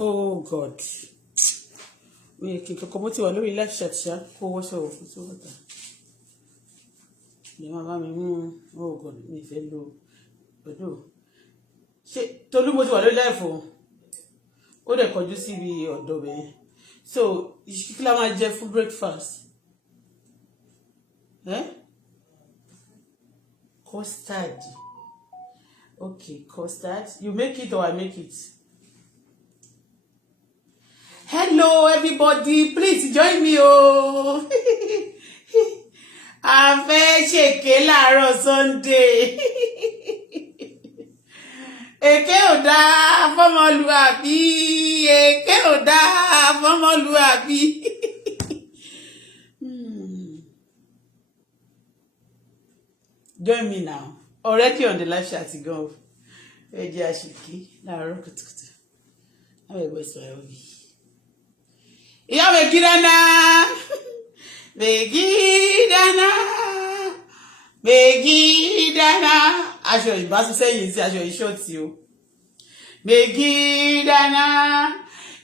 Oh God. We can come to a very life chat, sir. Who was over for water? The mamma, oh God, me fellow. But no. She told you what you life for. Oh, they could you see me or Tope. So, you can have my Jeff for breakfast. Eh? Custard. Okay, custard. You make it or I make it? Hello, everybody. Please join me. Oh, a fẹ́ ṣèké láàárọ̀ Sunday. Èké ò dáa fọ́mọlúàbí. Èké ò dáa fọ́mọlúàbí. Join me now. Already on the live chat go. Ẹ jẹ́ àṣìkí láàárọ̀ kùtùkùtù. Àwọn ẹ̀gbọ́n sọ ẹ̀ òbí. Ìyá Megidana. Megidana. Megidana. Aṣọ ìbásùn sẹ́yìn sí aṣọ ìṣọ́ọ̀tì o. Megidana.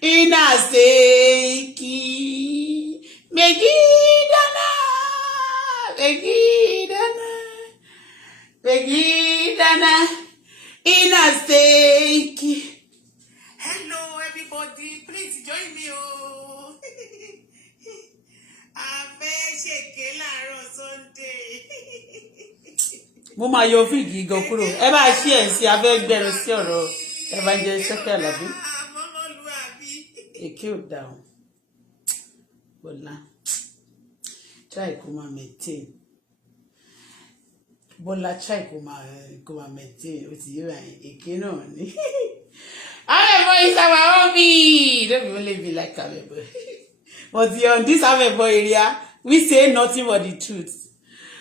Iná ṣèkì. Megidana. Megidana. Megidana. Iná ṣèkì. Hello everybody, please join me. Oh. A fẹ́ ṣèké láàárọ̀ Sunday. Mo máa yọ fíìgì gan kúrò. Ẹ bá ṣí ẹ̀ sí abẹ́ gbẹ̀rù sí ọ̀rọ̀ evangelist Alabi. Èké ò dáhùn. Bọ́lá. Try kó máa maintain. Bọ́lá try kó máa maintain. Ó ti yé wa èké náà ni. Amebo is our hobby. Don't really be like Amebo. But on this Amebo area, we say nothing but the truth.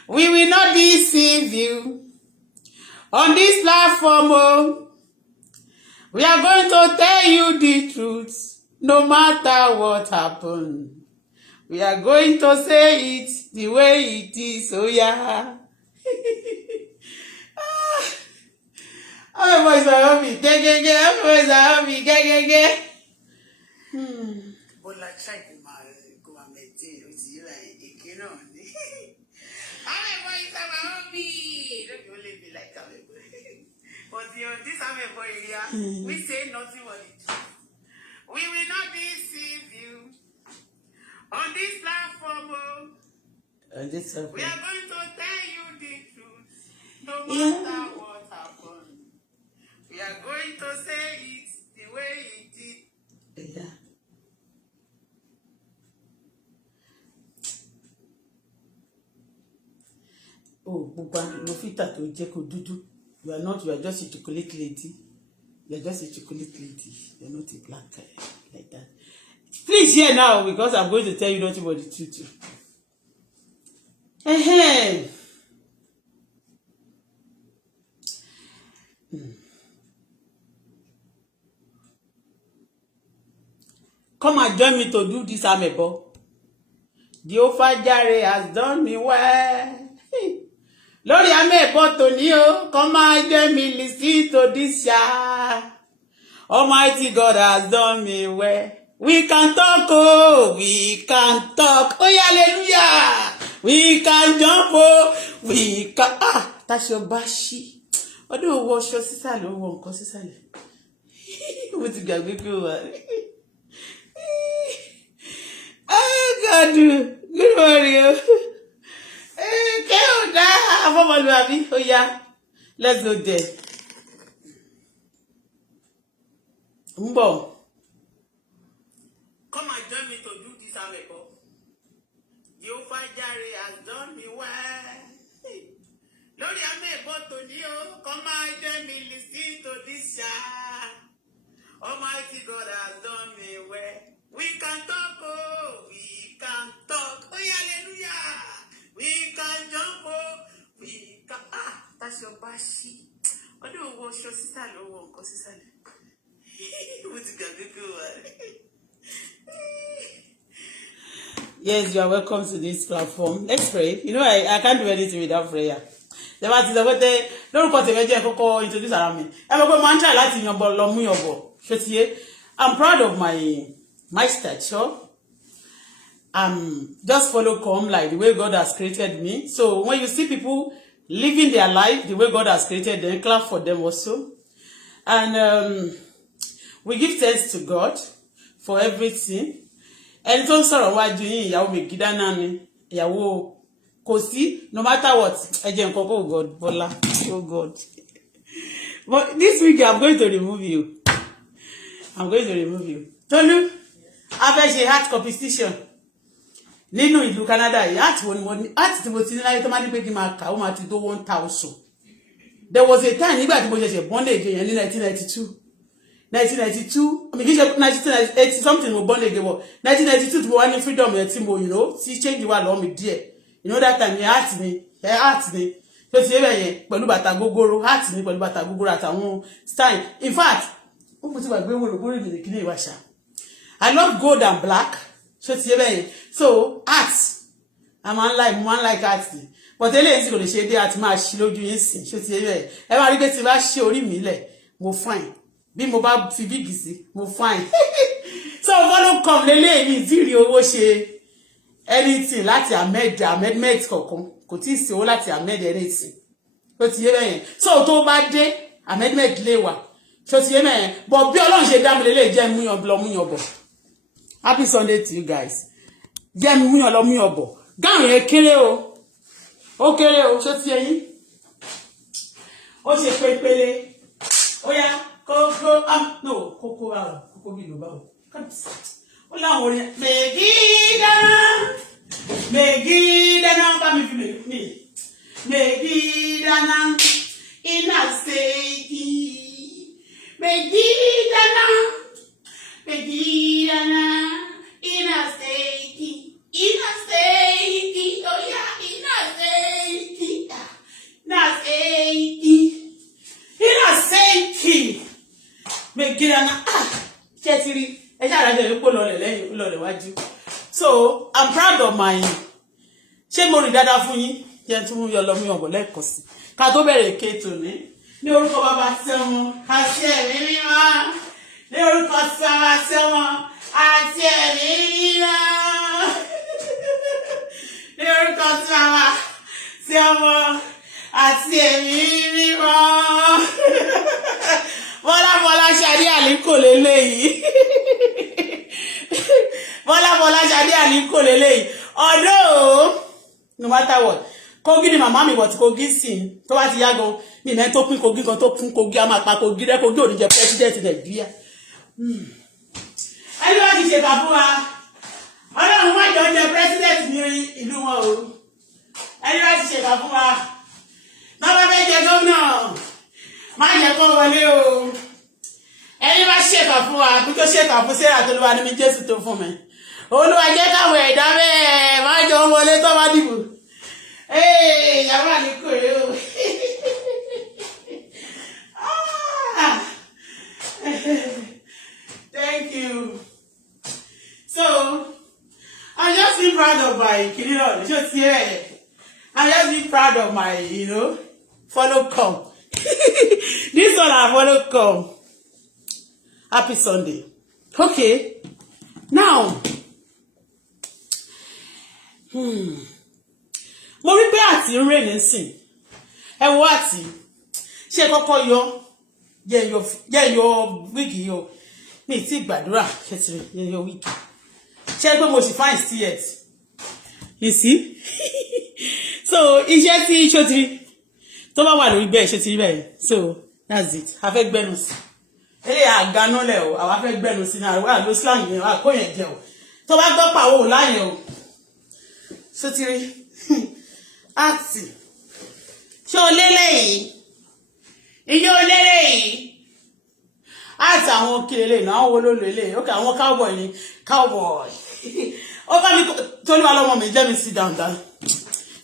We will not deceive you. On this platform, oh, we are going to tell you the truth, no matter what happens. We are going to say it the way it is. Oh yeah. Amebo is our hobby. Amebo is our hobby. Bọ́lá try kó máa maintain. Ó ti yé wa èké náà ni. Amebo is our hobby. Don't only be like Amebo. But on this Amebo area, we say nothing but the truth. We will not deceive you. On this platform, on this platform, we are going to tell you the truth, no matter what happens. We are going to say it the way it is. Yeah. Oh, Buba, no filter to jeko dudu. You are just a chocolate lady. You are just a chocolate lady. You are not a black guy like that. Please hear now, because I'm going to tell you nothing but the truth. Hey. Come and join me to do this Amebo. Jehovah Jireh has done me well. Lord Amebo Tony, come and join me, listen to this ya. Almighty God has done me well. We can talk, oh, we can talk. Oh, hallelujah. We can jump, oh, we can. That's your bashi. I don't wash your sister, I don't want to sister. What you got to do? Oh, God, good morning. Oh, yeah. Let's go there. Mbo. Come and join me to do this Amebo. Jehovah Jireh has done me well. Lord Amebo Tony, come and join me, listen to this ya. Almighty God has done me well. We can talk, oh, we can talk. Oh, hallelujah. We can jump, oh, we can. That's your bashi. I don't wash your sister, I don't want to sister. Yes, you are welcome to this platform. Let's pray. You know, I can't do anything without prayer. The matter is that don't cut the kọ́kọ́ introduce around me. I'm going to try láti yanbọ̀ lọ mú yanbọ̀. Ṣé ti yé? I'm proud of my stature. Just follow come like the way God has created me. So when you see people living their life the way God has created them, clap for them also. And we give thanks to God for everything. Ẹni tó ń sọ̀rọ̀ wájú yín ìyàwó mi gídá náà ni ìyàwó kò sí no matter what ẹ jẹ́ nǹkan kó God Bọ́lá oh God. But this week I'm going to remove you. I'm going to remove you. Tolu, a fẹ́ ṣe art competition nínú ìlú Canada yìí art wo ni mo ní art tí mo ti ní láyé tó máa ní pé kí n máa kà ó máa ti tó 1,000. There was a time nígbà tí mo ṣẹ̀ṣẹ̀ born again yẹn ní 1992. 1992, I mean, 1980 something mo born again, but 1992 to one freedom yẹn tí mo, you know, see change the world on me dear. You know that time art ni. So ti ebe yẹn pẹ̀lú bàtà gogoro, art ni pẹ̀lú bàtà gogoro àtàwọn style. In fact, ó mo ti wá gbé wo lo bori mi kini ìwà ṣá. I love gold and black. So ti ebe yẹn. So art, man like art. But eléyìí kò lè ṣe dé art máa ṣí lójú yín sìn. So ti ebe yẹn. Ẹ máa rí pé tí bá ṣe orí mi lẹ̀, mo fine. Bí mo bá fi big sí, mo fine. So follow come leleyi tí rí owó ṣe anything láti amendment kankan. Kò tí sí owó láti amend anything. So ti yé bẹ́yẹn. So tó bá dé amendment lè wà. So ti yé bẹ́yẹn. But bí Ọlọ́run ṣe dá mi leleyi jẹ́ mú yan blo mú yan bọ̀. Happy Sunday to you guys. Jẹ́ mú yan lọ mú yan bọ̀. Gown yẹn kéré o. Ó kéré o. So ti yé yín. Ó ṣe pépélé. Ó yá Coco, no, Coco, Coco Biloba. Ó láwọn orin Megidana, bá mi fi me. Megidana, ina seiki. Megidana, ina seiki. Oh yeah, ina seiki. Megidana, Chetiri, so I'm proud of my ṣé mo rí dáadáa fún yín jẹ́ tún yọ lọ mú ọ̀bọ̀ lẹ́ẹ̀kan sí ká tó bẹ̀rẹ̀ kéètò ní orúkọ bàbá sẹ́wọ̀n àti ẹ̀mí mímọ́ ní orúkọ sẹ́wọ̀n àti ẹ̀mí mímọ́ ní orúkọ sẹ́wọ̀n àti ẹ̀mí mímọ́. Bọ́lá Ṣadé Àlíkò lélẹ́yìí. Bọ́lá Ṣadé Àlíkò lélẹ́yìí. Although, no matter what, Kogi ni màmá mi but Kogi sìn tó bá ti yá gan mi mẹ́ tó pín Kogi kan tó pín Kogi a máa pa Kogi rẹ́ Kogi ò ní jẹ́ president Nàìjíríà. Ẹni wá ti ṣe bàbá wa. Ọlọ́run wá jọ jẹ́ president ní ìlú wọn o. Ẹni wá ti ṣe bàbá wa. Bàbá fẹ́ jẹ gómìnà. Má jẹ́ kó wọlé o. Ẹni bá ṣèkà fún wa bí tó ṣèkà fún Sarah tó lówà ní mi Jésù tó fún mi. Olúwa jẹ́ káwọn ẹ̀dá bẹ́ẹ̀ má jọ wọlé tó bá dìbò. Ìyàwó Àlíkò rẹ o. Thank you. So, I'm just being proud of my kiddo. Just here. I'm just being proud of my, you know, follow come. This one I follow come. Happy Sunday. Okay. Now, mo rí pé àti ń rìn nísìn. Ẹ wo àti. Ṣé kọ́kọ́ yọ jẹ́ yọ wíìgì yọ. Mi ti gbàdúrà ṣe ti yẹ yọ wíìgì. Ṣé pé mo sì fine still yet. You see? So, iṣẹ́ tí ṣó ti tó bá wà lórí bẹ́ẹ̀ ṣe ti rí bẹ́ẹ̀. So, that's it. A fẹ́ gbẹ́nu sí. Àgànú lẹ̀ o, àwa fẹ́ gbẹ́nu sí náà, wà ló slang yẹn, wà kó yẹn jẹ o. Tó bá gbọ́ pàwọ́ láyẹn o. So ti rí. Àti. Ṣé o lélẹ́yìí? Iye o lélẹ́yìí? Àti àwọn kìlélẹ̀ náà wo ló lò eléyìí. Okay, àwọn cowboy ni. Cowboy. Ó bá mi Tolúwa lọ́mọ mi, let me sit down down.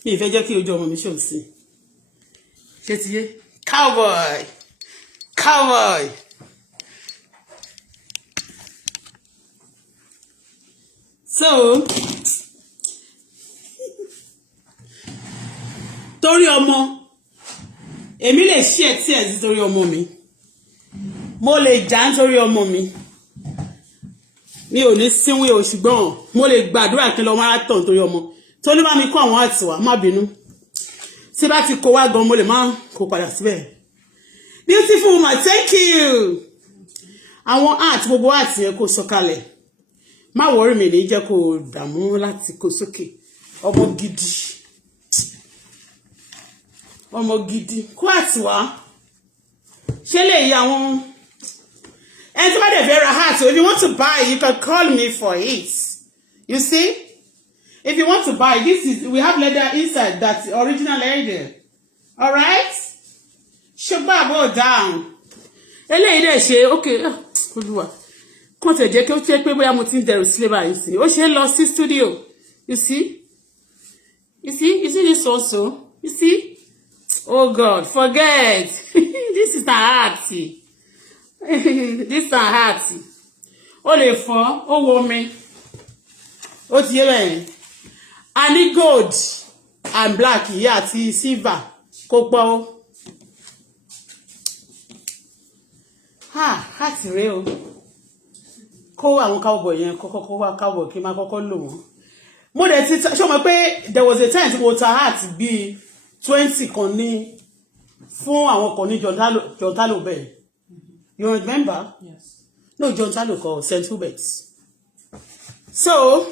Mi fẹ́ jẹ́ kí ojú ọmọ mi ṣò sí. Ṣé ti yé? Cowboy. Cowboy. So, torí ọmọ, èmi lè share tears torí ọmọ mi. Mo lè jà nítorí ọmọ mi. mi ò ní sínwé o ṣùgbọ́n mo lè gbàdúrà kí n lọ marathon torí ọmọ tó ní bá mi kó àwọn àti wá má bínú tí bá ti kó wá gan mo lè má kó padà síbẹ̀. Beautiful woman, thank you. Àwọn art gbogbo art yẹn kó sọ̀kalẹ̀ má worry mi ní jẹ́ kó dààmú láti kó sókè ọmọ gidi kó art wá ṣe lè yí àwọn and somebody very hard. So if you want to buy, you can call me for it. You see? If you want to buy, we have leather inside. That's the original leather. All right? Shaba go down. Okay. Can't take you check where I'm putting the slave. You see? Oh, she lost his studio. You see? You see this also? You see? Oh God, forget. This is not arty. This is hearty. Ó lè fọ́, ó wo mi. Ó ti yé bẹ́ẹ̀. A ní gold and black yìí àti silver kó pọ̀ ó. Heart rèé o. Kó àwọn cowboy yẹn kọ́kọ́ wá cowboy kí n máa kọ́kọ́ lò wọ́n. Mo dẹ̀ ti ṣé o mọ̀ pé there was a time tí mo ta heart bíi 20 kan ní fún àwọn kan ní John Talo bẹ́ẹ̀. You remember? Yes. No, John Talo called St. Hubert's. So,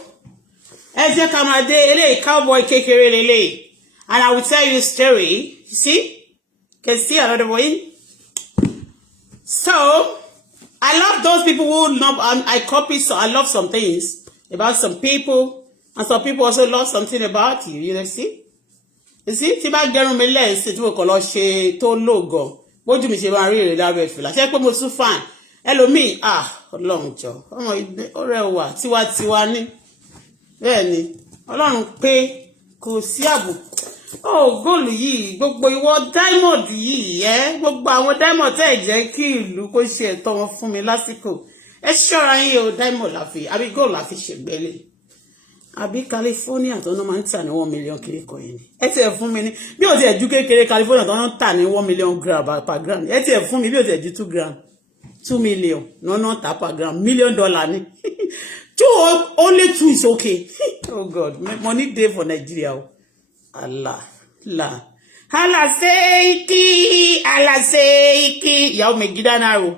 Eje Kamade, ele cowboy kekere lele. And I will tell you a story. You see? Can see another way? So, I love those people who know, I copy, so I love some things about some people. And some people also love something about you. You see? You see? Tí bá gẹrun mi lẹ́ẹ̀sì tí mo kàn lọ ṣe tó lógo. Bójú mi ṣe máa rí èrè lábẹ́ fìlà ṣé pé mo tún fine ẹlòmíì Ọlọ́run jọ ọmọ ọ̀rẹ́ wa tiwa ní bẹ́ẹ̀ ni Ọlọ́run pé kò sí ààbò góòlù yìí gbogbo ìwọ diamond yìí gbogbo àwọn diamond tẹ́ jẹ́ kí ìlú kó ṣe ẹ̀tọ́ wọn fún mi lásìkò ẹ ṣọ́ra yín o diamond láfi àbí gold láfi ṣègbélé àbí California tó ń máa ń tà ní 1 million kiri kan yìí ẹ ti ẹ̀ fún mi ní bí o ti ẹ̀ ju kékeré California tó ń tà ní 1 million gram per gram ẹ ti ẹ̀ fún mi bí o ti ẹ̀ ju 2 gram 2 million náà tà per gram $1 million ní only 2 is okay. Oh God, money dey for Nigeria o Allah seiki ìyàwó mi gídá náà o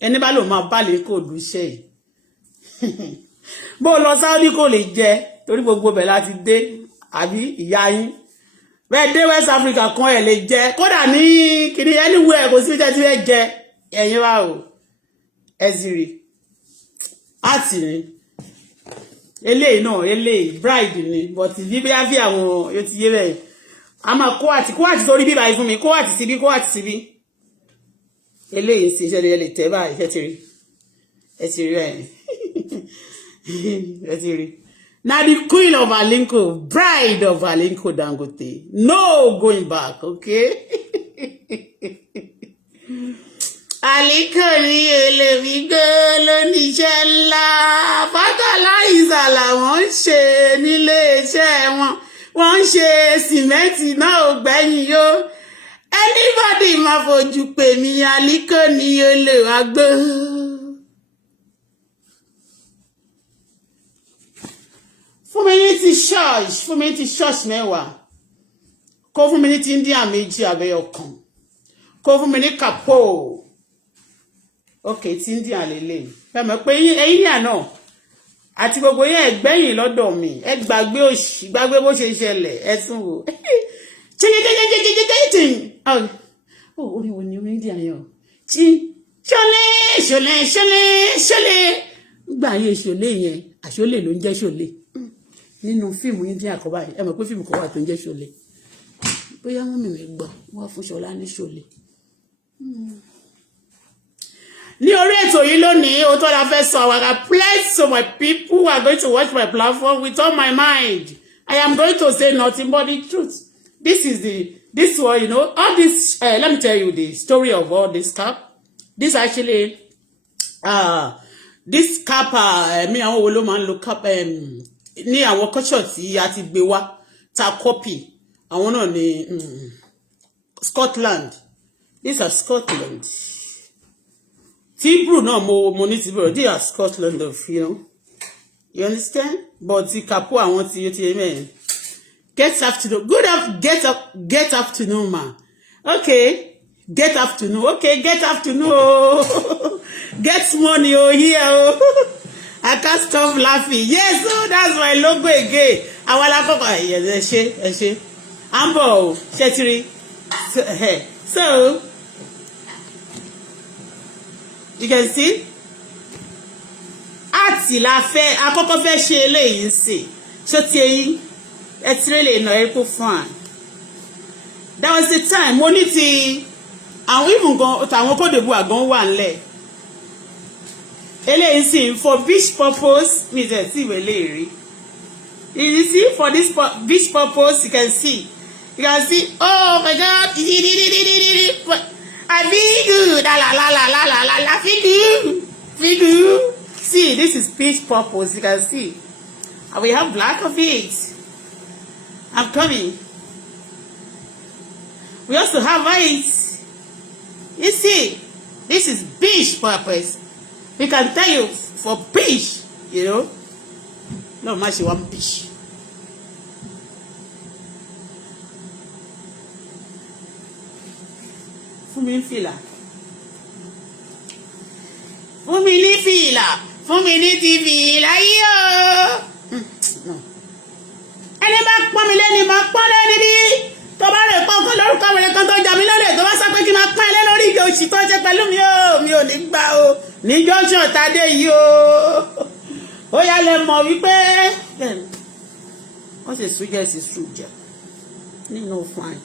ẹni bá lò máa bá lè kó òdù iṣẹ́ yìí bó lọ Saudi kò lè jẹ torí gbogbo bẹ̀ láti dé àbí ìyá yín bẹ́ẹ̀ dé West Africa kan ẹ̀ lè jẹ kódà ní kìíní anywhere kò sí jẹ́ tí wẹ́ jẹ ẹ̀yin wá o ẹ̀sìrì àti ní eléyìí náà eléyìí bride ni but bí bí àwọn yóò ti yé bẹ́ẹ̀ a máa kó àti sórí bíbá yìí fún mi kó àti síbí eléyìí sì ṣẹlẹ̀ lè tẹ́ báyìí ẹ ti rí ẹ̀ now the queen of Alinko, bride of Alinko Dangote, no going back, okay? Alinko ni elevi golo ni jella, fertilizer làwọn ṣe nílé iṣẹ́ wọn, wọ́n ṣe cement náà ò gbẹ́yìn yo. Anybody máa fojú pè mí Alinko ni olè agbo. Fún mi ti church mẹ́wàá kó fún mi ní ti India méjì abẹ́yọkan kó fún mi ní kapo okay ti India lélẹ̀ fẹ́ mọ̀ pé India náà àti gbogbo yẹn ẹgbẹ́yìn lọ́dọ̀ mi ẹ gbàgbé òṣì gbàgbé bó ṣe ṣẹlẹ̀ ẹ tún wò orí wo ni orí India yẹn tí ṣọlẹ̀ gbà yẹ ṣọlẹ̀ yẹn àṣọlẹ̀ ló ń jẹ́ ṣọlẹ̀ nínú fíìmù India kan báyìí ẹ mọ̀ pé fíìmù kan wà tó ń jẹ́ ṣọlẹ̀ bóyá wọ́n mìíràn gbọ́ wọ́n fún ṣọlá ní ṣọlẹ̀ ní orí ètò yìí lónìí o tó la fẹ́ sọ àwọn àgbà pledge to my people who are going to watch my platform with all my mind I am going to say nothing but the truth this one you know all this let me tell you the story of all this cap this actually this cap mi àwọn wo ló máa ń lo cap ní àwọn culture tí a ti gbé wá ta copy àwọn náà ní Scotland these are Scotland Tibru no mo ní Tibru. They are Scotland of, you know. You understand? But the Kapu I want you to amen. Get afternoon. Get afternoon, ma. Okay. Get afternoon. Okay, get afternoon. Oh. Get money oh here. Oh. I can't stop laughing. Yes, oh, that's my logo again. Yes, she. Ambo, Shetiri. So, you can see. Àti la fẹ́, àkọ́kọ́ fẹ́ ṣe eléyìí ńsìn. Ṣó ti ẹ̀yin. It's really no equal fun. That was the time. Mo ní ti àwọn even go tàwọn Côte d'Ivoire gan wà ńlẹ̀. Eléyìí ńsìn for beach purpose, mi ṣe ti we leri. You see for this beach purpose you can see. You can see, oh my God, I feel good, la, feel good. See, this is beach purpose, you can see. And we have black of it. I'm coming. We also have white. You see, this is beach purpose. We can tell you for beach, you know. No, much you want beach. Fún mi fìlà. Fún mi ní fìlà. Fún mi ní ti fìlà yìí. Ẹni bá pọ́n mi lẹ́ni máa pọ́n lẹ́ni bí. Tó bá rẹ̀ pọ́n kó lórúkọ wẹ̀rẹ̀ kan tó jà mí lọ́lẹ̀ tó bá sọ pé kí n máa pọ́n ilé lórí ìjọ òṣì tó ṣe pẹ̀lú mi o. Mi ò ní gbà o. Ní junction tadé yìí o. Ó yá lẹ mọ̀ wípé. Wọ́n ṣe sùjẹ́ sí sùjẹ́. Nínú fine.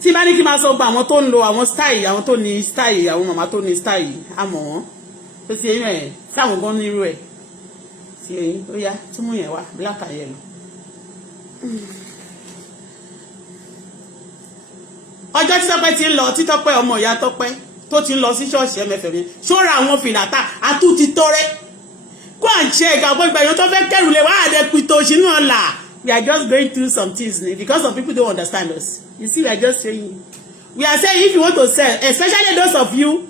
Tí bá ní kí máa sọ gba àwọn tó ń lo àwọn style, àwọn tó ní style, àwọn màmá tó ní style, àmọ́ wọ́n. Ó sì ẹ̀yìn ẹ̀ sáwọn gan nírú ẹ̀. Sí ẹ̀yìn ó yá tún mú yẹn wá black and yellow. Ọjọ́ tí Tọ́pẹ́ ti ń lọ tí Tọ́pẹ́ ọmọ ìyá Tọ́pẹ́ tó ti ń lọ sí ṣọ́ọ̀ṣì MFM yẹn ṣọ́ra àwọn fìlà tá àtú ti tọrẹ go and check àwọn ìgbà yẹn tó fẹ́ kẹrù lè wá àdẹ́pìtò sínú ọ̀la. We are just going through some things because some people don't understand us. You see, we are just saying. We are saying if you want to sell, especially those of you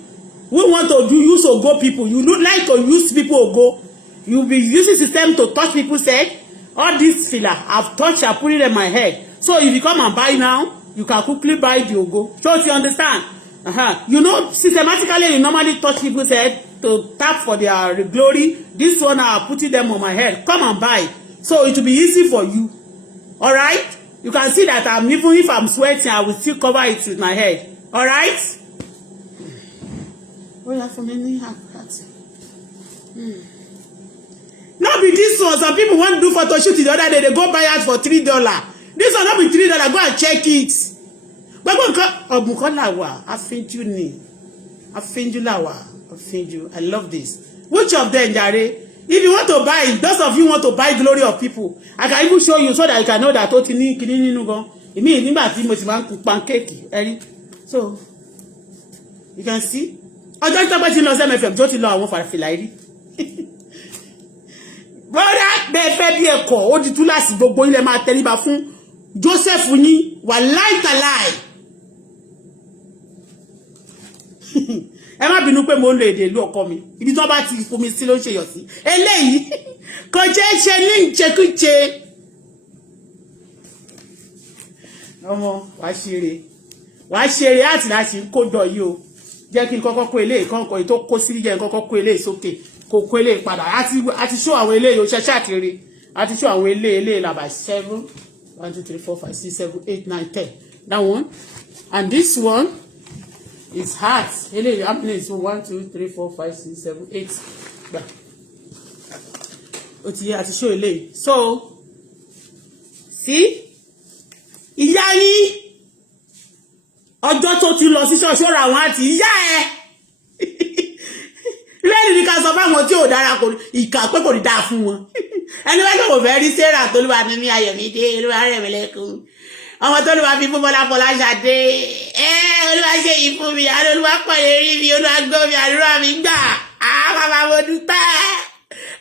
who want to use Ogo people, you look like to use people Ogo. You be using system to touch people's head. All these filler I've touched, I put it in my head. So if you come and buy now, you can quickly buy the Ogo. So if you understand, you know, systematically you normally touch people's head to tap for their glory. This one I'm putting them on my head. Come and buy. So it will be easy for you. All right? You can see that even if I'm sweating, I will still cover it with my head. All right? Oh, yeah, for many hat. Not be this one. Some people want to do photo shoot the other day. They go buy it for $3. This one not be $3. Go and check it. But I think you need. I think you. I love this. Which of them, Jare? If you want to buy, those of you want to buy glory of people, I can even show you so that you can know that totally kini nugo. It means nígbà tí mo ti máa ń pancake, so you can see. Ọjọ́ tí Tọ́pẹ́ ti lọ sí MFM tó ti lọ àwọn fàfilà rí. Bọ́dá bẹ́ẹ̀ fẹ́ bí ẹ̀kọ́ ó di túláàsì gbogbo ilẹ̀ máa tẹríba fún Joseph yín wà láìtàláì. Ẹ má bínú pé mo ń lo èdè ìlú ọkọ mi ibi tó bá ti fomi sí ló ń ṣe yọ̀ sí eléyìí kò jẹ́ ṣe ní ìjẹkújẹ ọmọ wàá ṣeré àti láti kójọ yìí o jẹ́ kí n kọ́kọ́ kó eléyìí kọ́kọ́ tó kó sí jẹ́ kọ́kọ́ kó eléyìí sókè kó kó eléyìí padà àti ṣó àwọn eléyìí o ṣẹṣẹ àtìrí àti ṣó àwọn eléyìí làbà 7 1 2 3 4 5 6 7 8 9 10 that one and this one. It's hard. Eléyìí happening is 1 2 3 4 5 6 7 8. Gbà. Ó ti yẹ àti show eléyìí. So, see? Ìyá yín ọjọ́ tó ti lọ sí ṣọ́ọ̀ṣì ra àwọn àti ìyá ẹ̀. Lẹ́yìn ní ká sọ fáwọn tí ò dára kò ìkà pé kò ní dáa fún wọn. Ẹni wá kò fẹ́ rí Sarah tó lùwà mímí Ayọ̀mídé olúwa rẹ̀ mẹ́lẹ́kùn. Ọmọ tó lùwà fi fún Bọ́lá Ṣadé. Olúwa ṣe yìí fún mi, Olúwa pọ̀ lérí mi, Olúwa gbọ́ mi, àdúrà mi gbà. Bàbá mo dúpẹ́.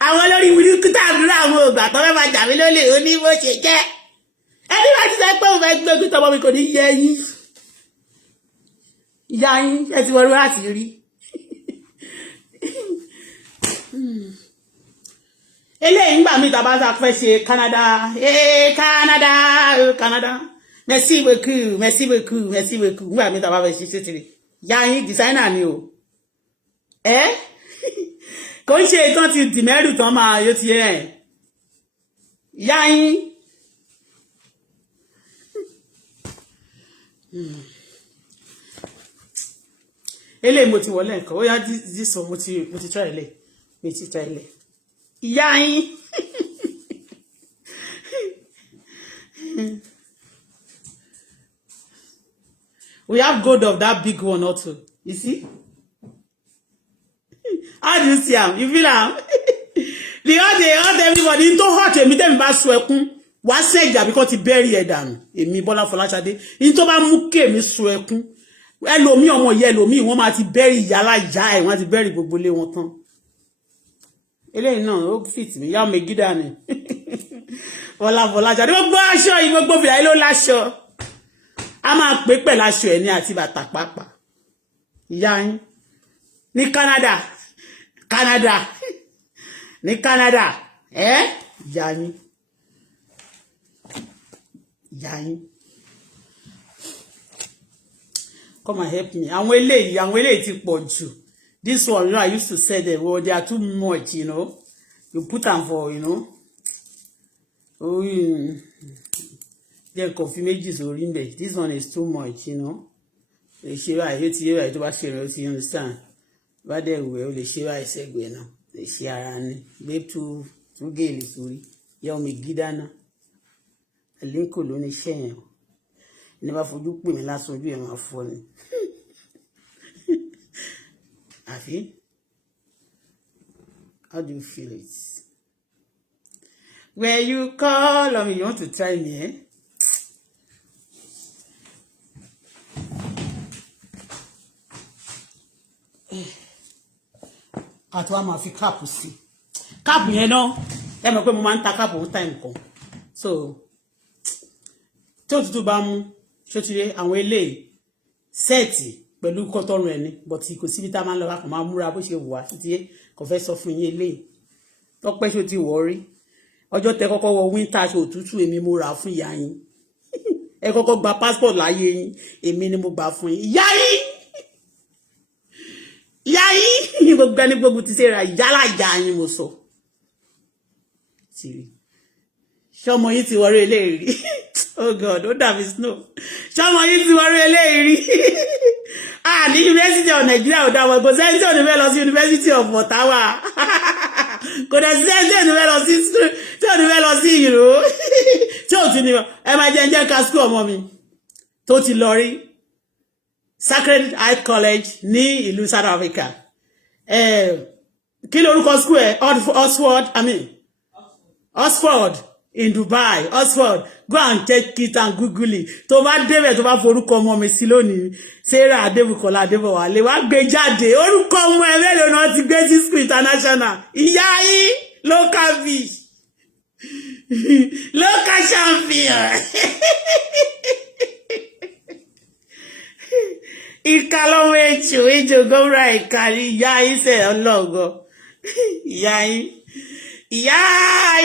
Àwọn olórí burúkú tàdúrà àwọn ògbà tó fẹ́ máa jà mí lólè ó ní bó ṣe jẹ́. Ẹni bá ti sọ pé òun fẹ́ gbé ogun tọmọ mi kò ní yẹ yín. Ìyá yín ẹ ti wọlé láti rí. eléyìí ńgbà mi tá bá sá fẹ́ ṣe Canada Canada Canada merci beaucoup merci beaucoup merci beaucoup ńgbà mi tá bá fẹ́ ṣe tiri ya yín designer ni o kò ń ṣe tán ti dìmẹ́rù tán máa yóò ti ẹ̀ ya yín eléyìí mo ti wọlé nǹkan ó yá dísọ mo ti try ilé mi ti try ilé ìyá yín we have gold of that big one also you see how do you see am you feel am the all everybody into hot èmi tẹ́mi bá sọ ẹkún wá sẹ́jà bí kò ti bẹ́ẹ̀rì ẹ̀ dànù èmi Bọ́lá Fọláṣadé ní tó bá mú kémi sọ ẹkún ẹlòmí ọmọ yẹ ẹlòmí wọ́n máa ti bẹ́ẹ̀rì ìyálà ìyá ẹ̀ wọ́n ti bẹ́ẹ̀rì gbogbo lé wọn tán eléyìí náà ó fit mi yá megida ni Bọ́lá Fọláṣadé gbogbo aṣọ yìí gbogbo fìlà yìí ló láṣọ a máa pè pẹ̀lú aṣọ ẹ̀ ní àti bàtà pàápàá ìyá yín ní Canada ní Canada ìyá yín come and help me àwọn eléyìí ti pọ̀ jù this one you know I used to say them well they are too much you know you put them for you know jẹ́ coffee méjì sórí ń bẹ̀ this one is too much you know lè ṣe báyìí ó ti yé báyìí tó bá ṣe rẹ̀ ó ti understand bá dẹ̀ wẹ̀ ó lè ṣe báyìí sẹ́gbẹ̀ẹ́ náà lè ṣe ara ní gbé tú géèlì sórí yẹ omi gídá náà ẹ̀lẹ́kò ló ní iṣẹ́ yẹn ní bá fojú pè mí lásán ojú ẹ̀ máa fọ́ ni àfi how do you feel it when you call on me you want to try me àti wá máa fi káàpù sí káàpù yẹn náà ẹ mọ̀ pé mo máa ń ta káàpù one time kan so tí òtútù bá mú ṣótìrẹ àwọn eléyìí sẹ́ẹ̀tì pẹ̀lú kọ́tọ́rùn ẹ̀ ní bọ̀tì kò síbi tá a máa ń lọ wá kàn máa múra bó ṣe wù wá títí kò fẹ́ sọ fún yín eléyìí tọ́pẹ́ ṣó ti wọ̀ rí ọjọ́ tẹ kọ́kọ́ wọ wíńtà aṣọ òtútù èmi mo rà fún ìyá yín ẹ kọ́kọ́ gba passport láyé yín èmi ni mo gbà fún yín ìyá yín gbogbo ẹni gbogbo ti ṣe ra ìyálà ìyá yín mo sọ tìrì ṣọmọ yìí ti wọrí eléyìí rí oh god ó dàbí snow ṣọmọ yìí ti wọrí eléyìí rí ní University of Nigeria ò dáwọ́ kò sẹ́ni tí ò ní fẹ́ lọ sí University of Ottawa kò dẹ̀ sí ẹni tí ò ní fẹ́ lọ sí tí ò ní fẹ́ lọ sí ìró tí ò ti ní ẹ máa jẹ́ ká school ọmọ mi tó ti lọ rí Sacred Heart College ní ìlú South Africa kí lórúkọ school ẹ Oxford in Dubai Oxford go and check it and Google it tó bá débẹ̀ tó bá forúkọ ọmọ mi sí lónìí Sarah Adébùkọ́lá Adébọ̀wálé wá gbé jáde orúkọ ọmọ ẹ mélòó náà ti gbé sí school international ìyá yín local fish local champion ìkàlọ́mọ ejò gómìnà ìkàrí ìyá yín sẹ̀ ọlọ́gọ́ ìyá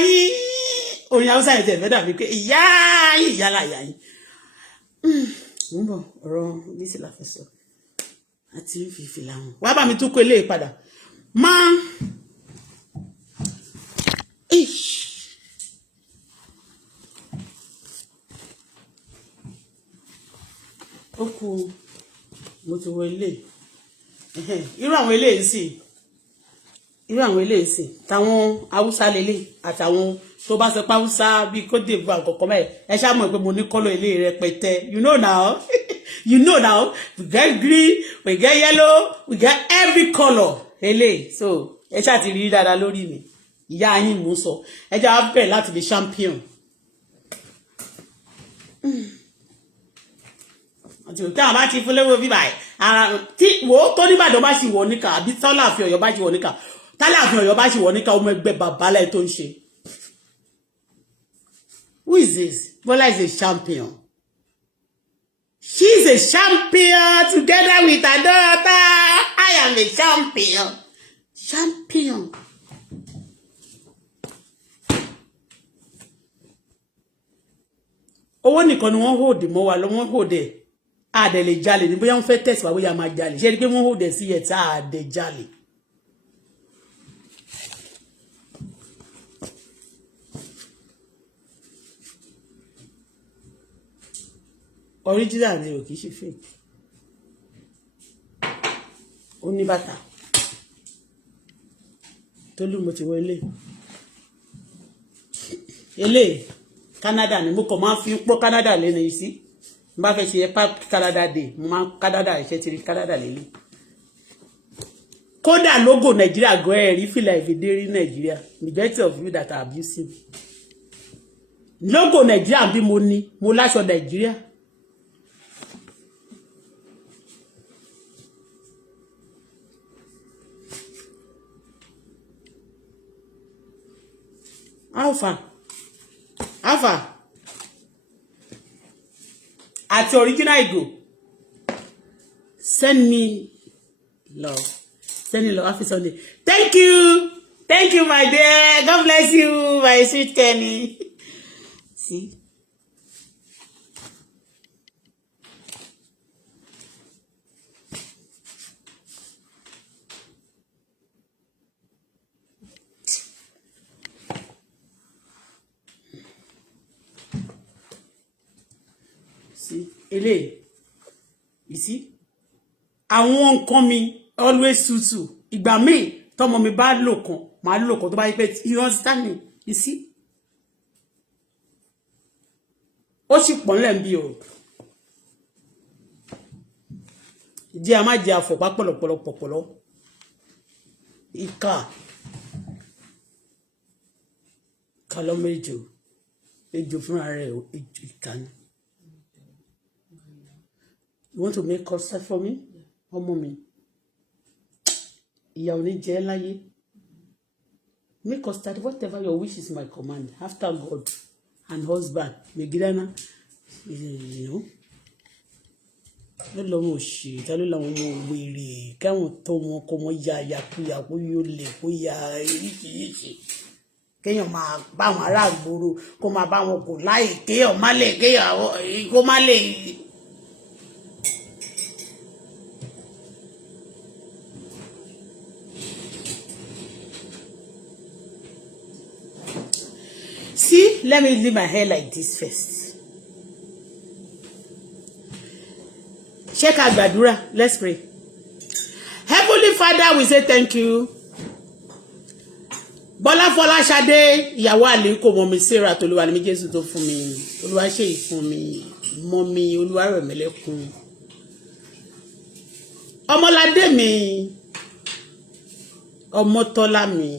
yín orin Haúsá yẹn tẹ̀ fẹ́ dàbí pé ìyá yín ìyálà ìyá yín ń bọ̀ ọ̀rọ̀ bísí la fẹ́ sọ àti fífi làwọn wá bá mi tún kó eléyìí padà máa ó kú mo ti wọ ilé irú àwọn eléyìí sì táwọn Haúsá lélẹ̀ àtàwọn tó bá sọ pé Haúsá bíi Côte d'Ivoire kọ̀ọ̀kan mẹ́ẹ̀ ẹ ṣáà mọ̀ pé mo ní kọ́lọ̀ ilé rẹpẹtẹ you know now we get green we get yellow we get every colour eléyìí so ẹ ṣáà ti rí dáadáa lórí mi ìyá yín mú sọ ẹ jẹ́ wá bẹ̀rẹ̀ láti di champion àti òkè àwọn bá ti fún lówó bíbá ẹ̀ ara tí wò ó tó nígbàdàn bá sì wọ̀ níkà àbí tọ́láàfin Ọ̀yọ́ bá sì wọ̀ níkà tálàfin Ọ̀yọ́ bá sì wọ̀ níkà ọmọ ẹgbẹ́ babalẹ̀ tó ń ṣe. Who is this? Bola is a champion. She is a champion together with her daughter. I am a champion. owó nìkan ni wọ́n hold mọ́ wa lọ wọ́n hold ẹ̀ àdẹ̀ lè jalè ní bóyá wọ́n fẹ́ test wa bóyá máa jalè ṣé ni pé wọ́n hold ẹ̀ sí ẹ̀ tá àdẹ̀ jalè. Original ni o kì í ṣe fake ó ní bàtà Tolu mo ti wọ ilé Canada ni mo kàn máa fi pọ́ Canada lẹ́nu yìí sí n bá fẹ́ ṣe Canada day mo máa Canada iṣẹ́ ti rí Canada lélẹ̀ kódà logo Nigeria go rí fìlà ìfìdí rí Nigeria majority of you that are abusing logo Nigeria bí mo ní mo láṣọ Nigeria. Alpha at original ego send me love happy Sunday. Thank you my dear, God bless you my sweet Kenny. See ele you see àwọn nǹkan mi always tutu ìgbà mi tọ́mọ mi bá lò kan máa lò kan tó bá yí pé you understand me you see ó sì pọ̀ nle nbi o jẹ́ a má jẹ́ àfọ̀pá pọ̀lọpọ̀lọ ìka kalomejo ejo fúnra rẹ̀ ìka ni. You want to make custard for me? Oh, mommy. Ìyà ò ní jẹ láyé. Make custard, whatever your wish is my command. After God and husband. Megidana, you know. Ló lọ mo ṣe, ta ló làwọn ọmọ wèrè, káwọn tó wọn kó wọn ya kuya kó yó lè kó ya oríṣiríṣi. Kéèyàn máa bá wọn ará gboro, kó máa bá wọn kò láì kéèyàn má lè kéèyàn kó má lè. See, let me leave my hair like this first. Check out Badura. Let's pray. Heavenly Father, we say thank you. Bọ́lá Fọláṣadé, ìyàwó àlékò mọ́mi Sarah tolúwa ní Jésù tó fún mi. Olúwa ṣe ìfún mi. Mọ́mi Olúwa rẹ̀ mẹ́lẹ́kùn. Ọmọládé mi. Ọmọtọ́lá mi.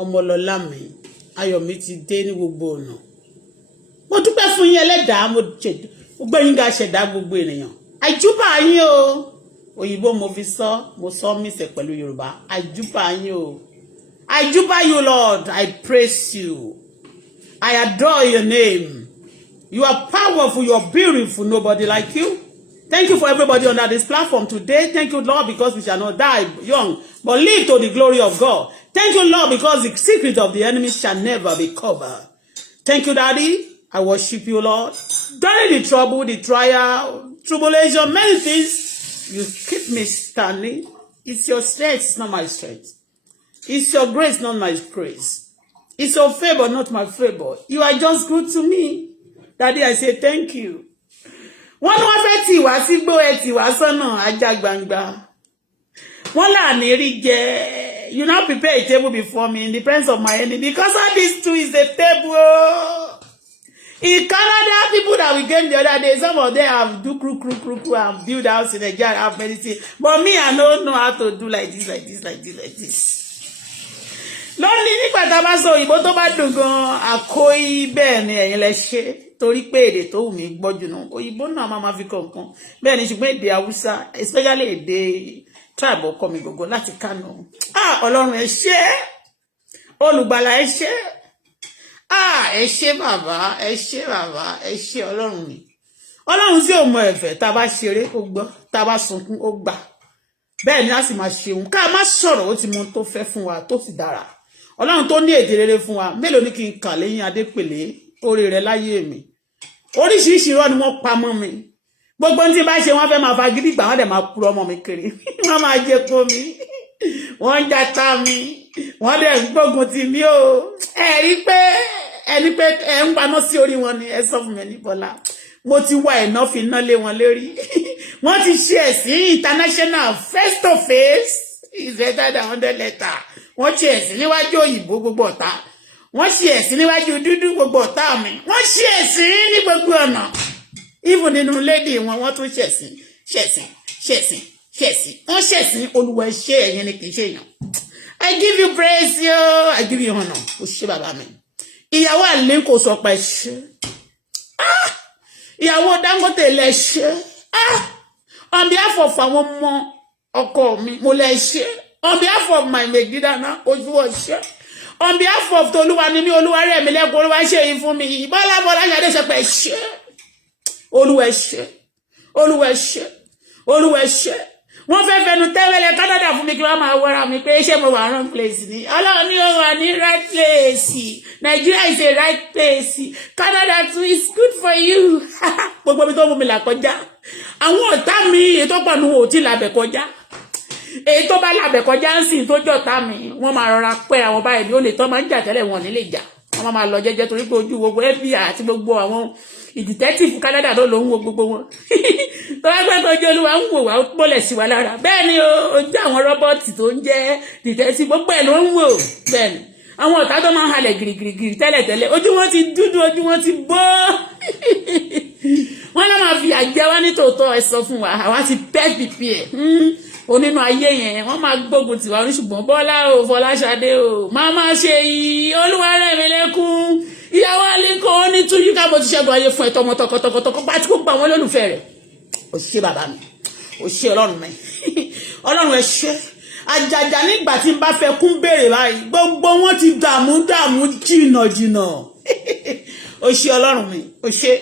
Ọmọlọ́lá mi. Ayọ̀ mi ti dé ní gbogbo ọ̀nà. Mo dúpẹ́ fún yín Ẹlẹ́dàá, mo gbé yín ga ṣẹ̀dá gbogbo ènìyàn. Àjúbà yín o. Òyìnbó mo fi sọ, mo sọ mí ṣe pẹ̀lú Yorùbá. Àjúbà yín o. Àjúbà you Lord, I praise you. I adore your name. You are powerful, you are beautiful, nobody like you. Thank you for everybody under this platform today. Thank you, Lord, because we shall not die young, but live to the glory of God. Thank you, Lord, because the secret of the enemy shall never be covered. Thank you, Daddy. I worship you, Lord. During the trouble, the trial, tribulation, many things, you keep me standing. It's your strength, it's not my strength. It's your grace, not my grace. It's your favor, not my favor. You are just good to me. Daddy, I say thank you. Wọ́n wá fẹ́ tì wá sí gbó ẹ tì wá sọ́nà ajá gbangba. Wọ́n là ní rí jẹ. You now prepare a table before me in the presence of my enemy. Because all this too is a table. In Canada, people that we came the other day, some of them have do crew and build house in Nigeria, have medicine. But me, I don't know how to do like this. Lónìí nígbà tá bá sọ Ìgbò tó bá dùn gan àkóí bẹ́ẹ̀ ni ẹ̀yin lẹ ṣe torí pé èdè tó wù mí gbọ́ jù náà Òyìnbó náà máa fi kọ̀ọ̀kan bẹ́ẹ̀ ni ṣùgbọ́n èdè Haúsá especially èdè tribe ọkọ mi gbogbo láti Kánò Ọlọ́run ẹ ṣé olùgbàlà ẹ ṣé ẹ ṣé bàbá ẹ ṣé Ọlọ́run mi Ọlọ́run tí ò mọ ẹ̀fẹ̀ tá bá ṣeré ó gbọ́ tá bá sunkún ó gbà bẹ́ẹ̀ ni a sì máa ṣeun ká má sọ̀rọ̀ ó ti mú tó fẹ́ fún wa tó sì dára Ọlọ́run tó ní èdè rere fún wa mélòó ni kí n kà lẹ́yìn Adépèlé oore rẹ̀ láyé mi oríṣiríṣi irọ́ ni wọ́n pa mọ́ mi gbogbo tí bá ṣe wọ́n fẹ́ máa fagídí gbà wọ́n dẹ̀ máa purọ́ mọ́ mi kiri wọ́n máa jẹ kó mi wọ́n ń jata mi wọ́n dẹ̀ ń gbógun ti mí o ẹ rí pé ẹni pé ẹ ń paná sí orí wọn ni ẹ sọ fún mi ní Bọ́lá mo ti wá ẹ̀nà fi ná lé wọn lérí wọ́n ti ṣe ẹ̀sìn international face to face is better than 100 letter wọ́n ṣe ẹ̀sìn níwájú òyìnbó gbogbo ọ̀tá wọ́n ṣe ẹ̀sìn níwájú dúdú gbogbo ọ̀tá mi wọ́n ṣe ẹ̀sìn ní gbogbo ọ̀nà even nínú lady wọ́n tún ṣẹ̀sìn wọ́n ṣẹ̀sìn Olúwa ṣe ẹ̀yin ni kì í ṣe èèyàn I give you praise yo I give you honor ó ṣe bàbá mi ìyàwó àlè kò sọ pé ṣe ìyàwó Dangote lẹ ṣe on behalf of àwọn ọmọ ọkọ mi mo lẹ ṣe on behalf of my megidana ojú ọṣẹ on behalf of tolúwa ni mi olúwa rẹ̀ mi lẹ́kọ̀ọ́ olúwa ṣe yìí fún mi Bọ́lá Ṣadé ṣe pé ṣe Olúwa ṣe wọ́n fẹ́ fẹnu tẹ́wẹ́lẹ̀ Canada fún mi kí wọ́n máa wọ́ra mi pé ṣé mo wà wrong place ni Ọlọ́run ni ó wà ní right place Nigeria is a right place Canada too is good for you gbogbo mi tó mú mi là kọjá àwọn ọ̀tá mi èyí tó pọ̀ nù ò tí làbẹ̀ kọjá èyí tó bá làbẹ̀ kọjá ń sìn tó jọ̀tá mi wọ́n máa rọra pẹ́ àwọn báyìí ni ó lè tọ́ máa ń jà tẹ́lẹ̀ wọn nílé jà wọ́n máa lọ jẹ́jẹ́ torí pé ojú gbogbo FBI àti gbogbo àwọn detective Canada ló ń wo gbogbo wọn tó wá gbẹ́ tó jẹ́ Olúwa ń wò wá ó pọ́lẹ̀ sí wa lára bẹ́ẹ̀ ni ojú àwọn rọ́bọ́ọ̀tì tó ń jẹ́ detective gbogbo ẹ̀ ló ń wò bẹ́ẹ̀ ni àwọn ọ̀tá tó máa ń halẹ̀ gìrìgìrì tẹ́lẹ̀tẹ́lẹ̀ ojú wọn ti dúdú ojú wọn ti bọ́ wọ́n lọ́ máa fi àjẹ́ wá ní tòótọ́ ẹ sọ fún wa àwa ti pẹ́ pípí ẹ̀ onínú ayé yẹn wọ́n máa gbógun tiwa oníṣùgbọ́n Bọ́lá o Fọláṣadé o máa máa ṣe yìí Olúwa rẹ̀ mi lẹ́kún ìyàwó alikọ ó ní túyú ká bó ti ṣẹ́gun ayé fún ẹ tọmọ tọkọtọkọtọkọ bá ti kó gba àwọn olólùfẹ́ rẹ̀ ó ṣe bàbá mi ó ṣe Ọlọ́run mi Ọlọ́run ẹ ṣe àjàjà nígbà tí n bá fẹ́ kún béèrè báyìí gbogbo wọn ti dààmú jìnnà ó ṣe Ọlọ́run mi ó ṣe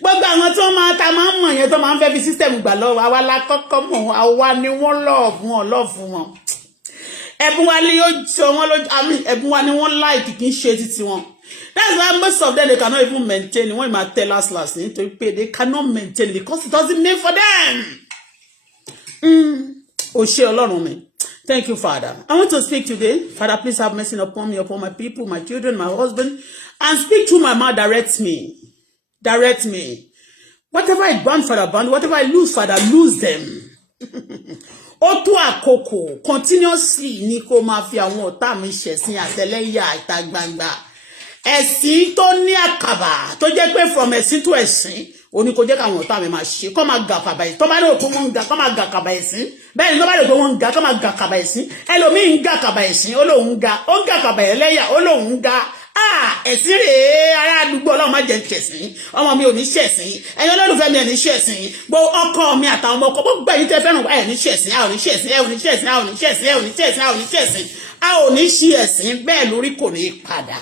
gbogbo àwọn tó máa ta máa ń mọ̀ yẹn tó máa ń fẹ́ fi sísítẹ̀mù gbà lọ́wọ́ àwa la kọ́kọ́ mọ̀ àwa ni wọ́n lọ́ọ̀fù wọn ẹ̀bùn wa ni ó jọ wọn lójú àmì ẹ̀bùn wa ni wọ́n láìkì kì í ṣe títí wọn that's why most of them they cannot even maintain it wọ́n máa tell us last nítorí pé they cannot maintain it because it doesn't mean for them. Ó ṣé Ọlọ́run mi. Thank you, Father. I want to speak today. Father, please have mercy upon me, upon my people, my children, my husband, and speak through my mouth. Direct me. Whatever I burn, Father, burn. Whatever I lose, Father, lose them. Ó tó àkókò continuously ní kó máa fi àwọn ọ̀tá mi ṣẹ̀sín àtẹlẹ́yà ìta gbangba. Ẹ̀sìn tó ní àkàbà tó jẹ́ pé from ẹ̀sìn to ẹ̀sìn ó ní kó jẹ́ káwọn ọ̀tá mi máa ṣe kó máa ga kàbà ẹ̀sìn tó bá lè pé wọ́n ń ga kó máa ga kàbà ẹ̀sìn bẹ́ẹ̀ ni tó bá lè pé wọ́n ń ga kó máa ga kàbà ẹ̀sìn ẹlòmíì ń ga kàbà ẹ̀sìn ó lóun ga ó ga kàbà ẹlẹ́yà ó lóun ga ẹ̀sìn rèé ará àdúgbò Ọlọ́run má jẹ́ ṣẹ̀sìn ọmọ mi ò ní ṣẹ̀sìn ẹ̀yin olólùfẹ́ mi ẹ̀ ní ṣẹ̀sìn gbọ́ ọkọ mi àtàwọn ọmọ ọkọ gbogbo ẹ̀yin tẹ́ fẹ́ràn ẹ̀ ní ṣẹ̀sìn a ò ní ṣẹ̀sìn ẹ̀ ò ní ṣẹ̀sìn a ò ní ṣẹ̀sìn ẹ̀ ò ní ṣẹ̀sìn a ò ní ṣẹ̀sìn a ò ní ṣí ẹ̀sìn bẹ́ẹ̀ lórí kò ní padà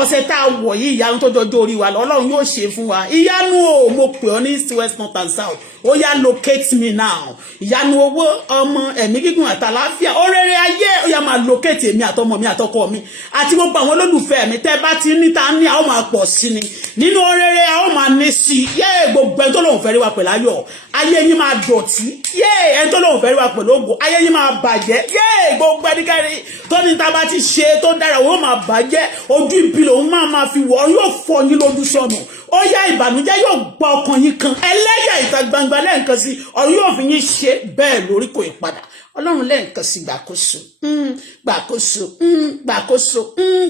ọ̀sẹ̀ tá a wọ̀ yìí ìyanu tó jọjọ́ orí wa Ọlọ́run yóò ṣe fún wa ìyanu o mo pè ọ́ ní east west north and south ó yá locate me now ìyanu owó ọmọ ẹ̀mí gígùn àtàláfíà orere ayé ó yá máa locate èmi àtọmọ mi àtọkọ mi àti gbogbo àwọn olólùfẹ́ mi tẹ́ bá ti ní ta ní a ó máa pọ̀ sí ni nínú orere a ó máa ní sí yé gbogbo ẹni tó lóun fẹ́ rí wa pẹ̀lú ayọ̀ ayé yín máa dọ̀tí yé ẹni tó lóun fẹ́ rí wa pẹ̀lú ògo ayé yín máa bàjẹ́ yé gbogbo ẹnikẹ́ni tó ní ta bá ti ṣe tó dára ó máa bàjẹ́ ojú ibi lòun máa fi wọ̀ yóò fọ́ yín lójú sọnù ó yá ìbànújẹ́ yóò gba ọkàn yín kan ẹlẹ́yà ìta gbangba lẹ́ẹ̀kan sí ọ̀run yóò fi yín ṣe bẹ́ẹ̀ lórí kò ìpadà Ọlọ́run lẹ́ẹ̀kan sí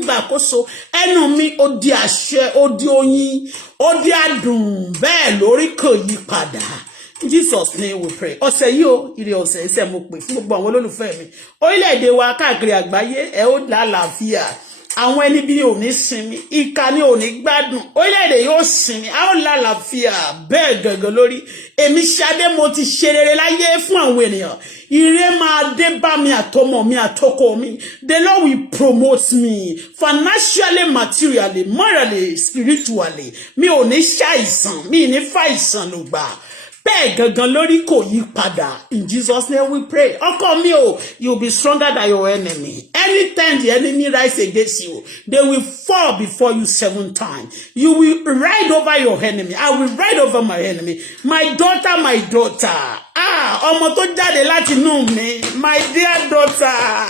gbàkóso ẹnu mi ó di àṣẹ ó di oyin ó di adùn bẹ́ẹ̀ lórí kò yí padà. In Jesus' name we pray. Ọ̀sẹ̀ yìí o ire ọ̀sẹ̀ iṣẹ́ mo pè fún gbogbo àwọn olólùfẹ́ mi orílẹ̀-èdè wa káàkiri àgbáyé ẹ ó lálàáfíà àwọn ẹni bí ò ní sinmi ìkà ni ò ní gbádùn orílẹ̀-èdè yóò sinmi a ó lálàáfíà bẹ́ẹ̀ gẹ́gẹ́ lórí èmi Ṣadé mo ti ṣe rere láyé fún àwọn ènìyàn ire máa dé bá mi àtọmọ mi àtọkọ mi the Lord will promote me financially materially morally spiritually mi ò ní ṣàìsàn mi ní fàìsàn ló gbà bẹ́ẹ̀ gangan lórí kò yí padà. In Jesus' name we pray. Ọkọ mi o, you'll be stronger than your enemy. Anytime the enemy rise against you, they will fall before you 7 times. You will ride over your enemy. I will ride over my enemy. My daughter, my daughter. Ọmọ tó jáde láti inú mi. My dear daughter.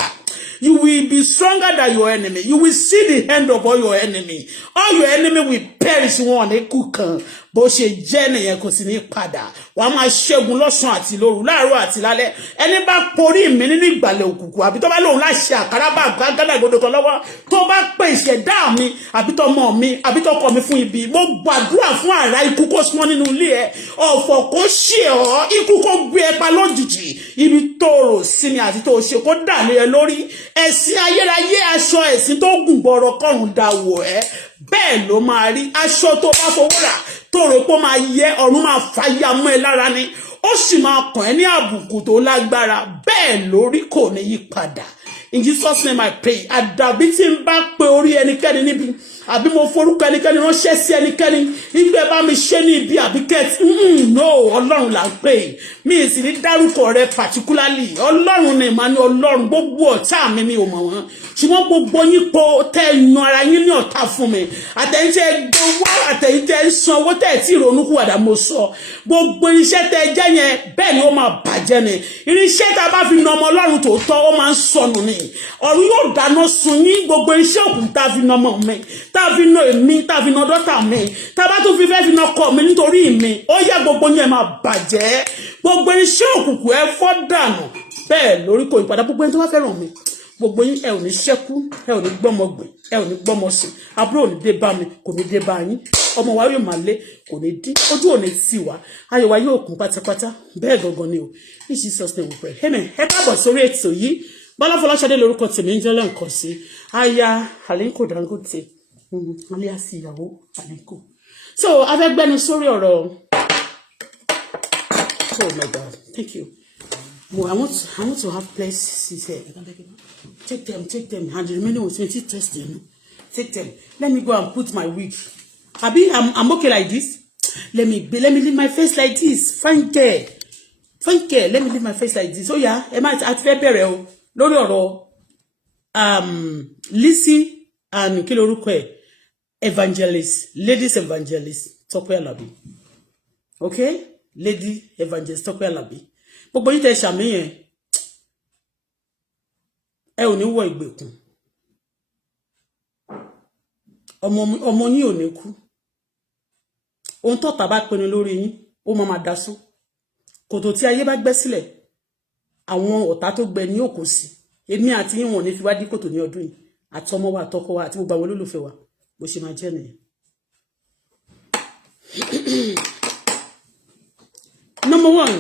You will be stronger than your enemy. You will see the end of all your enemy. All your enemy will perish one ekukan. Bó ṣe jẹ́ nìyẹn kò sí ní padà. Wàá máa ṣẹ́gun lọ́sàn àti lóru, láàárọ̀ àti lálẹ́. Ẹni bá porí mi nínú ìgbàlẹ̀ òkùnkùn àbí tó bá lóun láṣẹ àkàràbà gàgàdà ìgbòdo kan lọ́wọ́, tó bá pè ìṣẹ̀dá mi àbí tọmọ mi àbí tọkọ mi fún ibi. Mo gbàdúrà fún àrá ikú kó sún nínú ilé ẹ. Ọ̀fọ̀ kó ṣe ọ́, ikú kó gbé ẹ pa lójijì. Ibi tó rò sí ni àti tó ṣe kó dà lé ẹ lórí. Ẹ̀sìn ayérayé aṣọ ẹ̀sìn tó gùn gbọ̀rọ̀ kọ́run dàwọ̀ ẹ́. Bẹ́ẹ̀ ló máa rí aṣọ tó bá fowó rà tó rò pé ó máa yẹ ọ̀run máa fàyà mọ́ ẹ lára ni ó sì máa kàn ẹ́ ní àbùkù tó lágbára bẹ́ẹ̀ lórí kò ní yí padà. In Jesus' name I pray. Àdàbí tí ń bá pe orí ẹnikẹ́ni níbi àbí mo forúkọ ẹnikẹ́ni ránṣẹ́ sí ẹnikẹ́ni ìgbẹ́ bá mi ṣe ní ibi àbí kẹ́ẹ̀tì no ọlọ́run là ń pè mí sì ní dárúkọ rẹ particularly ọlọ́run ni ìmọ̀ ní ọlọ́run gbogbo ọ̀tá mi ò mọ̀ wọ́n ṣùgbọ́n gbogbo yín po tẹ́ yan ara yín ní ọ̀tá fún mi àtẹ̀yìntẹ́ gbowó àtẹ̀yìntẹ́ san owó tẹ́ tí ìrònú kú àdá mo sọ gbogbo irinṣẹ́ tẹ́ jẹ́ yẹn bẹ́ẹ̀ ni ó máa bàjẹ́ ni irinṣẹ́ tá a bá fi na ọmọ ọlọ́run tòótọ́ ó máa ń sọnù ni ọ̀run yóò dáná sun yín gbogbo iṣẹ́ òkú tá a fi na ọmọ mi tá a fi na èmi tá a fi na dọ́tà mi tá a bá tún fi fẹ́ fi na ọkọ mi nítorí mi ó yá gbogbo yẹn máa bàjẹ́ gbogbo iṣẹ́ òkùnkùn ẹ fọ́ dànù bẹ́ẹ̀ lórí kò ìpadà gbogbo ẹni tó wá fẹ́ràn mi gbogbo yín ẹ ò ní ṣẹ́kú ẹ ò ní gbọ́mọ gbìn ẹ ò ní gbọ́mọ sùn àbúrò ò ní dé bá mi kò ní dé bá yín ọmọ wa yóò máa lé kò ní dín ojú ò ní tì wá ayọ̀ wa yóò kún pátápátá bẹ́ẹ̀ gangan ni o ní Jesus name we pray amen ẹ káàbọ̀ sórí ètò yìí Bọ́lá Fọláṣadé lórúkọ tèmi ń jẹ́ lẹ́ǹkan sí aya Aliko Dangote alias ìyàwó Aliko so afẹ́gbẹ́ni sórí ọ̀rọ̀ oh my God thank you well, I want to have places here. Take them and the remaining with me test them take them let me go and put my wig Abi I'm okay like this let me leave my face like this fine care let me leave my face like this oh yeah ẹ má àti fẹ́ bẹ̀rẹ̀ o lórí ọ̀rọ̀ LIZZY and kí lorúkọ ẹ̀ evangelist ladies evangelist Tope Alabi okay lady evangelist Tope Alabi gbogbo yín tẹ́ ṣàmì yẹn ẹ ò ní wọ ìgbèkùn ọmọ yín ò ní kú ohun tó tà bá pinnu lórí yín ó máa dasún kòtò tí ayé bá gbẹ́ sílẹ̀ àwọn ọ̀tá tó gbẹ ní òkú sí èmi àti yín wọn ní fi wá dí kòtò ní ọdún yìí àti ọmọ wa àtọkọ wa àti gbogbo àwọn olólùfẹ́ wa bó ṣe máa jẹ́ nìyẹn. Number one,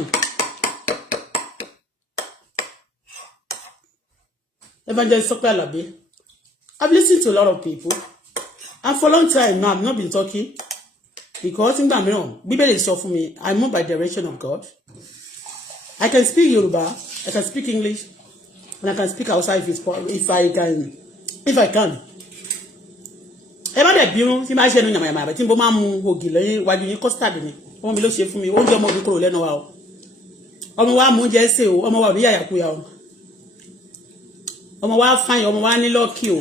Evangelist Tope Alabi. I've listened to a lot of people and for a long time now I've not been talking because in that Bíbélì sọ fún mi I move by the direction of God. I can speak Yoruba, I can speak English, and I can speak Hausa if I can. Ẹ má dẹ̀ bínú tí máa ṣe ẹnu yàmàyàmà tí mo máa mu ògì lẹ́yìn wájú yín custard ni ọmọ mi ló ṣe fún mi oúnjẹ ọmọ òdúkúrò lẹ́nu wa o ọmọ wa mú oúnjẹ ṣe o ọmọ wa ò ní yàyàkúyà o ọmọ wa fáyìn ọmọ wa ní lọ́ọ̀kì o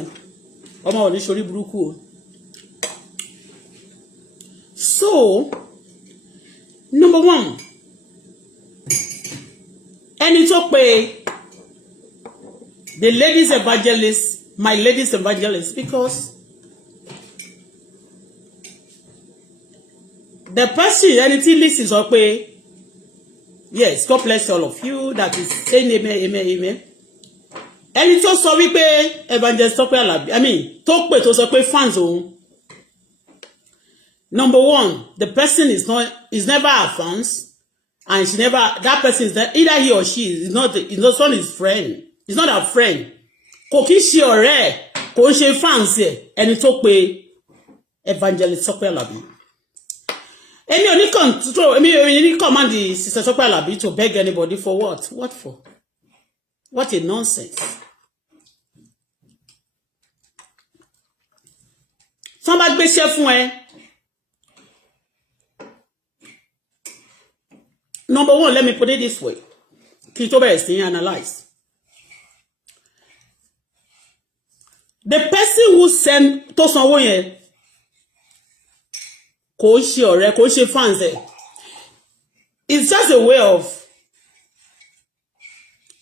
ọmọ ò ní ṣorí burúkú o. So number one ẹni tó pé the ladies evangelist my ladies evangelist because the person anything listen sọ pé yes God bless all of you that is saying amen ẹni tó sọ wípé evangelist Tope Alabi tó pè tó sọ pé fans òun number one the person is never a fans and she never that person is not, either he or she is not his friend is not a friend kò kí ṣe ọ̀rẹ́ kò ń ṣe fans ẹ ẹni tó pè evangelist Tope Alabi èmi ò ní control èmi ò ní command the sister Tope Alabi to beg anybody for what for what a nonsense. Tán bá gbéṣẹ́ fún ẹ Number one, let me put it this way. Kí tó bẹ̀rẹ̀ sí analyze. The person who send tó sanwó yẹn kò ṣe ọ̀rẹ́, kò ṣe fans ẹ̀. It's just a way of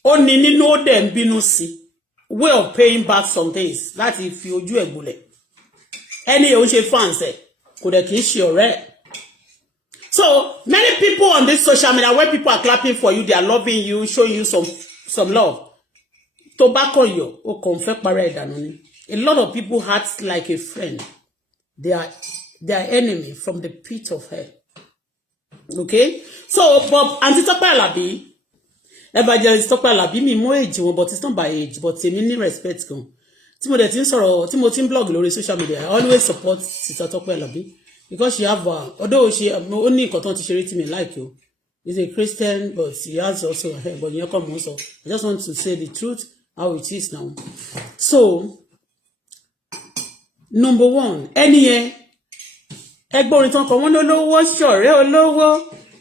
ó ní nínú ó dẹ̀ ń bínú sí. Way of paying back some things láti fi ojú ẹ̀ gbolẹ̀. Ẹni ó ṣe fans ẹ̀ kò dẹ̀ kì í ṣe ọ̀rẹ́. So many people on this social media, when people are clapping for you, they are loving you, showing you some love. Tobacco yo, o confess parade. A lot of people act like a friend. They are enemy from the pit of hell. Okay? So, but Tope Alabi, evangelist Tope Alabi, mi mo age wọn, but it's not by age, but èmi ní respect gan. Tí mo dẹ̀ tin sọ̀rọ̀, tí mo tin blog lórí social media, I always support Sister Tope Alabi. Because she have although she only nǹkan tí ṣe rí tí me like you. He's a Christian, but he has also a hair. But you come also. I just want to say the truth how it is now. So, number one, ẹni yẹn ẹgbọ́n orin tán kan wọ́n lólówó ṣọ̀rẹ́ olówó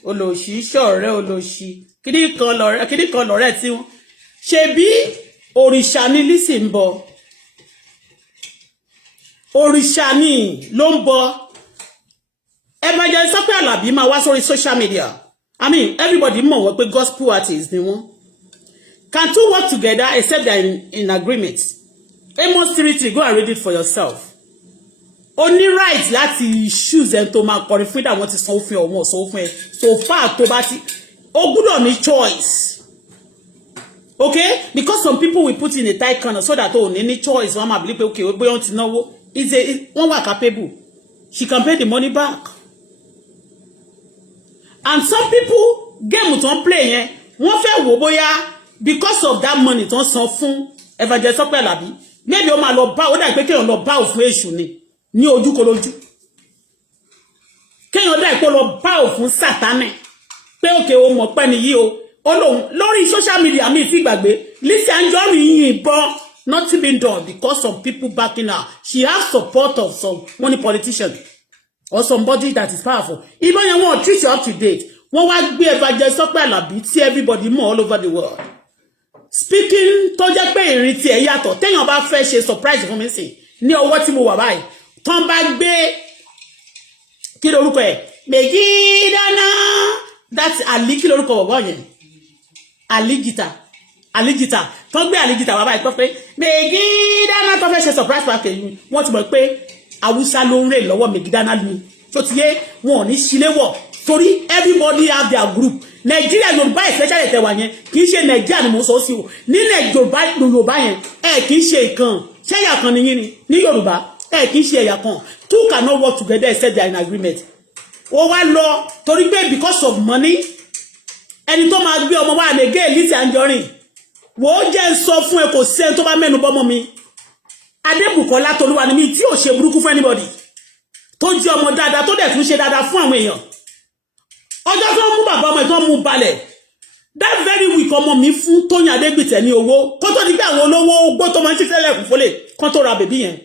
olòṣì ṣọ̀rẹ́ olòṣì kíní kan lọ́rẹ́ tí wọ́n ṣe bí òrìṣà ni Lizzy ń bọ òrìṣà ni ló ń bọ. Evangelist Tope Alabi máa wá sórí social media. I mean, everybody mọ̀ wọ́n pé gospel artists ni wọ́n. Can two work together except they are in agreement? Amos 3:3, go and read it for yourself. Only right láti choose them to máa kọrin fún ìdààmú ti sanwó fún ọmọ sanwó fún ẹ. So far tó bá ti ó gbọ́dọ̀ ní choice. Okay? Because some people will put in a tight corner so that ó ní ní choice. Wọ́n máa believe pé okay, bóyá wọ́n ti náwó. Wọ́n wà capable. She can pay the money back. And some people game tó ń play yẹn wọ́n fẹ́ wò bóyá because of that money tó ń san fún evangelist Tope Alabi maybe ó máa lọ bá ó dà pé kéèyàn lọ bá òfin èṣù ni ní ojúkorojú kéèyàn dà pé ó lọ bá òfin Sátánì pé òkè ó mọ̀ pé nìyí ó lóhun lórí social media mi fi gbàgbé Lizzy Anjorin yìnbọn nothing been done because some people backing her. She has support of some money politician or somebody that is powerful. Even you want to treat you up to date. Wọ́n wá gbé evangelist Tope Alabi tí everybody more all over the world. Speaking tó jẹ́ pé ìrìn tí ẹ yàtọ̀. Téèyàn bá fẹ́ ṣe surprise fún mi sí. Ní ọwọ́ tí mo wà báyìí. Tán bá gbé kí lorúkọ ẹ̀. Méjì dáná. That's Ali kí lorúkọ bọ̀bọ̀ yẹn. Ali Gita. Tán gbé Ali Gita wá báyìí tó pé méjì dáná tó fẹ́ ṣe surprise package. Wọ́n ti mọ̀ pé Awúsá ló ń rè lọ́wọ́ Megidana ni tó ti yé wọn ò ní síléwọ̀ torí everybody have their group. Nigeria Yorùbá especially tẹ̀wà yẹn kì í ṣe Nigeria ni mo sọ sí o ní Yorùbá yẹn kì í ṣe ìkan ṣé ẹ̀yà kan nìyí ni ní Yorùbá kì í ṣe ẹ̀yà kan. Two cannot work together except they are in agreement. Ó wá lọ torí pé because of money ẹni tó máa gbé ọmọ wa àlégé Lizzy Anjorin wò ó jẹ́ sọ fún ẹ kò sí ẹni tó bá mẹ́nu bọ́mọ mi. Adébùkọ́lá Tolúwa ni mi tí ò ṣe burúkú fún anybody tó jẹ́ ọmọ dáadáa tó dẹ̀ tún ṣe dáadáa fún àwọn èèyàn ọjọ́ tó mú bàbá ọmọ tó mú balẹ̀ that very week ọmọ mi fún Tóyìn Adégbìtẹ̀ ní owó kó tó di pé àwọn olówó gbó tó máa ń ṣiṣẹ́ lẹ́kùn fólè kán tó ra bèbí yẹn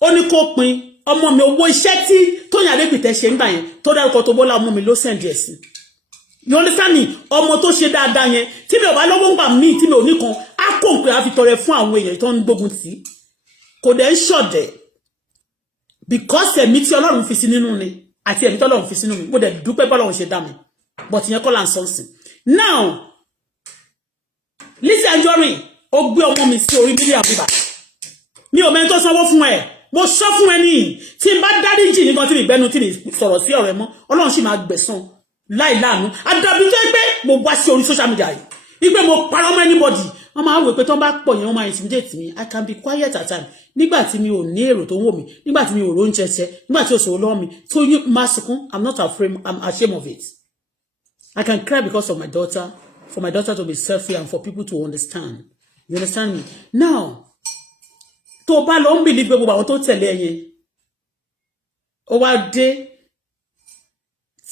ó ní kó pin ọmọ mi owó iṣẹ́ tí Tóyìn Adégbìtẹ̀ ṣe ń gbà yẹn tó dárúkọ tó bọ́lá ọmọ mi ló send ẹ̀ sí you understand me ọmọ tó ṣe dáadáa yẹn tí mi ò bá lọ́wọ́ ń gbà mí tí mi ò ní kan á kó nǹkan àfi tọrẹ fún àwọn èèyàn tó ń gbógun tì kò dẹ̀ ń ṣọ̀dẹ̀ because ẹ̀mí tí Ọlọ́run fi sí nínú ni àti ẹ̀mí tí Ọlọ́run fi sínú mi mo dẹ̀ dúpẹ́ bọ́lọ́run ṣe dá mi but ìyẹn kọ́ là ń sọ sí. Now Lizzy Anjorin ó gbé ọmọ mi sí orí mílíọ̀nù bíbà mi ò mẹ́ni tó sanwó fún ẹ mo sọ fún ẹ ní tí n bá dáríjì nìkan tí mi gbẹnu tí mi sọ̀rọ̀ sí ọ̀rẹ́ mọ́ Ọlọ́run sì máa gbẹ̀san láì láàánú àdàbí tó ń pé mo wá sí orí social media yìí wípé mo parọ́ mọ́ anybody wọ́n máa wò pé tó ń bá pọ̀ yẹn wọ́n máa intimidate mi. I can be quiet at time nígbà tí mi ò ní èrò tó ń wò mí nígbà tí mi ò róúnjẹ jẹ nígbà tí ò sọ̀rọ̀ lọ́wọ́ mi tó yín máa sunkún. I'm not afraid, I'm ashamed of it. I can cry because of my daughter, for my daughter to be self-free and for people to understand. You understand me? Now tó bá lọ ń believe gbogbo àwọn tó tẹ̀lé ẹyẹn ó wá dé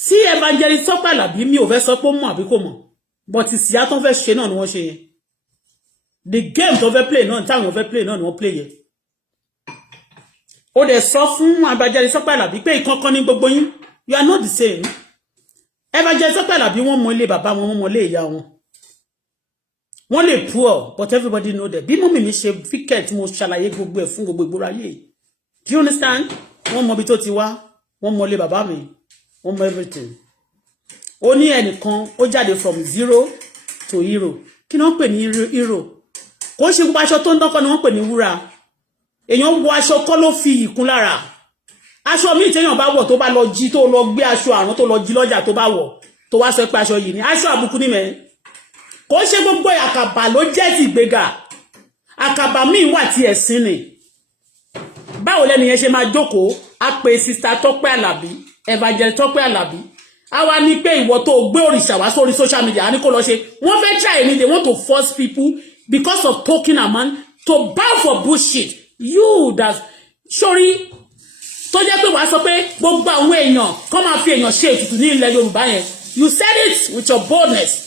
tí evangelist Tope Alabi mi ò fẹ́ sọ pé ó mọ̀ àbí kò mọ̀ but ìsìyà tó fẹ́ ṣe náà ni wọ́n ṣe yẹn the game tó fẹ́ play náà táwọn fẹ́ play náà ni wọ́n play yẹn ó dẹ̀ sọ fún evangelist Tope Alabi pé ìkankan ní gbogbo yín you are not the same. evangelist Tope Alabi wọ́n mọ ilé bàbá wọn, wọ́n mọ ilé ìyá wọn. Wọ́n lè poor, but everybody know that. Bí mọ́mì mi ṣe wicked mo ṣàlàyé gbogbo ẹ̀ fún gbogbo ìgboro ayé. Do you understand? Wọ́n mọ bí tó ti wá, wọ́n mọ ilé bàbá mi, wọ́n mọ everything. Ó ní ẹnìkan ó jáde from zero to hero. Kí wọ́n pè ní hero? Kò ṣe gbogbo aṣọ tó ń dán kọ́ ni wọ́n pè ní wúrà. Èèyàn wọ aṣọ kọ́ ló fi ìkún lára. Aṣọ míì téèyàn bá wọ̀ tó bá lọ jí tó lọ gbé aṣọ àrùn tó lọ jí lọ́jà tó bá wọ̀ tó wá sọ pé aṣọ yìí ni aṣọ àbùkù ni mẹ́. Kò ṣe gbogbo àkàbà ló jẹ́ ti ìgbéga. Àkàbà míì wà tí ẹ̀sìn ni. Báwo lẹ́ni yẹn ṣe máa jókòó á pe sister Tope Alabi, evangelist Tope Alabi. A wá ní pé ìwọ tó gbé òrìṣà wá sórí social media á ní kó lọ ṣe. Wọ́n fẹ́ try ni, they want to force people because of talking a man to bow for bullshit. You that sorry tó jẹ́ pé wàá sọ pé gbogbo àwọn èèyàn kọ́ máa fi èèyàn ṣe ètùtù ní ilẹ̀ Yorùbá yẹn. You said it with your boldness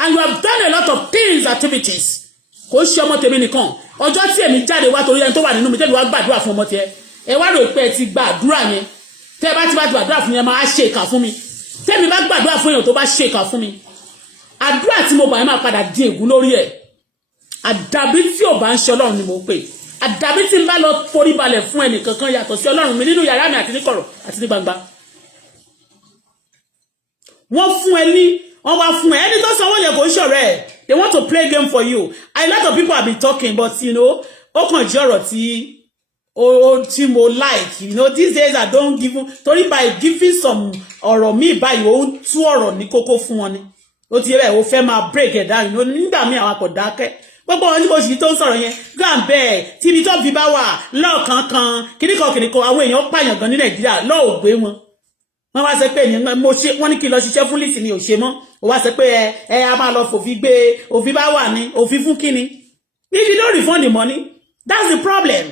and you have done a lot of things, activities. Kò ṣe ọmọ tèmi nìkan. Ọjọ́ tí èmi jáde wá torí ẹni tó wà nínú mi tẹ́lẹ̀ wá gbàdúrà fún ọmọ tiẹ̀. Ẹ wá rò pé ẹ ti gbàdúrà yẹn. Tẹ́ bá ti bá gbàdúrà fún yẹn máa ṣe ìkà fún mi. Tẹ́mi bá gbàdúrà fún èèyàn tó bá ṣe ìkà fún mi. Àdúrà tí mo gbà yẹn máa padà di ègún lórí ẹ̀. Àdàbí tí ò bá ń ṣe Ọlọ́run ni mo pè. Àdàbí tí ń bá lọ forí balẹ̀ fún ẹnì kankan yàtọ̀ sí Ọlọ́run mi nínú yàrá mi àti ní kọ̀rọ̀ àti ní gbangba. Wọ́n fún ẹ ní wọ́n wá fún ẹ ẹni tó sanwó yẹn kò ń ṣọ̀rẹ́ ẹ̀. They want to play game for you. A lot of people have been talking, but you know, ó kàn jẹ́ ọ̀rọ̀ tí mo like. You know, these days I don't give torí by giving some ọ̀rọ̀ mi báyìí ó tú ọ̀rọ̀ ní kókó fún wọn ni. Ó ti yẹ bẹ́ẹ̀ ó fẹ́ máa break it down. You know, nígbà míì àwọn kò dákẹ́. Gbogbo àwọn tí mo sì tó ń sọ̀rọ̀ yẹn gan bẹ́ẹ̀ tí ibi tó fi bá wà lọ́ọ̀kankan kìnnìkan àwọn èèyàn pààyàn gan ní Nàìjíríà lọ́ọ̀ gbé wọn. Wọ́n wá sọ pé mo ṣe wọ́n ní kí n lọ ṣiṣẹ́ fún LIZZY ni ò ṣe mọ́. Ó wá sọ pé ẹ a máa lọ fòfin gbé òfin bá wà ní òfin fún kíni. If you don't refund the money, that's the problem.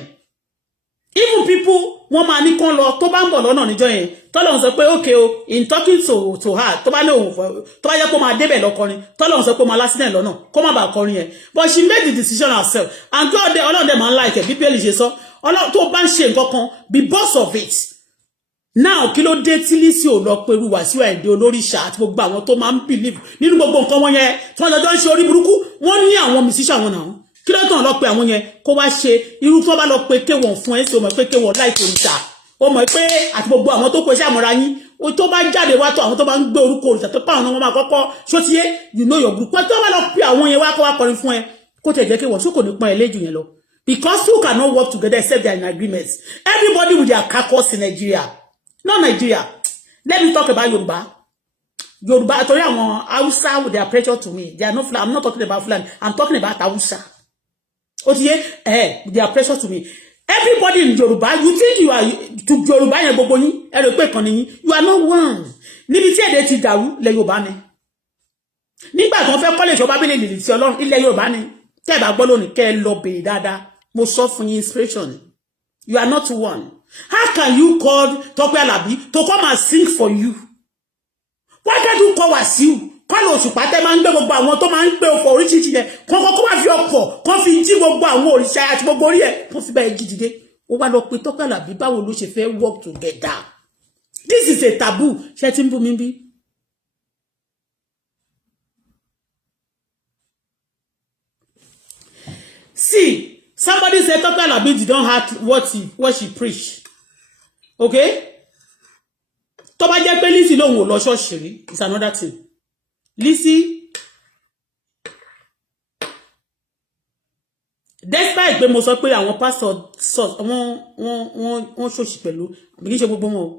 Even people wọ́n máa ní kán lọ tó bá ń bọ̀ lọ́nà níjọ́ yẹn tọ́lọ́run sọ pé okay o in talking to her tó bá lé òun tó bá yẹ kó máa débẹ̀ lọ́kọrin tọ́lọ́run sọ pé ó máa lásìlẹ̀ lọ́nà kó má bàa kọrin yẹn but she made the decision herself and God Ọlọ́run dẹ̀ máa ń like ẹ̀ Bíbélì ṣe sọ Ọlọ́run tó bá ń ṣe nǹkan kan be boss of it. Now kí ló dé tí LIZZY ò lọ pẹ̀lú Wàsíù Àyìndé olóríṣà àti gbogbo àwọn tó máa ń believe nínú gbogbo nǹkan wọn yẹn tí wọ́n jọjọ́ ń ṣe orí burúkú wọ́n ní àwọn musician wọn náà kí ló tàn lọ pé àwọn yẹn kó wá ṣe irú tó bá lọ pé kéwọ̀n fún ẹ̀ sí o mọ̀ pé kéwọ̀n láìpẹ́ òrìṣà o mọ̀ pé àti gbogbo àwọn tó pèsè àmọ́ra yín o tó bá jáde wá tó àwọn tó bá ń gbé orúkọ òrìṣà tó pàwọn ọmọ máa kọ́kọ́ ṣótíyé you know your group pé tó bá lọ pé àwọn yẹn wá kó wá kọrin fún ẹ kó tẹ̀ jẹ́ kéwọ̀n tó kò ní pọ́n ẹ léjù yẹn lọ because you cannot work together except they are in agreements everybody with their carcass in Nigeria not Nigeria. Let me talk about Yoruba torí àwọn Hausa with their pressure to me they are not I'm not talking about Fulani I'm talking about Hausa. Ó ti yé they are pressure to me. Everybody in Yoruba you think you are to Yoruba yẹn gbogbo yín ẹ rò pé kan ni yín you are not one. Níbi tí èdè ti dàrú ilẹ̀ Yorùbá ni. Nígbà tí wọ́n fẹ́ kọ́lé ìjọba bílẹ̀ ìdìlì tí Ọlọ́run ilẹ̀ Yorùbá ni. Tẹ́ ẹ bá gbọ́ lónìí kẹ́ ẹ lọ bèrè dáadáa mo sọ fún yín inspiration. You are not one. How can you call Tope Alabi to come and sing for you? Why can't you call Wàsíù? Call Òṣùpá tẹ́ máa ń gbé gbogbo àwọn tó máa ń gbé ọkọ̀ oríṣiríṣi yẹn. Kọ́kọ́ kó máa fi ọkọ̀ kó fi jí gbogbo àwọn òrìṣà àti gbogbo orí ẹ̀ kó fi bẹ́ẹ̀ jí dìde. Ó wá lọ pé Tope Alabi báwo ló ṣe fẹ́ work together. This is a taboo. Ṣé tí ń bú mi bí? See, somebody said Tope Alabi did not have what she preached. Okay? Tó bá jẹ́ pé LIZZY lóhun ò lọ ṣọ́ọ̀ṣì rí, it's another thing. LIZZY, despite pé mo sọ pé àwọn pastor wọ́n ṣọ́ọ̀ṣì pẹ̀lú, àbí kì í ṣe gbogbo wọn.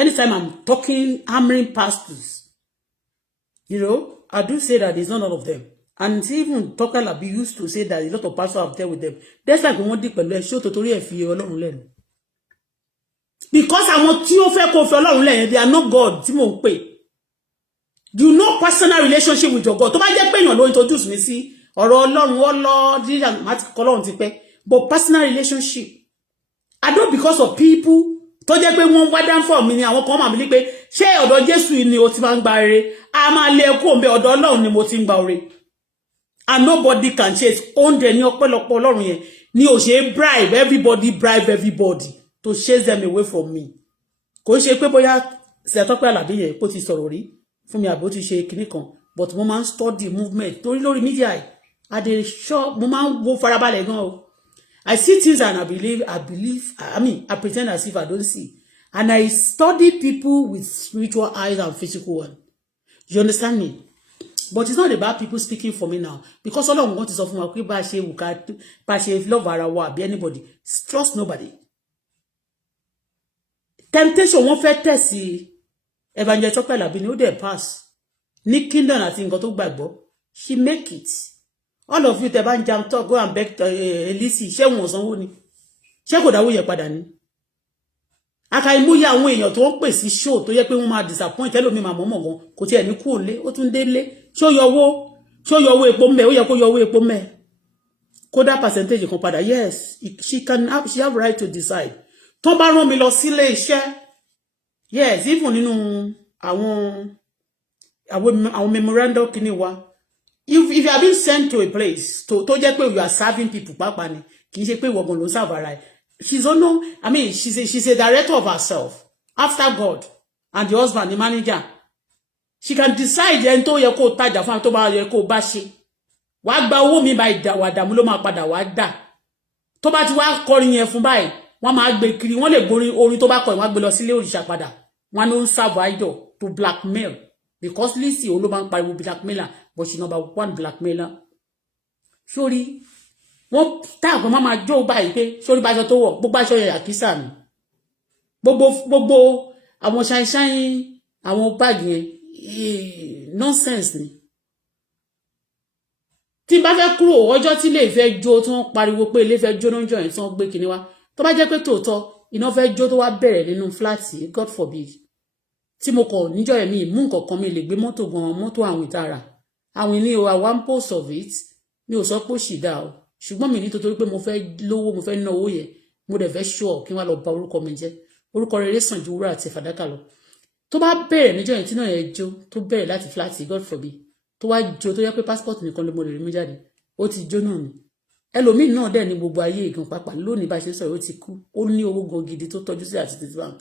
Anytime I'm talking, hammering pastors, you know, I do say that it's not all of them. And even Tope Alabi used to say that a lot of pastors have dealt with them. Despite pé wọ́n dì pẹ̀lú ẹ̀ ṣé ó torí ẹ̀ fi Ọlọ́run lẹ́nu. Because àwọn tí ó fẹ́ kó fi Ọlọ́run lẹ́yìn they are not God tí mò ń pè. You know personal relationship with your God. Tó bá jẹ́ pé èèyàn ló introduce mi sí ọ̀rọ̀ Ọlọ́run ọlọ́ dídá àti Ọlọ́run ti pẹ́. But personal relationship. I don't because of people tó jẹ́ pé wọ́n wá down for mi ni àwọn kan máa bí pé ṣé ọ̀dọ̀ Jésù ni o ti máa ń gba ire. A máa lé ẹkú òǹbẹ ọ̀dọ̀ Ọlọ́run ni mo ti ń gba ire. And nobody can chase. Oúnjẹ ní ọpẹ́lọpẹ́ Ọlọ́run yẹn ni ò ṣe bribe everybody. To chase them away from me. Kò ṣe pé bóyá se Tope Alabi yẹn kó ti sọ̀rọ̀ rí fún mi àbó ti ṣe kinní kan but mo máa ń study movement torí lórí media I dey sure mo máa ń wo farabalẹ̀ gan o. I see things and I believe, I pretend as if I don't see. And I study people with spiritual eyes and physical one. You understand me? But it's not about people speaking for me now. Because all I want is of my love arawa be anybody. Trust nobody. Temptation won't fit test evangelist Tope Alabi no dey pass. Ní kingdom àti nǹkan tó gbàgbọ́. She make it. All of you te ban jam talk go and beg LIZZY ṣé wọ́n sanwó ni. Ṣé kò dáwó yẹ padà ni. Àkàìmọye àwọn èèyàn tó ń pè sí show tó yẹ pé wọ́n máa disappoint ẹlòmíì máa mọ̀mọ̀ gan kò tiẹ̀ ní kú òlé ó tún délé ṣó yọ owó epo ńbẹ ó yẹ kó yọ owó epo ńbẹ kó dá percentage kan padà yes she have right to decide tó bá rán mi lọ sílé iṣẹ́ yes even nínú àwọn memorandum kini wa if you are being sent to a place to jẹ́ pé you are serving people pàápàá ni kì í ṣe pé ìwọ gan ló serve ara ẹ̀. She's she's a director of herself after God and the husband, the manager. She can decide ẹni tó yẹ kó tajà fún tó bá yẹ kó bá ṣe. Wá gba owó mi báyìí wá dàmú ló máa padà wá dà. Tó bá ti wá kọrin yẹn fún báyìí, wọ́n máa gbé kiri, wọ́n lè gborin orin tó bá kọ wọ́n gbé lọ sílé òrìṣà padà. Wọ́n no serve idol to blackmail because LIZZY ó ló máa ń pariwo blackmailer but she number one blackmailer. Sorry. Wọ́n tá àwọn máa jó báyìí pé sórí báṣọ tó wọ̀ gbogbo aṣọ yẹn àkísà ni gbogbo àwọn ṣáínṣáín àwọn báàgì yẹn nonsense ni tí bá fẹ́ kúrò ọjọ́ tí lè fẹ́ jó tí wọ́n pariwo pé ilé fẹ́ jó lọ́jọ́ yẹn tí wọ́n gbé kinní wá tó bá jẹ́ pé tòótọ́ iná fẹ́ jó tó wá bẹ̀rẹ̀ nínú fúláàtì God forbid tí mo kọ̀ níjọ́ yẹn mi mú nǹkan kan mi lè gbé mọ́tò gan mọ́tò àwọn ìtara àwọn ilé wa one post of it mi ò sọ pé ó sì dá o ṣùgbọ́n mi ní torí pé mo fẹ́ lówó mo fẹ́ ná owó yẹn mo dẹ̀ fẹ́ show kí wọ́n lọ bà orúkọ mi jẹ́ orúkọ rere sàn ju wúrà àti fàdákà lọ tó bá bẹ̀rẹ̀ níjọ́ yẹn tí náà yẹn jó tó bẹ̀rẹ̀ láti flat God forbid tó wá jó tó yẹ pé passport nìkan ló mo lè rí mú jáde ó ti jó náà ni ẹlòmíì náà dẹ̀ ní gbogbo ayé ìgan pàápàá lónìí bá ṣe sọ̀rọ̀ ó ti kú ó ní owó gan gidi tó tọ́jú sí àti títí bank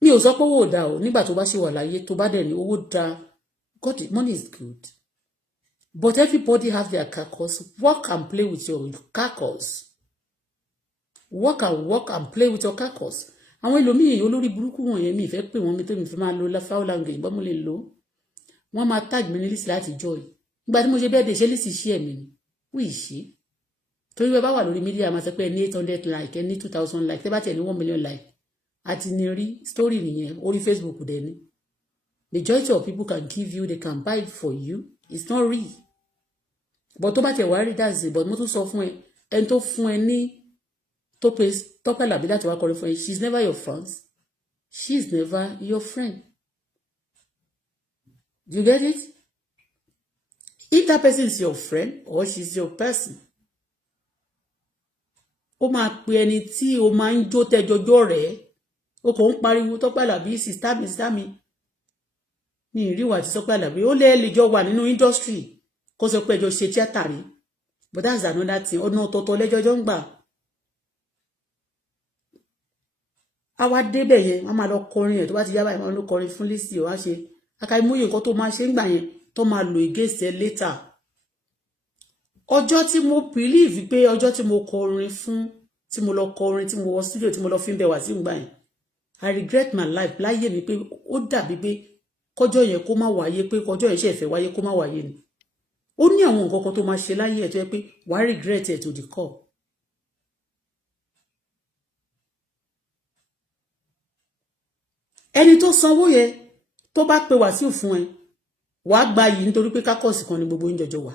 mi ò sọ pé owó dá o nígbà tó bá ṣe wà láyé tó bá dẹ̀ ní owó dá God money is good. But everybody have their carcass. Work and play with your carcass. Work and play with your carcass. Àwọn ẹlòmíì olórí burúkú wọn yẹn mi fẹ́ pè wọ́n mi tó mi fẹ́ máa lo foul language bá mo lè lò. Wọ́n máa tag mi ní LIZZY láti joy. Ìgbà tí mo ṣe birthday ṣe LIZZY share mi ni. Who is she? Torí wẹ́ bá wà lórí media máa sọ pé ní 800 like, ní 2000 like, tẹ́ bá tiẹ̀ ní 1 million like. Àti ní rí story nìyẹn orí Facebook dẹ̀ ni. Majority of people can give you, they can buy it for you. It's not real. But tó bá tẹ̀ wá rí that's it but mo tún sọ fún ẹ ẹni tó fún ẹ ní Tope Alabi láti wá kọrin fún ẹ she's never your friend. She's never your friend. You get it? If that person is your friend or she's your person ó máa pe ẹni tí ó máa ń jó tẹjọjọ rẹ̀ ó kàn ń pariwo Tope Alabi sister mi ní ìríwà tí Tope Alabi ó lè jọ wà nínú industry kó sọ pé ẹjọ́ ṣe tíátà rí but that's another thing ọ̀nà ọ̀tọ̀ọ̀tọ̀ lẹ́jọ́jọ́ ń gbà àwa débẹ̀ yẹn wọ́n máa lọ kọrin ẹ̀ tó bá ti yá báyìí wọ́n lọ kọrin fún LIZZY wá ṣe àkàìmọye nǹkan tó máa ṣe ń gbà yẹn tó máa lo against ẹ later ọjọ́ tí mo believe pé ọjọ́ tí mo kọrin fún tí mo lọ kọrin tí mo wọ studio tí mo lọ fi ń bẹ̀ wá sí ìgbà yẹn I regret my life láyé mi pé ó dàbí pé kọjọ́ yẹn kó má wáyé pé kọjọ́ yẹn ṣe fẹ́ wáyé kó má wáyé ni ó ní àwọn nǹkan kan tó máa ṣe láyé ẹ̀ tó yẹ pé wàá regret ẹ̀ to the core. ẹni tó sanwó yẹn tó bá pe Wàsíù fún ẹ wàá gba yìí nítorí pé kákọ́ọ̀sì kan ni gbogbo ìjọjọ wà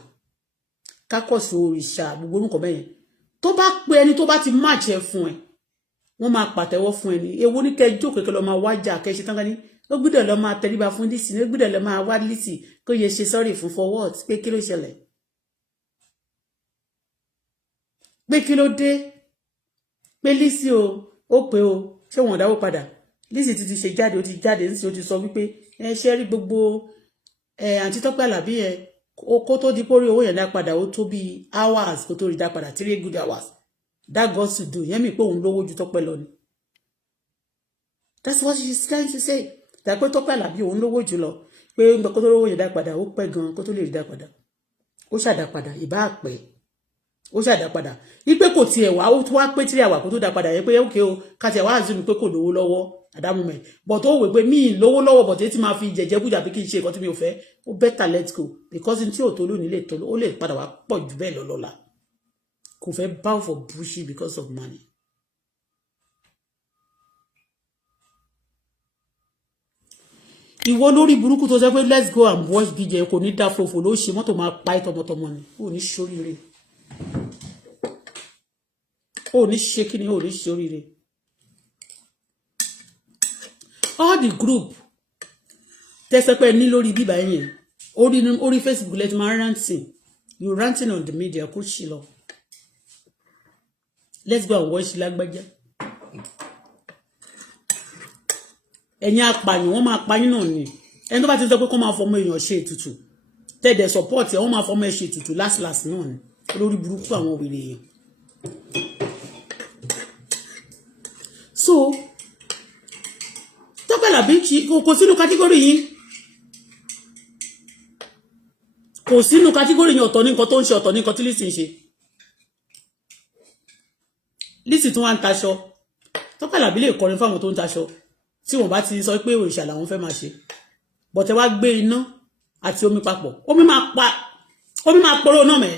kákọ́ọ̀sì òrìṣà gbogbo orúkọ bẹ́yẹn tó bá pe ẹni tó bá ti match ẹ fún ẹ wọ́n máa pàtẹ́wọ́ fún ẹ ní ewu ní kẹjọ kẹkẹ lọ máa wájà kẹṣẹ tán ní ó gbọ́dọ̀ lọ máa tẹríba fún LIZZY ó gbọ́dọ̀ lọ máa wá LIZZY kó yẹ ṣe sorry fún for what pé kí ló ṣẹlẹ̀ pé kí ló dé pé LIZZY ó pé o ṣé wọn dáwó padà LIZZY ti ṣe jáde ó ti jáde ní ó ti sọ wípé ẹ ṣe rí gbogbo àǹtí Tope Alabi ẹ kó tó di pórí owó yẹn dá padà ó tó bí hours kó tó rí dá padà 3 good hours that got to do yẹn mi pé òun lówó ju Tope lọ ni that's what she's trying to say dàpẹ́ Tope Alabi òun lówó jù lọ pé kó tó rówó yẹn dá padà ó pẹ́ gan kó tó lè rí dá padà ó ṣàdá padà ìbá àpẹ́ ó ṣàdá padà wípé kò tiẹ̀ wá ó tún wá pé 3 hours kó tó dá padà yẹn pé ókè o ká tiẹ̀ wá àzùmí pé kò lówó lọ́wọ́ at that moment but ó wè pé mí lówó lọ́wọ́ but tí máa fi jẹ̀jẹ̀ bújà bí kí n ṣe nǹkan tí mi ò fẹ́ ó better let's go because tí ò tó lónìí lè tó ó lè padà wá pọ̀ jù bẹ́ẹ̀ lọ lọ́la kò fẹ́ bow for bullshit because of money. Ìwọ lórí burúkú tó sọ pé let's go and watch BJ kò ní dá fòfò ló ṣe mọ́tò máa pa ìtọmọtọmọ ni ò ní ṣoríire ò ní ṣe kí ni ò ní ṣoríire. All the group tẹ́sẹ̀ pé ní lórí bíbá yẹn orí Facebook let máa ranting you ranting on the media kó ṣì lọ let's go and watch lágbájá. Ẹ̀yin apààyàn wọ́n máa pa yín náà ni ẹni tó bá ti sọ pé kó máa fọmọ èèyàn ṣe ètùtù tẹ́ẹ̀dẹ̀ support ẹ̀ wọ́n máa fọmọ ẹ̀ ṣe ètùtù last náà ni lórí burúkú àwọn òbèrè èèyàn. So Tope Alabi kò sínú kátígórì yín kò sínú kátígórì yín ọ̀tọ̀ ní nǹkan tó ń ṣe ọ̀tọ̀ ní nǹkan tí Lizzy ń ṣe. Lizzy tún wá ń taṣọ Tope Alabi lè kọrin fáwọn tó ń taṣọ tí wọ́n bá ti sọ pé òrìṣà làwọn fẹ́ máa ṣe but ẹ wá gbé iná àti omi papọ̀ omi máa poró náà mẹ́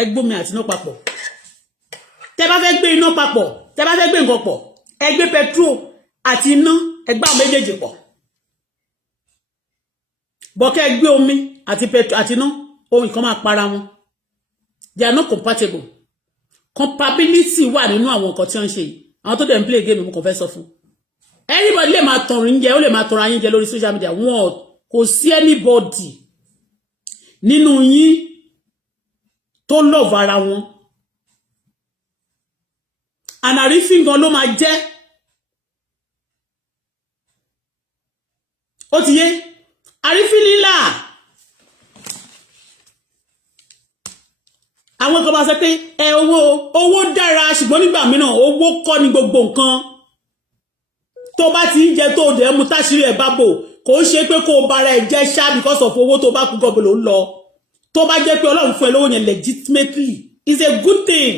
ẹ gbómi àti iná papọ̀ tẹ́ bá fẹ́ gbé iná papọ̀ tẹ́ bá fẹ́ gbé nǹkan pọ̀ ẹ gbé petrol àti iná ẹ gbá méjèèjì pọ̀ bọ́kẹ́ ẹ gbé omi àti petrol àti iná ohun kan máa para wọn they are not compatible. Compatibility wà nínú àwọn nǹkan tí wọ́n ṣe yìí àwọn tó dẹ̀ ń play game mo kàn fẹ́ sọ fún anybody lè máa tọrin jẹ ó lè máa tọrọ ayín jẹ lórí social media wọn kò sí anybody nínú yín tó love ara wọn ànàrífín gan ló máa jẹ́ ó ti yé àrífín lílà àwọn kan bá sọ pé owó dára ṣùgbọ́n nígbà mìíràn owó kọ́ ni gbogbo nǹkan tó bá ti ń jẹ tó dẹ̀ mú táṣírí ẹ̀ bá bò kò ń ṣe pé kó o bára ẹ̀ jẹ́ ṣá because of owó tó bá kú gọ́bọ̀ ló ń lọ tó bá jẹ́ pé Ọlọ́run fún ẹ lówó yẹn legitimately is a good thing.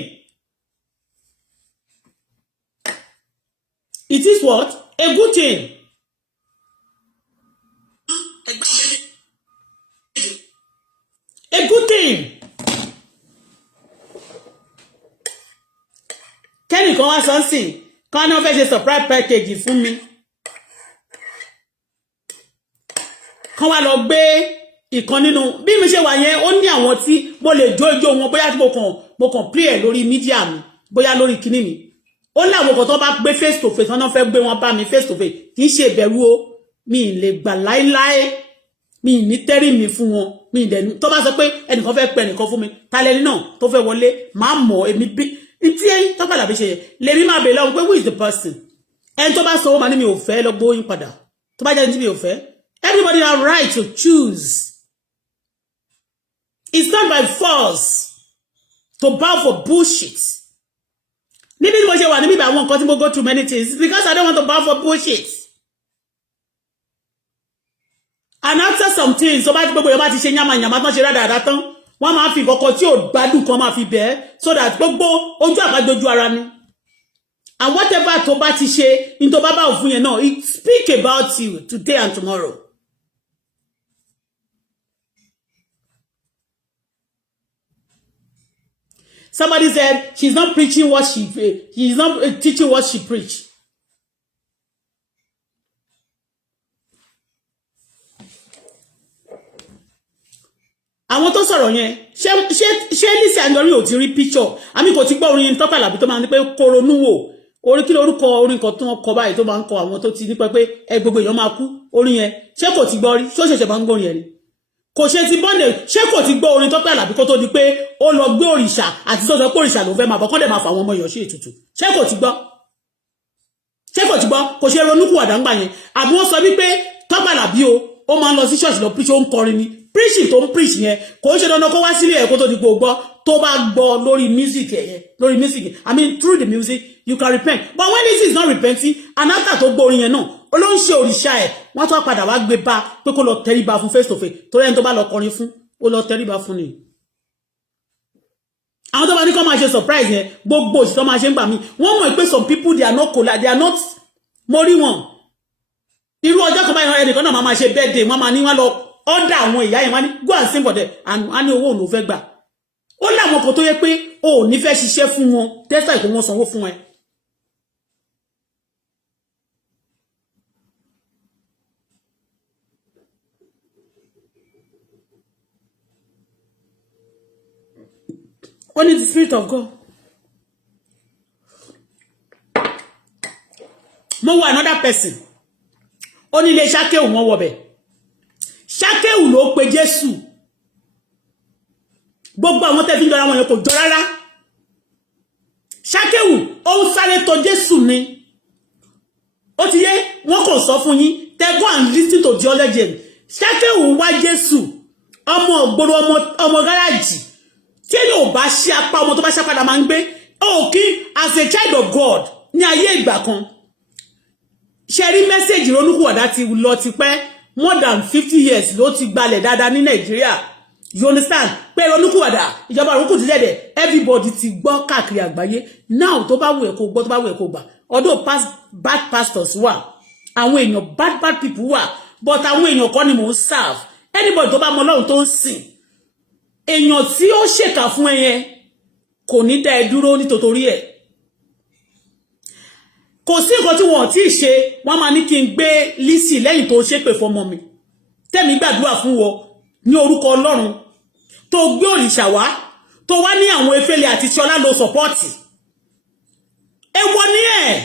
It is what? A good thing. A good thing. Kẹ́nìkan wá sọ́nsìn kan náà fẹ́ ṣe surprise package fún mi kan wá lọ gbé ìkan nínú bí mi ṣe wà yẹn ó ní àwọn tí mo lè jó ijó wọn bóyá tí mo kàn play ẹ̀ lórí mídíà mi bóyá lórí kíní mi ó láwọn kan tó bá gbé face to face tán náà fẹ́ gbé wọn bá mi face to face kì í ṣe ìbẹ̀rù o mi lè gbà láíláí mi ní tẹ́rì mi fún wọn mi dẹ̀ tó bá sọ pé ẹnìkan fẹ́ pẹ ẹnìkan fún mi tálẹ́ni náà tó fẹ́ wọlé máa mọ̀ èmi bí ntí ẹ̀yin Tope Alabi ṣe lèmi máa bèèrè lọ́wọ́ pé who is the person ẹni tó bá sọ wọ́n máa ní mi ò fẹ́ lọ gbóyún padà tó bá jẹ́ ní tí mi ò fẹ́ everybody have right to choose it's not by force to bow for bullshit níbi tí mo ṣe wà níbi àwọn nǹkan tí mo go through many things because I don't want to bow for bullshit and after some things tó bá ti gbogbo yẹn bá ti ṣe yàmàyàmà tán ṣe rádaràdà tán wọ́n máa fi kọ́kọ́ tí ò gbádùn kan máa fi bẹ́ẹ̀ so that gbogbo ojú àbájọjú ara ni and whatever tó bá ti ṣe ní tó bá bá òfin yẹn náà it speak about you today and tomorrow. Somebody said she's not preaching what she's not teaching what she preach. Àwọn tó sọ̀rọ̀ yẹn ṣé Lizzy Anjorin ò ti rí picture àmì kò ti gbọ́ orin Tope Alabi tó máa ń ní pé koronú wò orin kí lórúkọ orin kan tó wọ́n kọ báyìí tó máa ń kọ àwọn tó ti ní pé ẹ gbogbo èèyàn máa kú orin yẹn ṣé kò ti gbọ́ rí ṣó ṣẹ̀ṣẹ̀ máa ń gbọ́ orin yẹn ni kò ṣe ti bọ́ọ̀lẹ̀ ṣé kò ti gbọ́ orin Tope Alabi kó tó di pé ó lọ gbé òrìṣà àti tó sọ pé òrìṣà ló fẹ́ máa bọ̀ kọ́ dẹ̀ máa fà àwọn ọmọ èèyàn ṣe ètùtù ṣé kò ti gbọ́ kò ṣe ronúkú àdáńgbà yẹn àbí wọ́n sọ wípé Tope Alabi ó máa ń lọ sí ṣọ́ọ̀ṣì lọ píṣọ́ ń kọrin ni preaching tó ń preach yẹn kò ṣe dandan kó wá sílé ẹ̀ kó tó di gbogbo tó bá gbọ́ lórí music I mean through the music you can repent but when this is not repenting and after tó gbọ́ orin yẹn náà ó ló ń ṣe òrìṣà ẹ̀ wọ́n tó padà wá gbé bá pé kó lọ tẹríba fún face to face torí ẹni tó bá lọ kọrin fún ó lọ tẹríba fún ni àwọn tó bá ní kó máa ṣe surprise yẹn gbogbo òṣì tó máa ṣe ń gbà mí wọ́n mọ̀ pé some people they are not mo rí wọn irú ọjọ́ kan báyìí ẹnìkan náà máa ṣe birthday wọ́n máa ní wọ́n lọ order àwọn ìyá yẹn wọ́n ní go and sing for them and wọ́n ní owó òun ò fẹ́ gbà ó láwọn kan tó yẹ pé o ò ní fẹ́ ṣiṣẹ́ fún wọn tẹ́sà ìkó wọn sanwó fún ẹ. Only the Spirit of God. Mo wo another person. Ó ní ilé Ṣákéù wọ́n wọ̀ bẹ̀. Ṣákéù ló pe Jésù. Gbogbo àwọn tẹ́ fi jọra wọn yẹn kò jọ rárá. Ṣákéù ó ń sáré tọ̀ Jésù ni. Ó ti yé wọ́n kò sọ fún yín. Tẹ́ go and listen to the legend. Ṣákéù wá Jésù. Ọmọ ògbóró ọmọ gáràjì. Tí yóò bá ṣe apá ọmọ tó bá ṣe padà máa ń gbé. Okay, as a child of God ní ayé ìgbà kan. Ṣe message ronúkúwàdà ti lọ ti pẹ́ more than 50 years ló ti gbalẹ̀ dáadáa ní Nàìjíríà. You understand? Pé ronúkúwàdà ìjọba ronúkú ti dẹ̀dẹ̀ everybody ti gbọ́ káàkiri àgbáyé. Now tó bá wù ẹ́ kó gbọ́ tó bá wù ẹ́ kó gbà. Although bad pastors wà, àwọn èèyàn bad people wà, but àwọn èèyàn kọ́ ni mò ń serve. Anybody tó bá mọ Ọlọ́run tó ń sìn. Èèyàn tí ó ṣèkà fún ẹ yẹn kò ní dá ẹ dúró nítorí ẹ̀. Kò sí nǹkan tí wọ́n ti ṣe wọ́n máa ní kí n gbé Lizzy lẹ́yìn tó ṣépè fọ́mọ mi tẹ́mi gbàdúrà fún wọ ní orúkọ Ọlọ́run tó gbé òrìṣà wá tó wá ní àwọn efele àti ṣọlá lo sọpọ́ọ̀tì èwo ni ẹ̀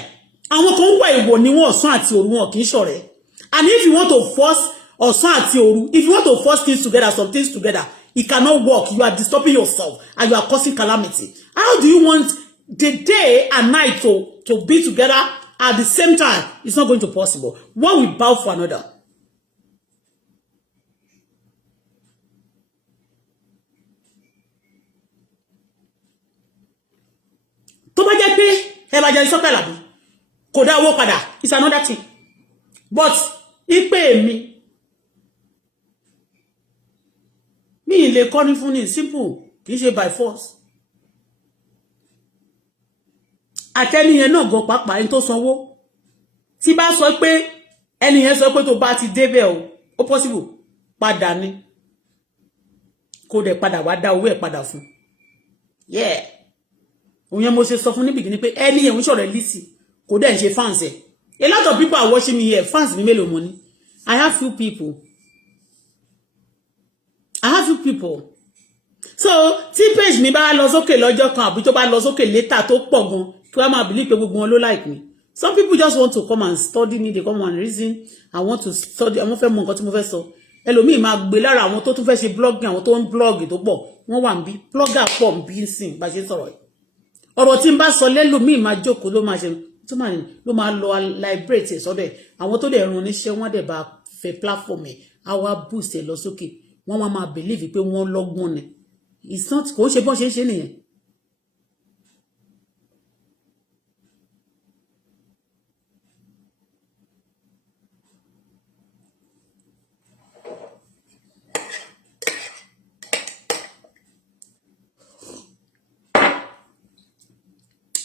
àwọn kan wà èwo ni wọ́n ọ̀sán àti òru wọn kì í ṣọ̀rẹ́ and if you want to force ọ̀sán àti òru if you want to force things together some things together it cannot work you are disturbing yourself and you are causing calamity. How do you want the day and night to be together at the same time? It's not going to be possible. One will bow for another. Tó bá jẹ́ pé evangelist Alabi kò dá owó padà, it's another thing. But ìpè mi lè kọ́ ní fún ní simple kì í ṣe by force. Àtẹni yẹn náà gan pàápàá ẹni tó sanwó tí bá sọ pé ẹni yẹn sọ pé tó bá ti débẹ̀ ó possible padà ni kó dẹ̀ padà wá dá owó ẹ̀ padà fún. Yeah. Òun yẹn mo ṣe sọ fún ní beginning pé ẹni yẹn ń ṣọ̀rẹ́ Lizzy kò dẹ̀ ń ṣe fans ẹ̀. A lot of people are watching me here. Fans mi mélòó mo ní. I have few people. So tí page mi bá lọ sókè lọ́jọ́ kan àbí tó bá lọ sókè later tó pọ̀ gan kí wọ́n máa believe pé gbogbo wọn ló like me. Some people just want to come and study me. They come and reason. I want to study. Àwọn fẹ́ mọ̀ nǹkan tí mo fẹ́ sọ. Ẹlòmíì máa gbé lára àwọn tó tún fẹ́ ṣe blogging àwọn tó ń blog tó pọ̀. Wọ́n wà níbí. Blogger pọ̀ níbí nsìn bá ṣe sọ̀rọ̀ yìí. Ọ̀rọ̀ tí n bá sọ lẹ́lòmíì máa jókòó ló máa ṣe tó máa ló máa lọ liberate sọ́dọ̀ ẹ̀. Àwọn tó dẹ̀ run oníṣẹ́ wọ́n dẹ̀ bá fẹ́ platform ẹ̀. Àwa boost ẹ̀ lọ sókè. Wọ́n máa believe pé wọ́n lọ́gbọ́n ni. It's not kò ṣe bọ́n ṣe nìyẹn.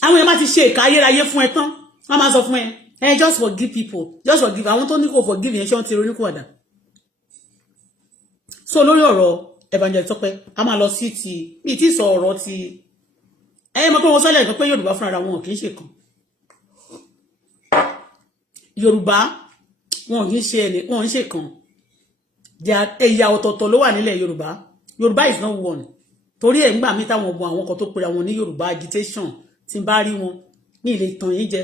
Àwọn èèyàn máa ti ṣe ìka ayérayé fún ẹ tán wọ́n máa sọ fún ẹ just forgive people just forgive àwọn tó ní kò forgive yẹn ṣé wọ́n ti ronú kó wàdà. So lórí ọ̀rọ̀ evangelist Tope a máa lọ sí ti bí tí sọ ọ̀rọ̀ ti mọ̀ pé wọ́n sọ́lẹ̀ nǹkan pé Yorùbá fúnra wọn kì í ṣe kan Yorùbá wọn kì í ṣe ẹni wọn ń ṣe kan ẹ̀yà ọ̀tọ̀ọ̀tọ̀ ló wà nílẹ̀ Yorùbá is not one torí ẹ̀ ńgbà mí táwọn ọmọ àwọn kan tó pera wọn ní Yorùbá agitation tí n bá rí wọn ní ilé ìtàn yìí jẹ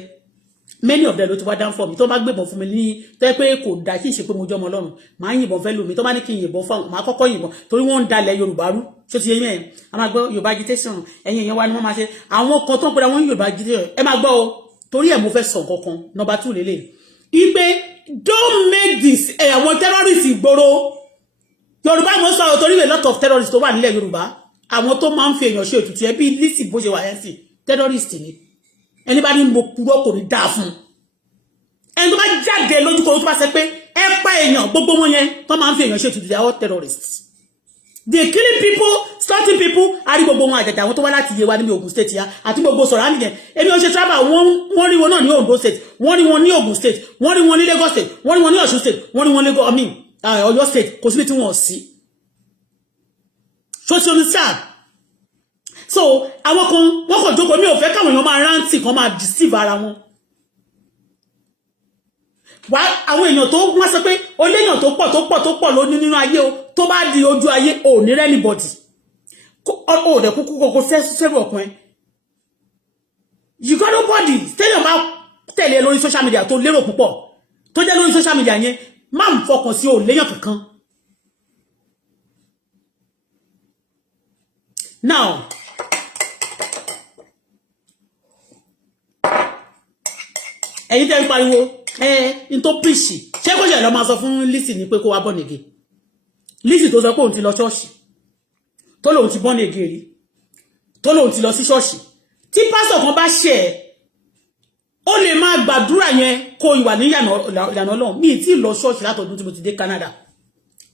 many of them ló ti wá down for mi tó bá gbébọn fún mi ní tó yẹ pé kò dá kí n ṣe pé mo jọ ọmọ Ọlọ́run máa yìnbọn fẹ́ lómi tó bá ní kí n yìnbọn fáwọn máa kọ́kọ́ yìnbọn torí wọ́n ń dalẹ̀ Yorùbá rú ṣó ti yẹ yẹn a máa gbọ́ Yorùbá agitation ẹ̀yin èèyàn wa ni wọ́n máa ṣe àwọn kan tó ń pera wọn Yorùbá agitation ẹ máa gbọ́ o torí ẹ̀ mo fẹ́ sọ kankan number 2 lélẹ̀ ipe don't make this àwọn terrorists ìgboro Yorùbá mo sọ torí a lot of terrorists tó wà nílẹ̀ Yorùbá àwọn tó máa ń fi èèyàn ṣe ètùtù ẹ bí Lizzy bó ṣe wà yẹn sí terrorist ni ẹni bá ní mo purọ́ kò ní dáa fún ẹni tó bá jáde lójúkọ tó bá ṣe pé ẹ pa èèyàn gbogbo wọn yẹn tó máa ń fi èèyàn ṣe ètùtù they are all terrorists they killing people starting people àrí gbogbo wọn àjàjà àwọn tó wá láti Yewa ní Ogun State ya àti gbogbo sọ̀rọ̀ àníyàn èmi ò ṣe travel wọ́n rí wọn náà ní Ondo State wọ́n rí wọn ní Ogun State wọ́n rí wọn ní Lagos State wọ́n rí wọn ní Ọ̀ṣun State wọ́n rí wọn ní Lagos Ọ̀yọ́ State kò síbi tí wọ́n sí ṣó ní sáà so àwọn kan wọ́n kò jókòó mi ò fẹ́ káwọn èèyàn máa rántí kan máa deceive ara wọn wá àwọn èèyàn tó wọ́n sọ pé ó léèyàn tó pọ̀ ló ní nínú ayé o tó bá di ojú ayé ò ní anybody ó dẹ̀ kúkú kókó sẹ́rù ọkùnrin you got nobody téèyàn bá tẹ̀lé lórí social media tó lérò púpọ̀ tó jẹ́ lórí social media yẹn má ń fọkàn sí ò léèyàn kankan now ẹ̀yin tẹ́ ń pariwo in tó pìṣì ṣé kó ṣe lọ máa sọ fún Lizzy ní pé kó wá born again Lizzy tó sọ pé òun ti lọ ṣọ́ọ̀ṣì tó lòun ti born again rí tó lòun ti lọ sí ṣọ́ọ̀ṣì tí pásítọ̀ kan bá ṣe ẹ̀ ó lè máa gbàdúrà yẹn kó ìwà ní ìyànà Ọlọ́run mi tí lọ ṣọ́ọ̀ṣì látọdún tí mo ti dé Canada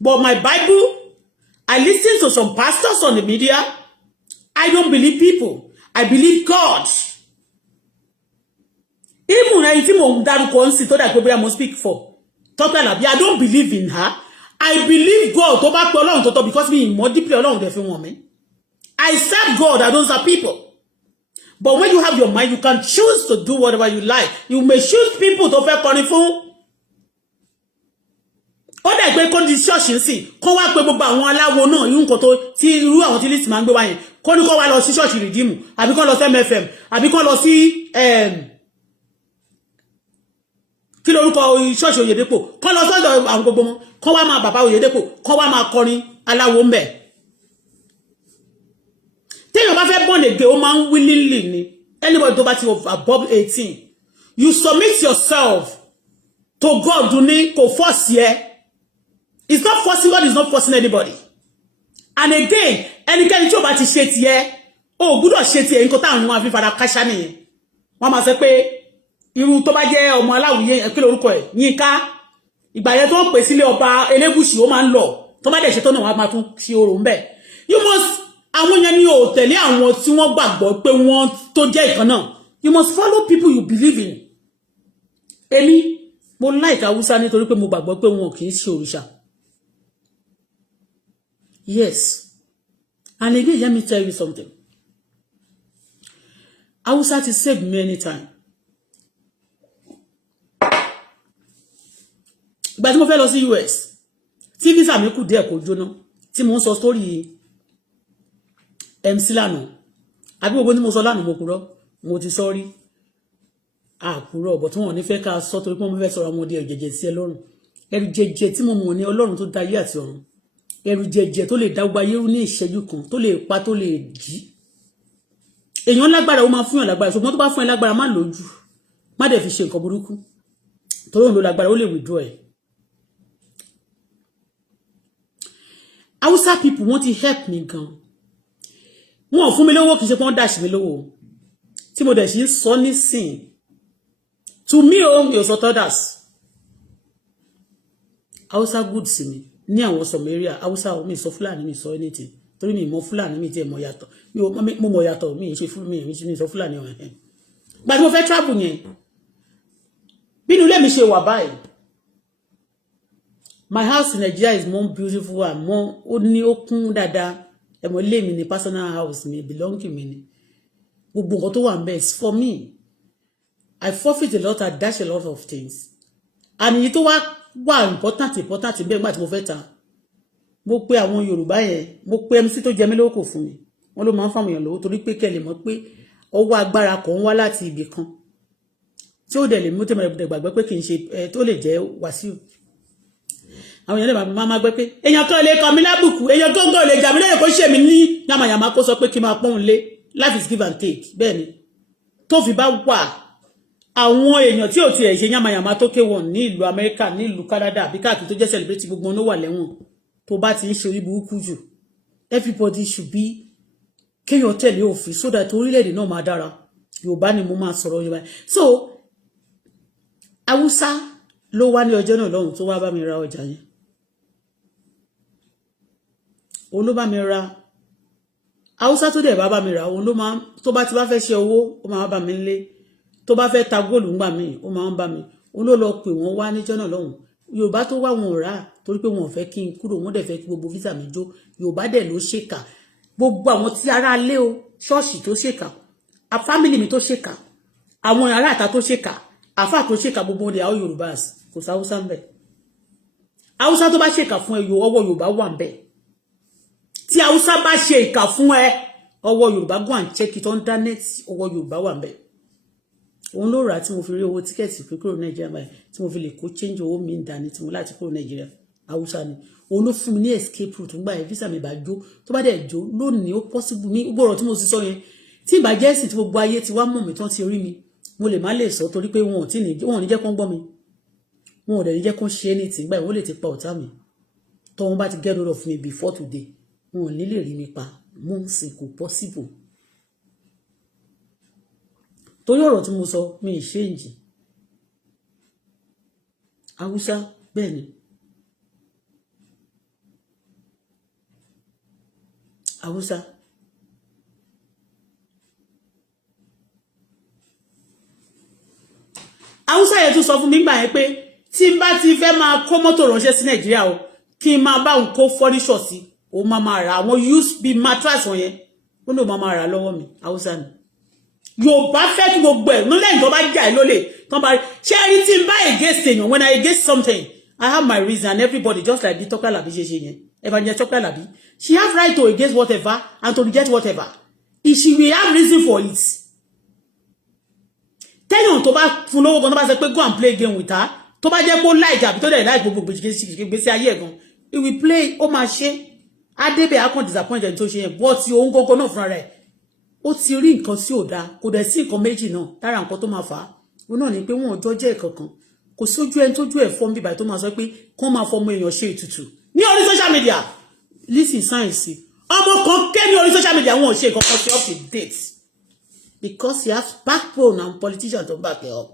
but my Bible I listen to some pastors on the media I don't believe people I believe God. Even ẹni tí mo ń dárúkọ ń sì tó dà pé bóyá mo speak for Tope Alabi I don't believe in her I believe God tó bá pé Ọlọ́run tó tọ́ because me more deeply Ọlọ́run dẹ̀ fi wọ́n mi I serve God I don't serve people but when you have your mind you can choose to do whatever you like you may choose people tó fẹ́ kọrin fún ó dẹ̀ pé kó di ṣọ́ọ̀ṣì sí kó wá pé gbogbo àwọn aláwo náà irú nǹkan tó tí irú àwọn tí Lizzy máa ń gbé wá yẹn kó ní kó wá lọ sí ṣọ́ọ̀ṣì rìdíìmù àbí kó lọ sí MFM àbí kó lọ sí kí lórúkọ ṣọ́ọ̀ṣì Oyedepo kọ́ lọ sọ́dọ̀ àwọn gbogbo wọn kọ́ wá máa bàbá Oyedepo kọ́ wá máa kọrin aláwo ń bẹ̀. téèyàn bá fẹ́ born again ó máa ń willingly ni anybody tó bá ti above 18 you submit yourself to God ní kò force yẹ it's not forcing God is not forcing anybody and again ẹnikẹ́ni tí ó bá ti ṣe tiẹ̀ ó gbúdọ̀ ṣe tiẹ̀ nǹkan táwọn ọmọ àfihàn káṣá nìyẹn wọ́n máa sọ pé irú tó bá jẹ́ ọmọ aláwìyé kí lórúkọ ẹ̀ Yínká ìgbà yẹn tó ń pè sílé ọba Elégùṣì ó máa ń lọ tó bá dẹ̀ ṣe tó náà wọ́n máa tún ṣe orò ń bẹ̀ you must àwọn yẹn ni ò tẹ̀lé àwọn tí wọ́n gbàgbọ́ pé wọ́n tó jẹ́ ìkan náà you must follow people you believe in èmi mo like Hausa nítorí pé mo gbàgbọ́ pé wọn kì í ṣe òrìṣà yes and again let me tell you something Hausa ti save me anytime. Ìgbà tí mo fẹ́ lọ sí US tí visa mi kù díẹ̀ kó jóná tí mo ń sọ story MC lánàá àbí gbogbo tí mo sọ lánàá mo purọ́ mo ti sọ rí àpurọ́ but wọ́n ní fẹ́ ká sọ torí pé mo fẹ́ sọ̀rọ̀ ọmọdé ẹ̀jẹ̀jẹ̀ sí Ọlọ́run ẹ̀rù jẹjẹ tí mo mọ̀ ní Ọlọ́run tó dá ayé àti ọ̀run ẹ̀rù jẹjẹ tó lè dá gbogbo ayé rú ní ìṣẹ́jú kan tó lè pa tó lè jí èèyàn lágbára ó máa fún yàn lágbára ṣùgbọ́n tó bá fún ẹ lágbára má lójú má dẹ̀ fi ṣe nǹkan burúkú torí òun ló lágbára ó lè withdraw ẹ̀. Hausa people want to help me gan. Wọ́n fún mi lówó kì í ṣe pé wọ́n dash mi lówó. Tí mo dẹ̀ ṣe sọ nísìn. To me o mi ò sọ others. Hausa good sí mi ní àwọn some area Hausa mi sọ Fúlàní mi sọ anything. Torí mi mọ̀ Fúlàní mi tí ẹ mọ̀ yàtọ̀. Mo mọ̀ yàtọ̀ mi ṣe fún mi sọ Fúlàní o. But mo fẹ́ travel yẹn. Bí inú ilé mi ṣe wà báyìí. My house in Nigeria is more beautiful and more ó ní ó kún dáadáa. Ẹ̀mọ́ ilé mi ni personal house mi belonging mi ni. Gbogbo nǹkan tó wà ńbẹ̀ is for me. I forfeit a lot, I dash a lot of things. And èyí tó wà important bẹ́ẹ̀ nígbà tí mo fẹ́ ta. Mo pè àwọn Yorùbá yẹn, mo pè MC tó jẹ mí lówó kò fún mi. Wọ́n ló máa ń fáwọn èèyàn lówó torí pé kẹ́ lè mọ̀ pé ọwọ́ agbára kan wá láti ibì kan. Tí ó dẹ̀ lè mú tẹ́mọ̀ gbàgbé pé kì í ṣe tó lè jẹ́ Wàsíù. Àwọn èèyàn lè máa gbé pé èèyàn kan lè kọ mí lábùkù èèyàn góńgó lè jà mí lẹ́yìn kó ṣe mí ní yàmàyàmà kó sọ pé kí n máa pọ́n lé life is give and take bẹ́ẹ̀ ni tó fi bá wà àwọn èèyàn tí ò tiẹ̀ ṣe yàmàyàmà tó ké wọn ní ìlú Amẹ́ríkà ní ìlú Canada àbí káàkiri tó jẹ́ celebrate gbogbo wọn ló wà lẹ́wọ̀n tó bá ti ń ṣe orí burúkú jù everybody should be kéèyàn tẹ̀lé òfin so that orílẹ̀-èdè náà máa dára Yorùbá ni mo máa sọ̀rọ̀ Yorùbá so Haúsá ló wá ní ọjọ́ náà lọ́hùn tó wá bá mi ra ọjà yẹn òun ló bá mi ra Haúsá tó dẹ̀ bá mi ra òun ló máa tó bá ti bá fẹ́ ṣe owó ó máa bá mi lé tó bá fẹ́ ta góòlù ńgbà mí ó máa ń bá mi òun ló lọ pè wọ́n wá níjọ́ náà lọ́hùn Yorùbá tó wá wọn ò rà torí pé wọn ò fẹ́ kí n kúrò wọ́n dẹ̀ fẹ́ kí gbogbo visa mi jó Yorùbá dẹ̀ ló ṣèkà gbogbo àwọn tí ará lé o ṣọ́ọ̀ṣì tó ṣèkà a family mi tó ṣèkà àwọn ará àta tó ṣèkà àfà tó ṣèkà gbogbo ọdẹ àwọn Yorùbá kò sí Haúsá ń bẹ Haúsá tó bá ṣèkà fún ẹ ọwọ́ Yorùbá wà ń bẹ tí Haúsá bá ṣe ìkà fún ẹ ọwọ́ Yorùbá go and check it on internet ọwọ́ Yorùbá wà ń bẹ òun ló rà tí mo fi rí owó tíkẹ́ẹ̀tì pé kúrò Nàìjíríà báyìí tí mo fi lè kó change owó mi ń dání tí mo láti kúrò Nàìjíríà Haúsá ni òun ló fún mi ní escape route ńgbà yẹn visa mi bá jó tó bá dẹ̀ jó lónìí ó possible ní gbọ́rọ̀ tí mo sì sọ yẹn tí ìbàjẹ́ ẹ̀sìn tí gbogbo ayé ti wá mọ̀ mi tán ti rí mi mo lè má lè sọ torí pé wọn ò ní jẹ́ kán gbọ́ mi wọn ò dẹ̀ ní jẹ́ kán ṣe anything gbà yẹn wọ́n lè ti pa ọ̀tá mi tó wọn bá ti get rid of me before today wọn ò ní lè rí mi pa mo ń sìn kò possible torí ọ̀rọ̀ tí mo sọ mi ì ṣéǹjì Haúsá bẹ́ẹ̀ ni Haúsá Haúsá yẹn tún sọ fún mi gbà yẹn pé tí n bá ti fẹ́ máa kó mọ́tò ránṣẹ́ sí Nàìjíríà o kí n máa bá òun kó fọ́níṣọ̀ sí o máa ra àwọn use bí mattress wọn yẹn ó ló máa ra lọ́wọ́ mi Haúsá ni Yorùbá fẹ́ kí gbogbo ẹ̀ ló lẹ́yìn tó bá jà ẹ́ lólè tó bá ṣe rí tí n bá against èèyàn when I against something I have my reason everybody just like the Tope Alabi ṣe yẹn evangelist Tope Alabi she have right to against whatever and to reject whatever if she will have reason for it tẹ́yàn tó bá fún lówó gan tó bá sọ pé go and play game with her tó bá jẹ́ pé ó like àbí tó dẹ̀ like gbogbo gbèsè ayé ẹ̀ gan he will play ó máa ṣe adébẹ̀ akàn disappointed tó ṣe yẹn bọ́ ti òun gógó náà fúnra rẹ̀ ó ti rí nǹkan tí ò dáa kò dẹ̀ sí nǹkan méjì náà lára nǹkan tó máa fà á òun náà ni pé wọn ò jọ jẹ́ ìkankan kò sójú ẹni tójú ẹ̀ fọ́n bíbá tó máa sọ pé kán máa fọmọ èèyàn ṣe ètùtù ní orí social media LIZZY sáyẹ̀nsì ọmọ kan ké ní orí social media wọn ò ṣe nǹkan kan sí up to date because he has backbone and politicians to back it up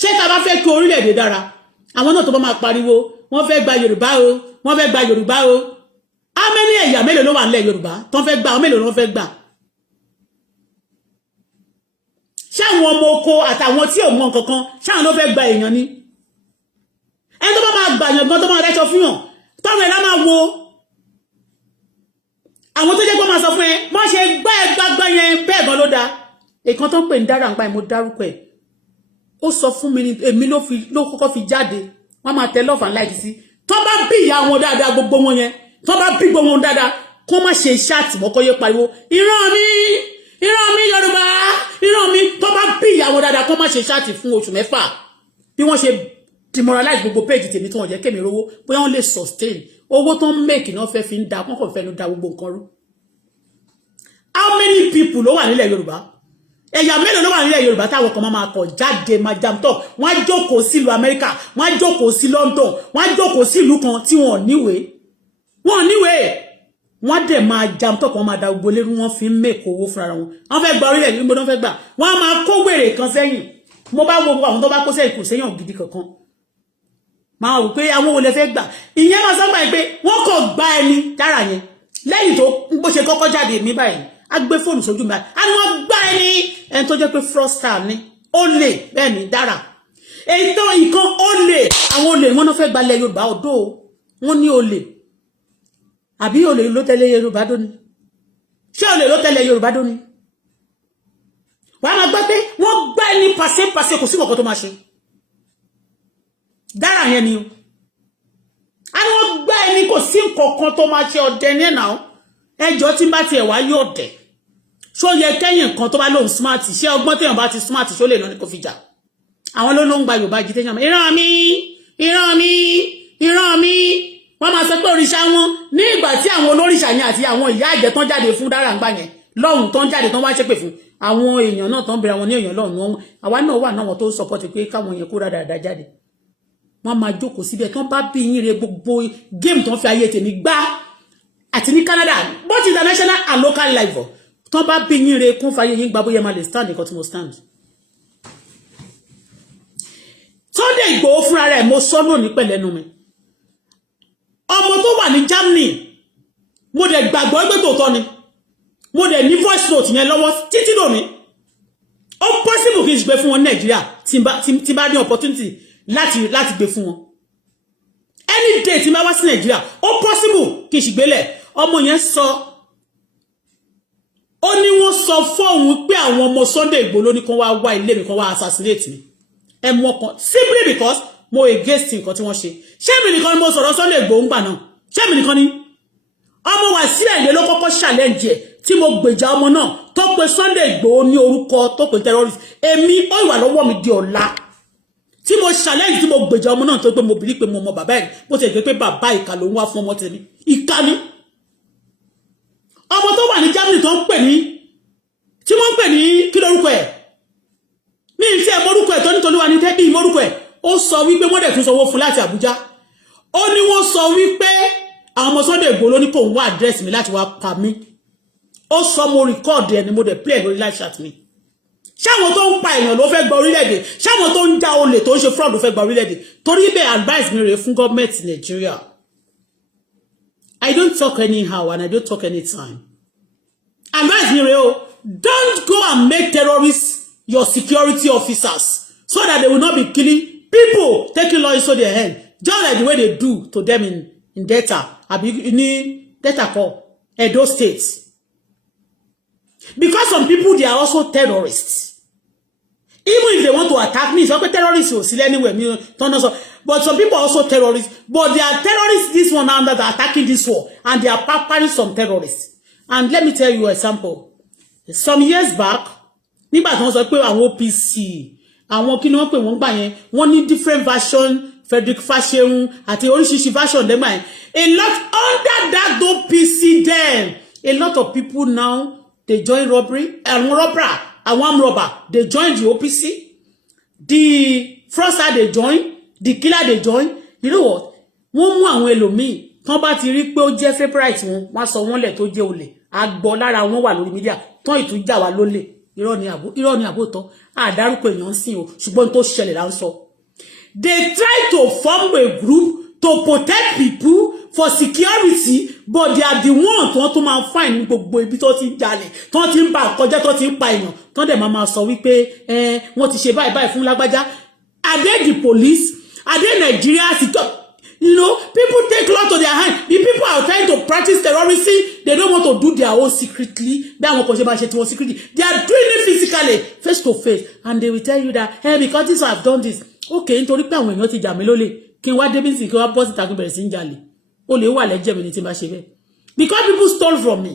ṣé tá bá fẹ́ kí orílẹ̀-èdè dára àwọn náà tó bá máa pariwo wọ́n fẹ́ gba Yorùbá o wọ́n fẹ́ gba Yorùbá o how many ẹ̀yà mélòó ló wà nílẹ̀ Yorùbá tó fẹ́ gba àwọn mélòó ló fẹ́ gbà ṣé àwọn ọmọ oko àtàwọn tí ò mọ nǹkan kan ṣé àwọn ló fẹ́ gba èèyàn ni ẹni tó bá máa gbà yàn gan tó máa rẹ́ṣọ fún yàn tọ́rọ ẹ̀ lá máa wo àwọn tó jẹ́ pé máa sọ fún ẹ mọ́ ṣe gbá ẹ gbágbá yẹn bẹ́ẹ̀ gan ló dáa èkan tó ń pè ní dára nípa ẹ̀ mo dárúkọ ẹ̀ ó sọ fún mi ni èmi ló kọ́kọ́ fi jáde wọ́n máa tẹ love and like sí tó bá bí ìyá wọn dáadáa gbogbo wọn yẹn tó bá bí gbogbo wọn dáadáa kó má ṣe iṣẹ́ àtìmọ́kọ́ yẹ pariwo ìran mi Yorùbá ìran mi tó bá bí ìyá wọn dáadáa kó má ṣe iṣẹ́ àtì fún oṣù mẹ́fà bí wọ́n ṣe demoralize gbogbo page tèmi tó wọ́n jẹ́ kémi rówó bóyá wọ́n lè sustain owó tó ń make náà fẹ́ fi ń da kọ́kọ́ fẹ́ ló da gbogbo nǹkan rú how many people ló wà nílẹ̀ Yorùbá ẹ̀yà mélòó ló wà nílẹ̀ Yorùbá táwọn kan máa kọ̀ jáde máa jam tọ̀ wọ́n á jókòó sílùú Amẹ́ríkà wọ́n á jókòó sí London wọ́n á jókòó sílùú kan tí wọ́n níwèé wọ́n dẹ̀ máa jam tọ̀ kan máa da gbogbo lérú wọ́n fi ń make owó fúnra wọn wọ́n fẹ́ gba orílẹ̀ níbo wọ́n fẹ́ gbà wọ́n á máa kó wèrè kan sẹ́yìn mo bá wo àwọn tó bá kó sẹ́yìn kò sẹ́yìn gidi kankan máa wò pé àwọn olè fẹ́ gbà ìyẹn máa sọ́gbà pé wọ́n kò gba ẹni dára yẹn lẹ́yìn tó bó ṣe kọ́kọ́ jáde mi báyìí a gbé fóònù sójú mi a ní wọ́n gbá ẹni tó jẹ́ pé fraudster ni ó lè bẹ́ẹ̀ ni dára èyí tó nǹkan ó lè àwọn olè wọn náà fẹ́ gbalẹ̀ Yorùbá ọ̀dọ́ wọn ní olè àbí olè ló tẹ̀lé Yorùbá dóni ṣé olè ló tẹ̀lé Yorùbá dóni wàá máa gbọ́ pé wọ́n gbá ẹni pàṣẹ kò sí nǹkan tó máa ṣe dára yẹn ni o a ní wọ́n gbá ẹni kò sí nǹkan tó máa ṣe ọ̀dẹ ní ẹ̀nà ẹjọ́ tí bá tiẹ̀ wá yóò dẹ̀ ṣó yẹ kẹ́yìn nǹkan tó bá lóun smart ṣé ọgbọ́n téèyàn bá ti smart ṣó lè lọ ní kó fi jà àwọn ló ń gba Yorùbá jí téèyàn ìran mi wọ́n máa sọ pé òrìṣà wọn ní ìgbà tí àwọn olóríṣà yẹn àti àwọn ìyá àjẹ́ tán jáde fún dára ńgbà yẹn lọ́hùn tán jáde tán wá ṣépè fún àwọn èèyàn náà tán bẹ̀rẹ̀ àwọn ní èèyàn lọ́hùn wọn àwa náà wà náà wọn tó support pé káwọn yẹn kó dáadáa jáde wọ́n máa jókòó síbẹ̀ tán bá bí yín re gbogbo game tán fi ayé tèmi gbá àti ní Canada both international and local level tán bá bí yín re kún fàyè yín gbà bóyá máa lè stand nǹkan tí mo stand. Sunday Igboho fúnra rẹ̀ mo sọ lónìí pẹ̀lẹ́nu mi ọmọ tó wà ní Germany mo dẹ̀ gbàgbọ́ pé tòótọ́ ni mo dẹ̀ ní voice note yẹn lọ́wọ́ títí lónìí ó possible kí n gbé fún wọn Nàìjíríà tí bá ní opportunity láti gbé fún wọn any day tí bá wá sí Nàìjíríà ó possible kí n sì gbélẹ̀ ọmọ yẹn sọ ó ní wọ́n sọ fóun pé àwọn ọmọ Sunday Igboho ló ní kán wá ilé mi kán wá assassinate mi ẹ mọ̀ kan simply because mo against nǹkan tí wọ́n ṣe ṣé mi nìkan ni mo sọ̀rọ̀ Sunday Igboho ńgbà náà ṣé mi nìkan ni ọmọ wa sílẹ̀ ilé ló kọ́kọ́ challenge ẹ̀ tí mo gbèjà ọmọ náà tó pe Sunday Igboho ní orúkọ tó pe terrorist èmi ó wà lọ́wọ́ mi di ọ̀la tí mo challenge tí mo gbèjà ọmọ náà tó pé mo bìlí pé mo mọ bàbá ẹ̀ bó ti gbé pé bàbá ìkà ló ń wá fún ọmọ tèmi ìkà ni ọmọ tó wà ní Germany tó ń pè ní tí wọ́n ń pè ní kí lórúkọ ẹ̀ mi ń fi ẹ̀ mórúkọ ẹ̀ tó nítorí wà ní tẹ́bí mórúkọ ẹ̀ ó sọ wípé wọ́n dẹ̀ tún sanwó fún láti Àbújá ó ní wọ́n sọ wípé àwọn ọmọ Sunday Igboho ló ní kò ń wá address mi láti wá pa mí ó sọ mo record ẹ̀ ni mo dẹ̀ play lórí live chat mi ṣáwọn tó ń pa èèyàn ló fẹ́ gba orílẹ̀-èdè ṣáwọn tó ń já olè tó ń ṣe fraud ló fẹ́ gba orílẹ̀-èdè torí bẹ́ẹ̀ advice mi rèé fún government Nigeria I don't talk anyhow and I don't talk anytime advice mi rèé o don't go and make terrorists your security officers so that they will not be killing people taking law into their hand just like the way they do to them in Delta in Delta call Edo State because some people they are also terrorists even if they want to attack me so terrorists will still anywhere but some people are also terrorists but they are terrorists this one now that are attacking this war and they are preparing some terrorists and let me tell you an example some years back nígbà tí wọ́n sọ pé àwọn OPC àwọn kí ni wọ́n pè wọ́n gbà yẹn wọ́n ní different version Frederick Fasehun àti oríṣiríṣi version lẹ́gbà yẹn a lot under that OPC then a lot of people now they join robbery àwọn armed robber they join the OPC the fraudster they join the killer they join you know what wọ́n mú àwọn ẹlòmíì tán bá ti rí pé ó jẹ́ favourite wọn wọ́n sọ wọ́n lẹ̀ tó jẹ́ olè àgbọ̀ lára wọn wà lórí media tán ìtújà wà lólè irọ́ ni àbótọ́ àdárúkọ èèyàn sìn o ṣùgbọ́n tó ṣẹlẹ̀ là ń sọ. They try to form a group to protect people for security but they are the ones tó máa find ní gbogbo ibi tó ti ń jalè tó ti ń ba kọjá tó ti ń pa èèyàn tó dẹ̀ máa sọ wípé wọ́n ti ṣe báyìí fún lágbájá are they the police are they Nigeria you know people take law to their hand the people are trying to practice terrorism they don't want to do their own secretly that one kò ṣe máa ṣe tiwọn secretly they are doing it physically face to face and they will tell you that because this I have done this okay nítorí pé àwọn èèyàn ti jà mí lólè kí n wá débi sí kí n wá bọ́ síta kí n bẹ̀rẹ̀ sí ń jalè ó lè wà lẹ́jẹ̀ mi ní tí n bá ṣe bẹ́ẹ̀ because people stole from me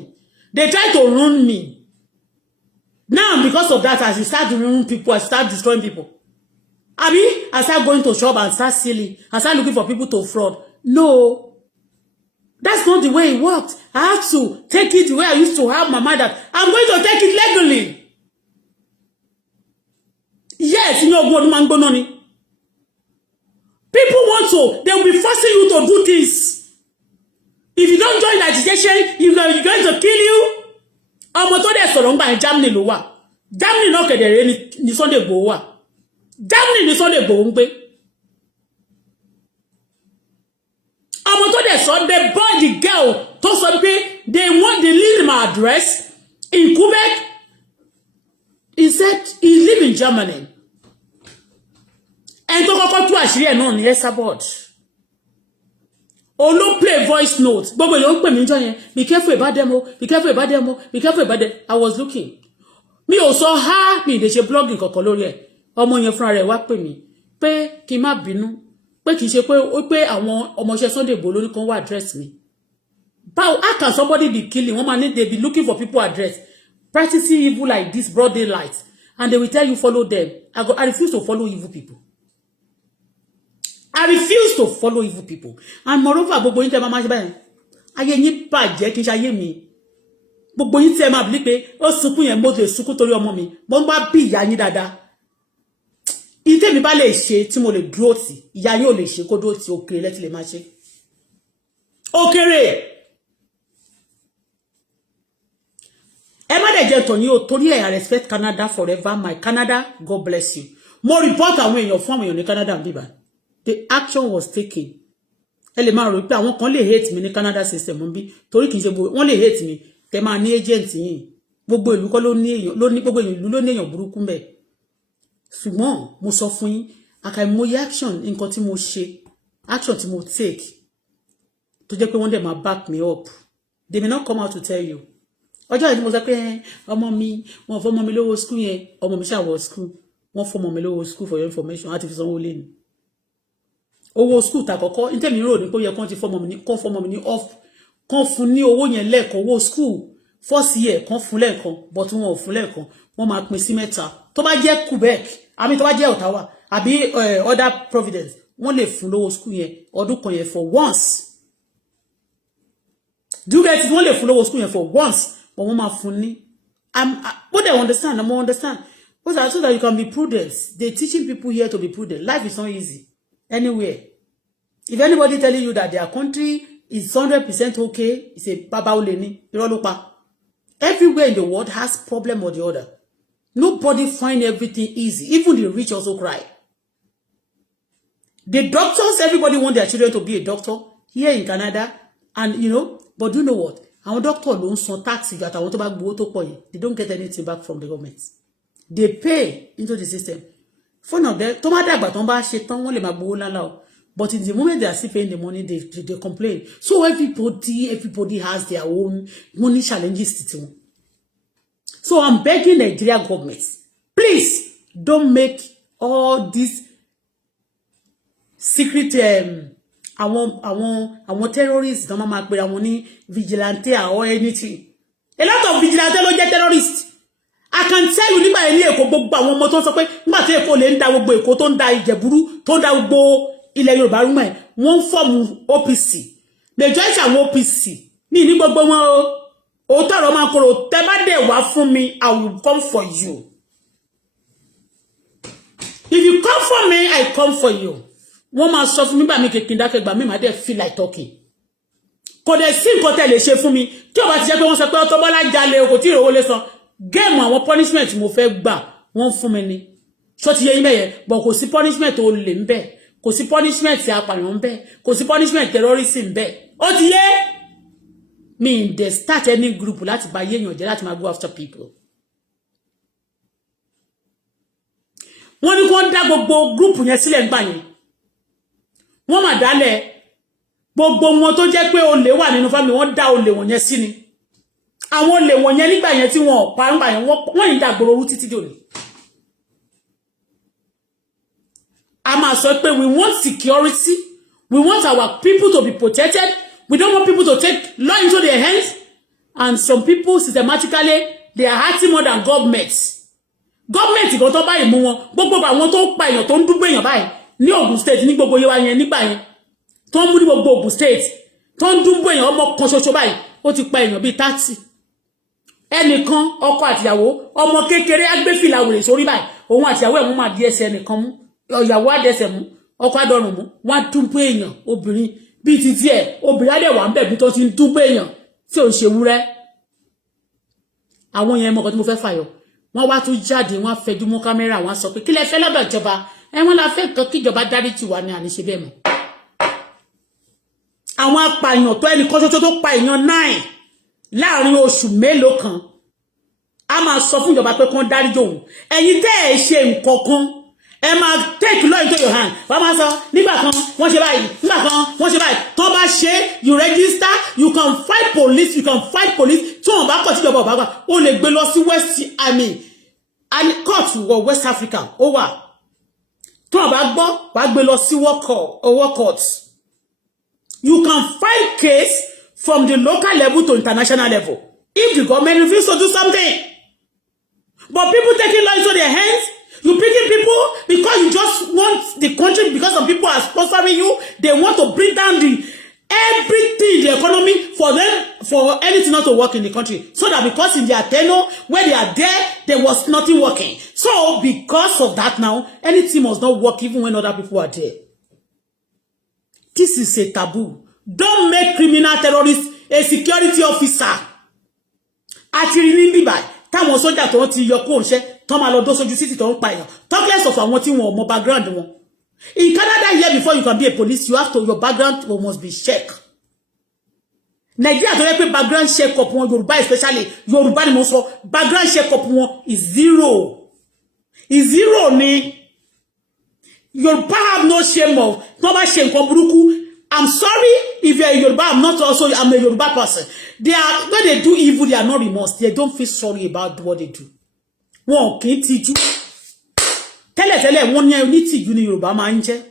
they try to ruin me now because of that as I start ruining people I start destroying people Abi, I start going to shop and start stealing. I start looking for people to fraud. No. That's not the way it worked. I have to take it the way I used to have my mind that I'm going to take it legally. Yes, you know what man going on. People want to, they will be forcing you to do this. If you don't join the agitation, you're going to kill you. Ọmọ tó dẹ̀ sọ̀rọ̀ ńgbà Germany ló wà. Germany náà kedere ni Sunday Igboho wà. Germany ni Sunday Igboho ń gbé. Ọmọ tó dẹ̀ sọ the boy the girl tó sọ pé they leave my address in Quebec. He said he live in Germany. And tó kọ́kọ́ tú àṣírí ẹ̀ náà ní Esabod. Olo play voice note. Gbogbo èèyàn ń pè mí jọ yẹn. Be careful about them. Be careful about them. Be careful about them. I was looking. Mi ò sọ ha mi de ṣe blogging kankan lórí ẹ̀. Ọmọ yẹn fúnra rẹ̀ wá pè mí pé kí n má bínú pé kì í ṣe pé àwọn ọmọọṣẹ́ Sunday Igboho lórí kan wá address mi. How can somebody be killing? One man they be looking for people address, practicing evil like this broad daylight, and they will tell you follow them. I refuse to follow evil people. I refuse to follow evil people. And moreover, gbogbo yín tẹ́ máa ṣe báyìí. Ayé yín bàjẹ́ kì í ṣe ayé mi. Gbogbo yín tẹ́ máa believe pé ó sunkún yẹn mo lè sunkún torí ọmọ mi. Mo ń bá bí ìyá yín dáadáa. Ite mi bá lè ṣe tí mo lè dúró tì, ìyá yín ò lè ṣe kó dúró tì, òkèrè lẹ́tí lè máa ṣe. Òkèrè. Ẹ má dẹ̀ jẹ́ tàn yín o, torí I respect Canada forever. My Canada, God bless you. Mo report àwọn èèyàn fún àwọn èèyàn ní Canada bíbá. The action was taken. Ẹ lè máa rò pé àwọn kan lè hate mi ní Canada system mo bí, torí kì í ṣe wọ́n lè hate mi. Tẹ́ máa ní agent yín. Gbogbo ìlú kọ́ ló ní èèyàn, gbogbo ìlú ló ní èèyàn burúkú ńbẹ̀. Ṣùgbọ́n mo sọ fún yín, àkàìmọye action nǹkan tí mo ṣe, action tí mo take, tó jẹ́ pé wọ́n dẹ̀ máa back me up. They may not come out to tell you. Ọjọ́ yìí mo sọ pé ọmọ mi, wọ́n fọ́ ọmọ mi lówó school yẹn, ọmọ mi ṣàwọ̀ school, wọ́n fọ́ ọmọ mi lówó school for your information, láti fi sanwó lé ni. Owó school ta kọ́kọ́, ní tèmi rò ní pé ó yẹ kán ti fọ́ ọmọ mi ní off, kán fún ní owó yẹn lẹ́ẹ̀kan, owó school first year kán fún lẹ́ẹ̀kan, but wọn ò fún lẹ́ẹ̀kan, wọ́n máa pín sí mẹ́ta. Tó bá jẹ́ Quebec, àmì tó bá jẹ́ Ottawa, àbí other Providence, wọ́n lè fún lówó school yẹn ọdún kan yẹn for once. Do you get it? Wọ́n lè fún lówó school yẹn for once, but wọ́n máa fún ní. What they understand, I understand. So that you can be prudent. They're teaching people here to be prudent. Life is not easy anywhere. If anybody telling you that their country is 100% okay, it's a baba oleni, irolupa. Everywhere in the world has problem or the other. Nobody find everything easy. Even the rich also cry. The doctors, everybody want their children to be a doctor here in Canada, and but do you know what? Our doctor don't san tax that I want to back they don't get anything back from the government. They pay into the system. For now, they but in the moment they are still paying the money, they complain. So everybody has their own money challenges too. So I'm begging Nigeria government, please don't make all these secret àwọn terrorists don't máa pe àwọn ní vigilante or anything. A lot of vigilante ló jẹ́ terrorists. I can tell you nígbà yẹn ní Èkó gbogbo àwọn ọmọ tó ń sọ pé nígbà tí Èkó lè ń da gbogbo Èkó tó ń da Ìjẹ̀bú tó ń da gbogbo ilẹ̀ Yorùbá rú mọ́ ẹ̀ wọ́n fọ́ọ̀mù OPC. Majority àwọn OPC ní gbogbo wọn o tọrọ máa kóró tẹ́ bá dé wá fún mi, I will come for you. If you come for me, I come for you. Wọ́n máa sọ fún mi bá mi kékin dákẹ́gbà mi máa dẹ̀ feel like talking. Kò dẹ̀ sí nǹkan tẹ́ lè ṣe fún mi tí ó bá ti jẹ́ pé wọ́n sọ pé Auto-Bola jalè kò tí ì rówó lé san. Game àwọn punishment mo fẹ́ gbà wọ́n fún mi ni. Ṣó ti yé yín bẹ́yẹn, but kò sí punishment ó lè ń bẹ̀. Kò sí punishment apààyàn ń bẹ̀. Kò sí punishment terrorism ń bẹ̀. Ó ti yé? Me they start any group láti bá yé èèyàn jẹ́ láti máa go after people. Wọ́n ní kó dá gbogbo group yẹn sílẹ̀ ńgbà yẹn. Wọ́n máa dálẹ̀ gbogbo wọn tó jẹ́ pé olè wà nínú family wọ́n dá olè wọ̀nyẹn sí ni. Àwọn olè wọ̀nyẹn nígbà yẹn tí wọ́n pa ńgbà yẹn wọ́n ní dàgbòrò orú títí dòní. A máa sọ pé we want security, we want our people to be protected, we don't want people to take law into their hands, and some people systematically they are hurting more than governments. Government go to báyìí mú wọn gbogbo àwọn tó pa èèyàn tó ń dúgbò èèyàn báyìí ní Ogun State ní gbogbo yewa yẹn nígbà yẹn tó ń mú ní gbogbo Ogun State tó ń dúgbò èèyàn ọmọ kan ṣoṣo báyìí ó ti pa èèyàn bíi 30. Ẹnìkan ọkọ àtìyàwó ọmọ kékeré agbéfìlà wèrè sórí báyìí òun àtìyàwó ẹ̀ mú máa di ẹsẹ̀ ẹnìkan mú ìyàwó àdẹsẹ̀ mú ọkọ àdọrùn mú wọ́n dúgbò èèyàn obìnrin bíi ti tiẹ̀ obìnrin adẹ̀ wà ń bẹ̀ bí tó ti ń dúgbò èèyàn tí ò ń ṣe wúrẹ́. Àwọn yẹn mọ̀kàn tí mo fẹ́ fàyọ wọ́n wá tún jáde wọ́n fẹjú mọ́ kámẹ́rà wọ́n sọ pé kí lẹ fẹ́ lọ́dọ̀ ìjọba wọ́n la fẹ́ kan kíjọba dáríjì wá ní àníṣe bẹ́ẹ̀ mọ́. Àwọn apààyàn tó ẹnì kan ṣoṣo tó pa èèyàn 9 láàrin oṣù mélòó kan a máa sọ fún ìjọba pé kán dáríjì òun. Ẹ̀yin tẹ́ ẹ ṣe nǹkan kan ẹ máa take law into your hand. Wọ́n máa sọ nígbà kan wọ́n ṣe báyìí nígbà kan wọ́n ṣe báyìí tó bá ṣe you register you can fight police tí wọ́n bá kọ̀ tíjọba ọ̀bá gbà ó lè gbé lọ sí and court wọ West Africa ó wà tí wọ́n bá gbọ́ wàá gbé lọ sí war court. You can file case from the local level to international level if the government refuses to do something. But people taking law into their hands, you picking people because you just want the country, because some people are sponsoring you, they want to bring down everything, the economy for them, for anything not to work in the country. So that because in their tenure, where they are there was nothing working. So because of that now, anything must not work even when other people are there. This is a taboo. Don't make criminal terrorists a security officer. Àti rí ní bíbá táwọn sójà tó ti yọ kó nṣe tó máa lọ dó sójú títì tó ń pa èèyàn. Talk less of àwọn tí wọn mọ background wọn. In Canada here, before you can be a police, you have to, your background must be checked. Nigeria tó yẹ pé background check up wọn, Yorùbá especially, Yorùbá ni mo sọ, background check up wọn is zero. Is zero ni. Yorùbá have no shame of, no bá ṣe nǹkan burúkú. I'm sorry if you're a Yoruba, I'm a Yoruba person. When they do evil, they are not remorse. They don't feel sorry about what they do. Wọn kì í tìjú. Tẹ́lẹ̀tẹ́lẹ̀ wọ́n ní onítìjú ní Yorùbá máa ń jẹ́.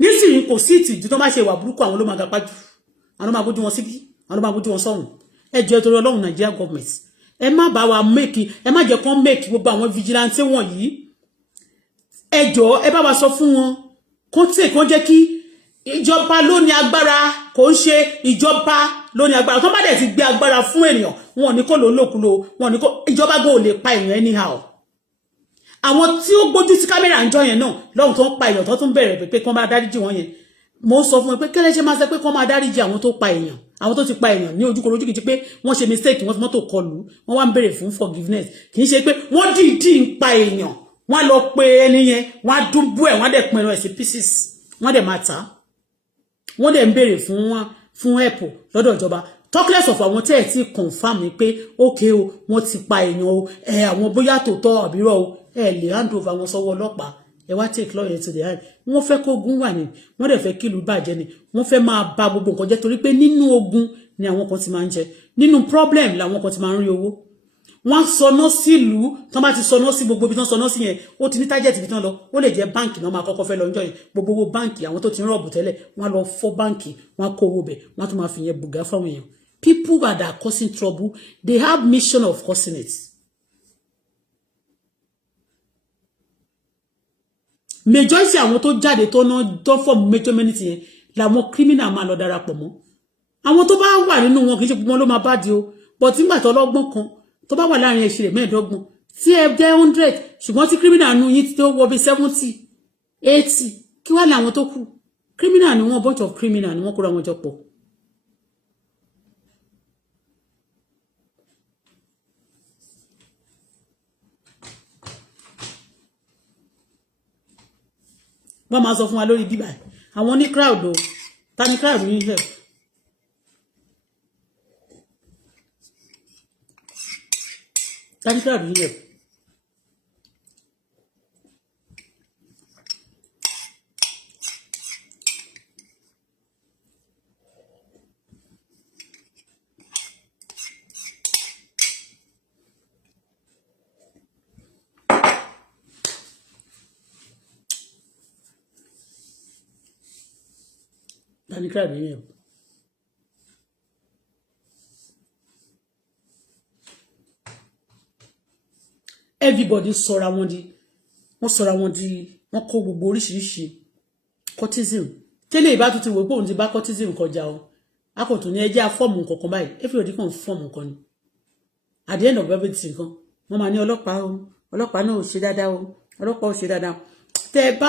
Nísìnyí kò sí ìtìjú tó máa ṣe ìwà burúkú àwọn ló máa gapá jù. Àwọn ló máa gbójú wọn síbí, àwọn ló máa gbójú wọn sọ́hùn. Ẹ jọ̀ọ́ torí Ọlọ́run Nigeria government. Ẹ má bá wa ẹ má jẹ́ kán make gbogbo àwọn vigilante wọ̀nyí. Ẹ jọ̀ọ́ ẹ bá wa sọ fún wọn. Kán jẹ́ kí ìjọba ló ní agbára, kò ń ṣe ìjọba ló ní agbára. Tó bá dẹ̀ ti gbé agbára fún ènìyàn, wọn ní kó lò lòkulò, wọn ní kó ìjọba go lè pa èèyàn anyhow. Àwọn tí ó gbójú sí kámẹ́rà ń jọ yẹn náà, lọ́hùn tó ń pa èèyàn tó tún bẹ̀rẹ̀ pé kán máa dáríjì wọn yẹn. Mo sọ fún wọn pé kẹ́lẹ́ ṣe máa sọ pé kán máa dáríjì àwọn tó pa èèyàn, àwọn tó ti pa èèyàn ní ojúkorojú kìí ṣe pé wọ́n ṣe mistake, wọ́n fi mọ́tò kọlù, wọ́n wá ń béèrè fún forgiveness. Kìí ṣe pé wọ́n dìídì ń pa èèyàn, wọ́n lọ pe ẹni yẹn, wọ́n á dúbú ẹ̀, wọ́n á dẹ̀ pín ẹran ẹ̀ sí pieces, wọ́n dẹ̀ máa tà á. Wọ́n dẹ̀ ń béèrè fún help lọ́dọ̀ ìjọba. Talk less of àwọn tẹ́ ẹ̀ tí confirm pé okay o, wọ́n ti pa èèyàn o, àwọn bóyá tòótọ́ àbírọ̀ o, lè hand over wọn sọ́wọ́ ọlọ́pàá. Ẹ wá take law into the hand. Wọ́n fẹ́ kó ogun wà ní, wọ́n dẹ̀ fẹ́ kí ìlú bàjẹ́ ni, wọ́n fẹ́ máa ba gbogbo nǹkan jẹ́ torí pé nínú ogun ni àwọn kan ti máa ń jẹ, nínú problem làwọn kan ti máa ń rí owó. Wọ́n sọnà sílùú, tán bá ti sọnà sí gbogbo ibi tán sọnà sí yẹn, ó ti ní target ibi tán lọ, ó lè jẹ́ báǹkì náà máa kọ́kọ́ fẹ́ lọ ńjọ́ yẹn, gbogbo owó báǹkì àwọn tó ti ń rọ̀bù tẹ́lẹ̀, wọ́n lọ fọ́ báǹkì, wọ́n kó owó bẹ̀, wọ́n tún máa fi yẹn bùgá fáwọn èèyàn. People that are causing trouble, they have mission of causing it. Majority àwọn tó jáde tó form major minute yẹn làwọn criminal máa lọ darapọ̀ mọ́. Àwọn tó bá wà nínú wọn kì í ṣe gbogbo wọn ló máa bá di o, but nígbà tó lọ́gbọ́n kan tó bá wà láàrin ẹ̀ṣin rẹ̀ mẹ́ẹ̀ẹ́dọ́gbọ̀n tí ẹ jẹ́ 100 ṣùgbọ́n tí criminal nu yín tó wọ bí 70 80 kí wá ní àwọn tó kù. Criminal ni wọ́n, bunch of criminal ni wọ́n kóra wọn jọ pọ̀. Wọ́n máa sọ fún wa lórí bíbá àwọn ní crowd o, ta ni crowd yín help. Ta ni crowd yín help. Ta ni crowd yín help. Everybody sọra wọn di, wọ́n kó gbogbo oríṣiríṣi cultism. Tẹ́lẹ̀ ìbá tún ti wò pé òun ti bá cultism kọjá o. A kò tún ní ẹjẹ́ afọ́ọ̀mù nǹkan báyìí. Everybody kan fọ́ọ̀mù nǹkan ni. At the end of everything kan, wọ́n máa ní ọlọ́pàá náà ò ṣe dáadáa o, ọlọ́pàá ò ṣe dáadáa. Tẹ́ bá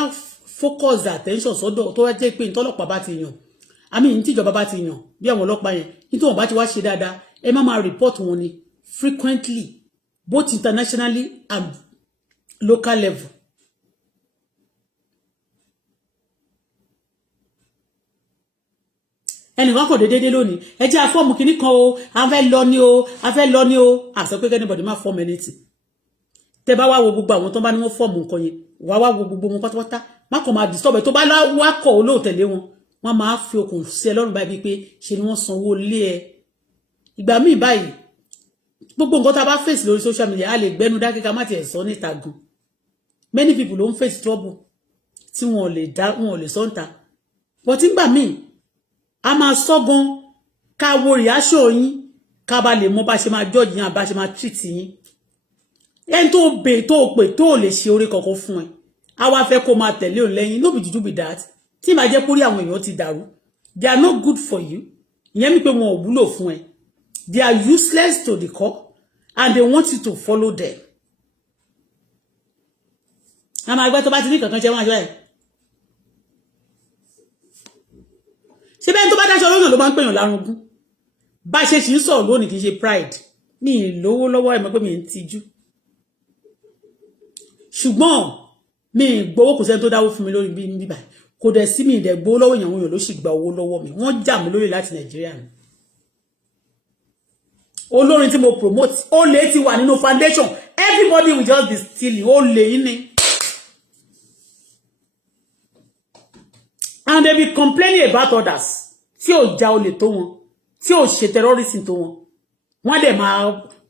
focus attention sọ́dọ̀ tó wá jẹ́ pé ìtọ́lọ́pàá bá ti yàn. Àmì tí ìjọba bá ti yàn bí àwọn ọlọ́pàá yẹn, nítorí wọ́n bá ti wá ṣe dáadáa, ẹ máa report wọn ni frequently, both internationally and local level. Ẹnìkan kò dédé lónìí, ẹ jẹ́ afọ́ọ̀mù kìíní kan o, a fẹ́ lọ ní o, a sọ pé anybody má fọ́ọ̀mù anything. Tẹ́ bá wá wo gbogbo àwọn tó bá ní wọ́n fọ́ọ̀mù nǹkan yẹn, wá wo gbogbo wọn pátápátá, má kàn máa disturb ẹ tó bá wá kọ̀ olóòtẹ̀lé wọn. Wọ́n máa fi okùn sí ẹ lọ́rùn báyìí pé ṣe ni wọ́n sanwó lé ẹ. Ìgbà míì báyìí gbogbo nǹkan tá bá face lórí social media a lè gbẹ́nu dákẹ́ ká má tiẹ̀ sọ níta gan. Many people ló ń face trouble tí wọn ò lè sọ níta. But nígbà míì a máa sọ gan ká wo reaction yín ká bá lè mọ̀ bá ṣe máa judge yín àbá ṣe máa treat yín. Ẹni tó pè tó lè ṣe oore kankan fún ẹ. A wá fẹ́ kó máa tẹ̀lé òun lẹ́yìn, no be juju be that. Tí ma jẹ́ kórí àwọn èèyàn ti dàrú, they are not good for you. Ìyẹn mi pé wọn ò wúlò fún ẹ. They are useless to the core and they want you to follow them. a máa gbé tó bá ti ní kankan ṣe wọ́n aṣọ ẹ̀ ṣé bẹ́ẹ̀ tó bá dáṣọ lóyún ló máa ń pèèyàn lárugún bá ṣe ṣì ń sọ̀rọ̀ lónìí kì í ṣe pride mi ì lówó lọ́wọ́ ẹ̀ mọ́ pé mi ń tijú ṣùgbọ́n mi ì gbowó kò sẹ́ni tó dáwó fún mi lórí bí bíbà kò dẹ̀ sí mi ì dẹ̀ gbowó lọ́wọ́ ìyàwó yàn ló sì gba owó lọ́wọ́ mi wọ́n jà mí lórí láti Nàìjíríà ni olórin tí mo promote ó lè ti wà nínú foundation everybody will just be stealing ó lè yín ni and they be complaining about others tí ò já olè tó wọn tí ò ṣe terrorism tó wọn wọ́n dẹ̀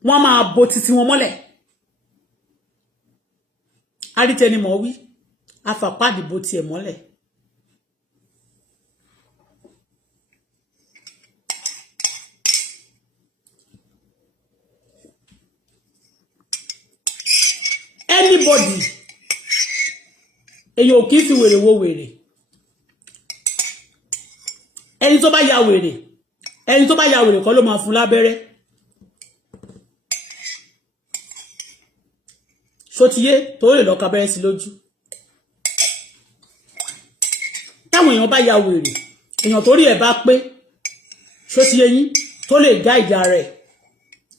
máa bo títí wọn mọ́lẹ̀ arítẹni mọ̀ wí afàpáàdì bo tiẹ̀ mọ́lẹ̀ anybody èyí ò kì í fi wèrè wo wèrè ẹni tó bá ya wèrè kọ́ ló máa fún lábẹ́rẹ́ ṣótiyé tó lè lọ kábẹ́rẹ́ sí lójú táwọn èèyàn bá ya wèrè èèyàn tó rí ẹ̀ bá pé ṣótiyé yín tó lè gá ìjà rẹ̀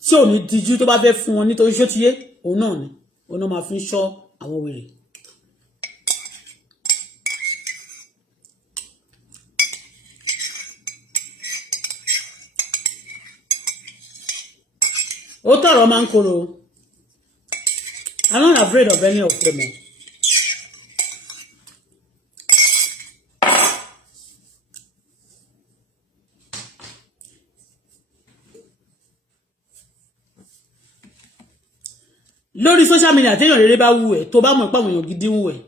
tí ò ní díjú tó bá fẹ́ fún wọn nítorí ṣótiyé òun náà ni òun náà máa fi ń ṣọ́ àwọn wèrè. ó tọrọ máa ń korò I'm not afraid of any of them. lórí social media téèyàn rere bá wù ẹ́ tó bá mọ̀ pé àwọn èèyàn gidi ń wù ẹ́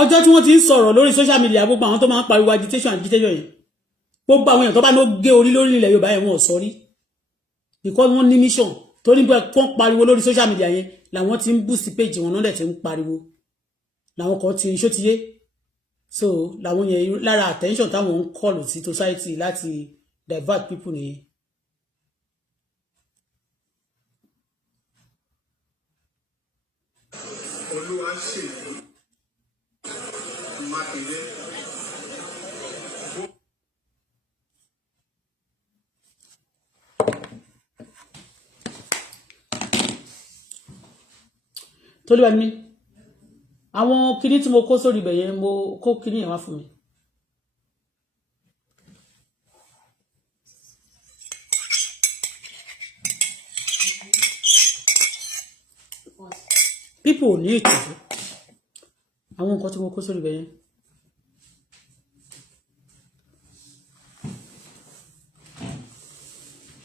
ọjọ́ tí wọ́n ti ń sọ̀rọ̀ lórí social media gbogbo àwọn tó máa ń pariwo agitation yẹn gbogbo àwọn èèyàn tó bá ló gé orí lórí ilẹ̀ Yorùbá yẹn wọn ò sọ rí because wọ́n ní mission tó ní bẹ́ẹ̀ kán pariwo lórí social media yẹn làwọn ti ń boost page wọn náà dẹ̀ ti ń pariwo làwọn kan ti ń ṣótiyé so làwọn yẹn lára attention táwọn ń call sí society láti divert people nìyẹn. Olúwa ṣe Mákindé. tó lè wá ní àwọn kinní tí mo kó sórí ibẹ̀ yẹn mo kó kinní yẹn wá fún mi. people ò ní ìtìjú àwọn nǹkan tí mo kó sórí ibẹ̀ yẹn.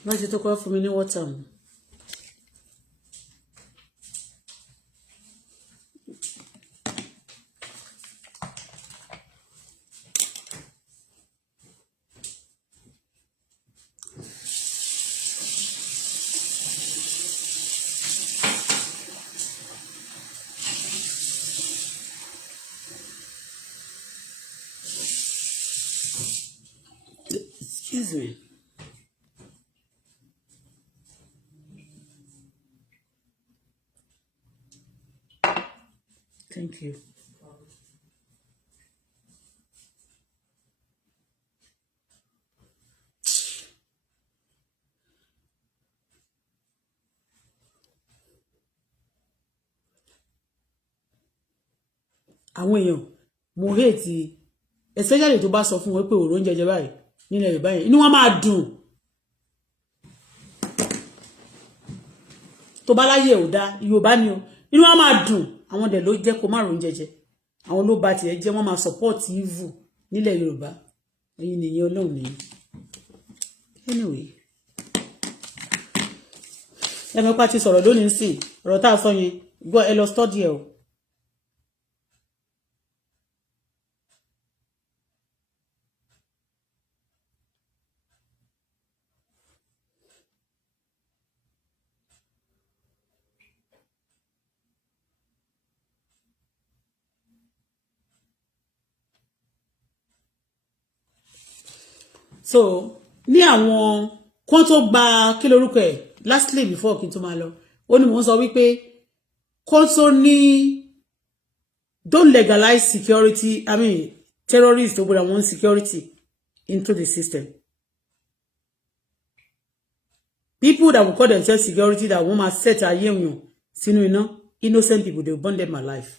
wọ́n ti tó kọ́ fún mi ní wọ́tà mu. Excuse me. Thank you. àwọn èèyàn mo hate especially tó bá sọ fún wọn pé òrò ń jẹjẹ báyìí nílẹ̀ Yorùbá yẹn inú wọn máa dùn tó bá láyé ò dá Yorùbá ni o inú wọn máa dùn àwọn dẹ̀ ló jẹ́ kó má rò ń jẹjẹ àwọn ló bá tiẹ̀ jẹ́ wọ́n máa support evil nílẹ̀ Yorùbá ẹ̀yin nìyẹn Ọlọ́run nìyẹn anyway ẹ̀mẹ́pà ti sọ̀rọ̀ lónìí sí ọ̀rọ̀ tá a sọ yẹn gbọ́ ẹ lọ study ẹ o. So ní àwọn kan tó gba kí lorúkọ ẹ̀ lastly before kí n tó máa lọ ó ní mò ń sọ wípé kan tó ní don't legalize security I mean terrorists tó gbọ́dọ̀ want security into the system people that will call themselves security that wọ́n máa set ayé èèyàn sínú iná innocent people they will burn them alive.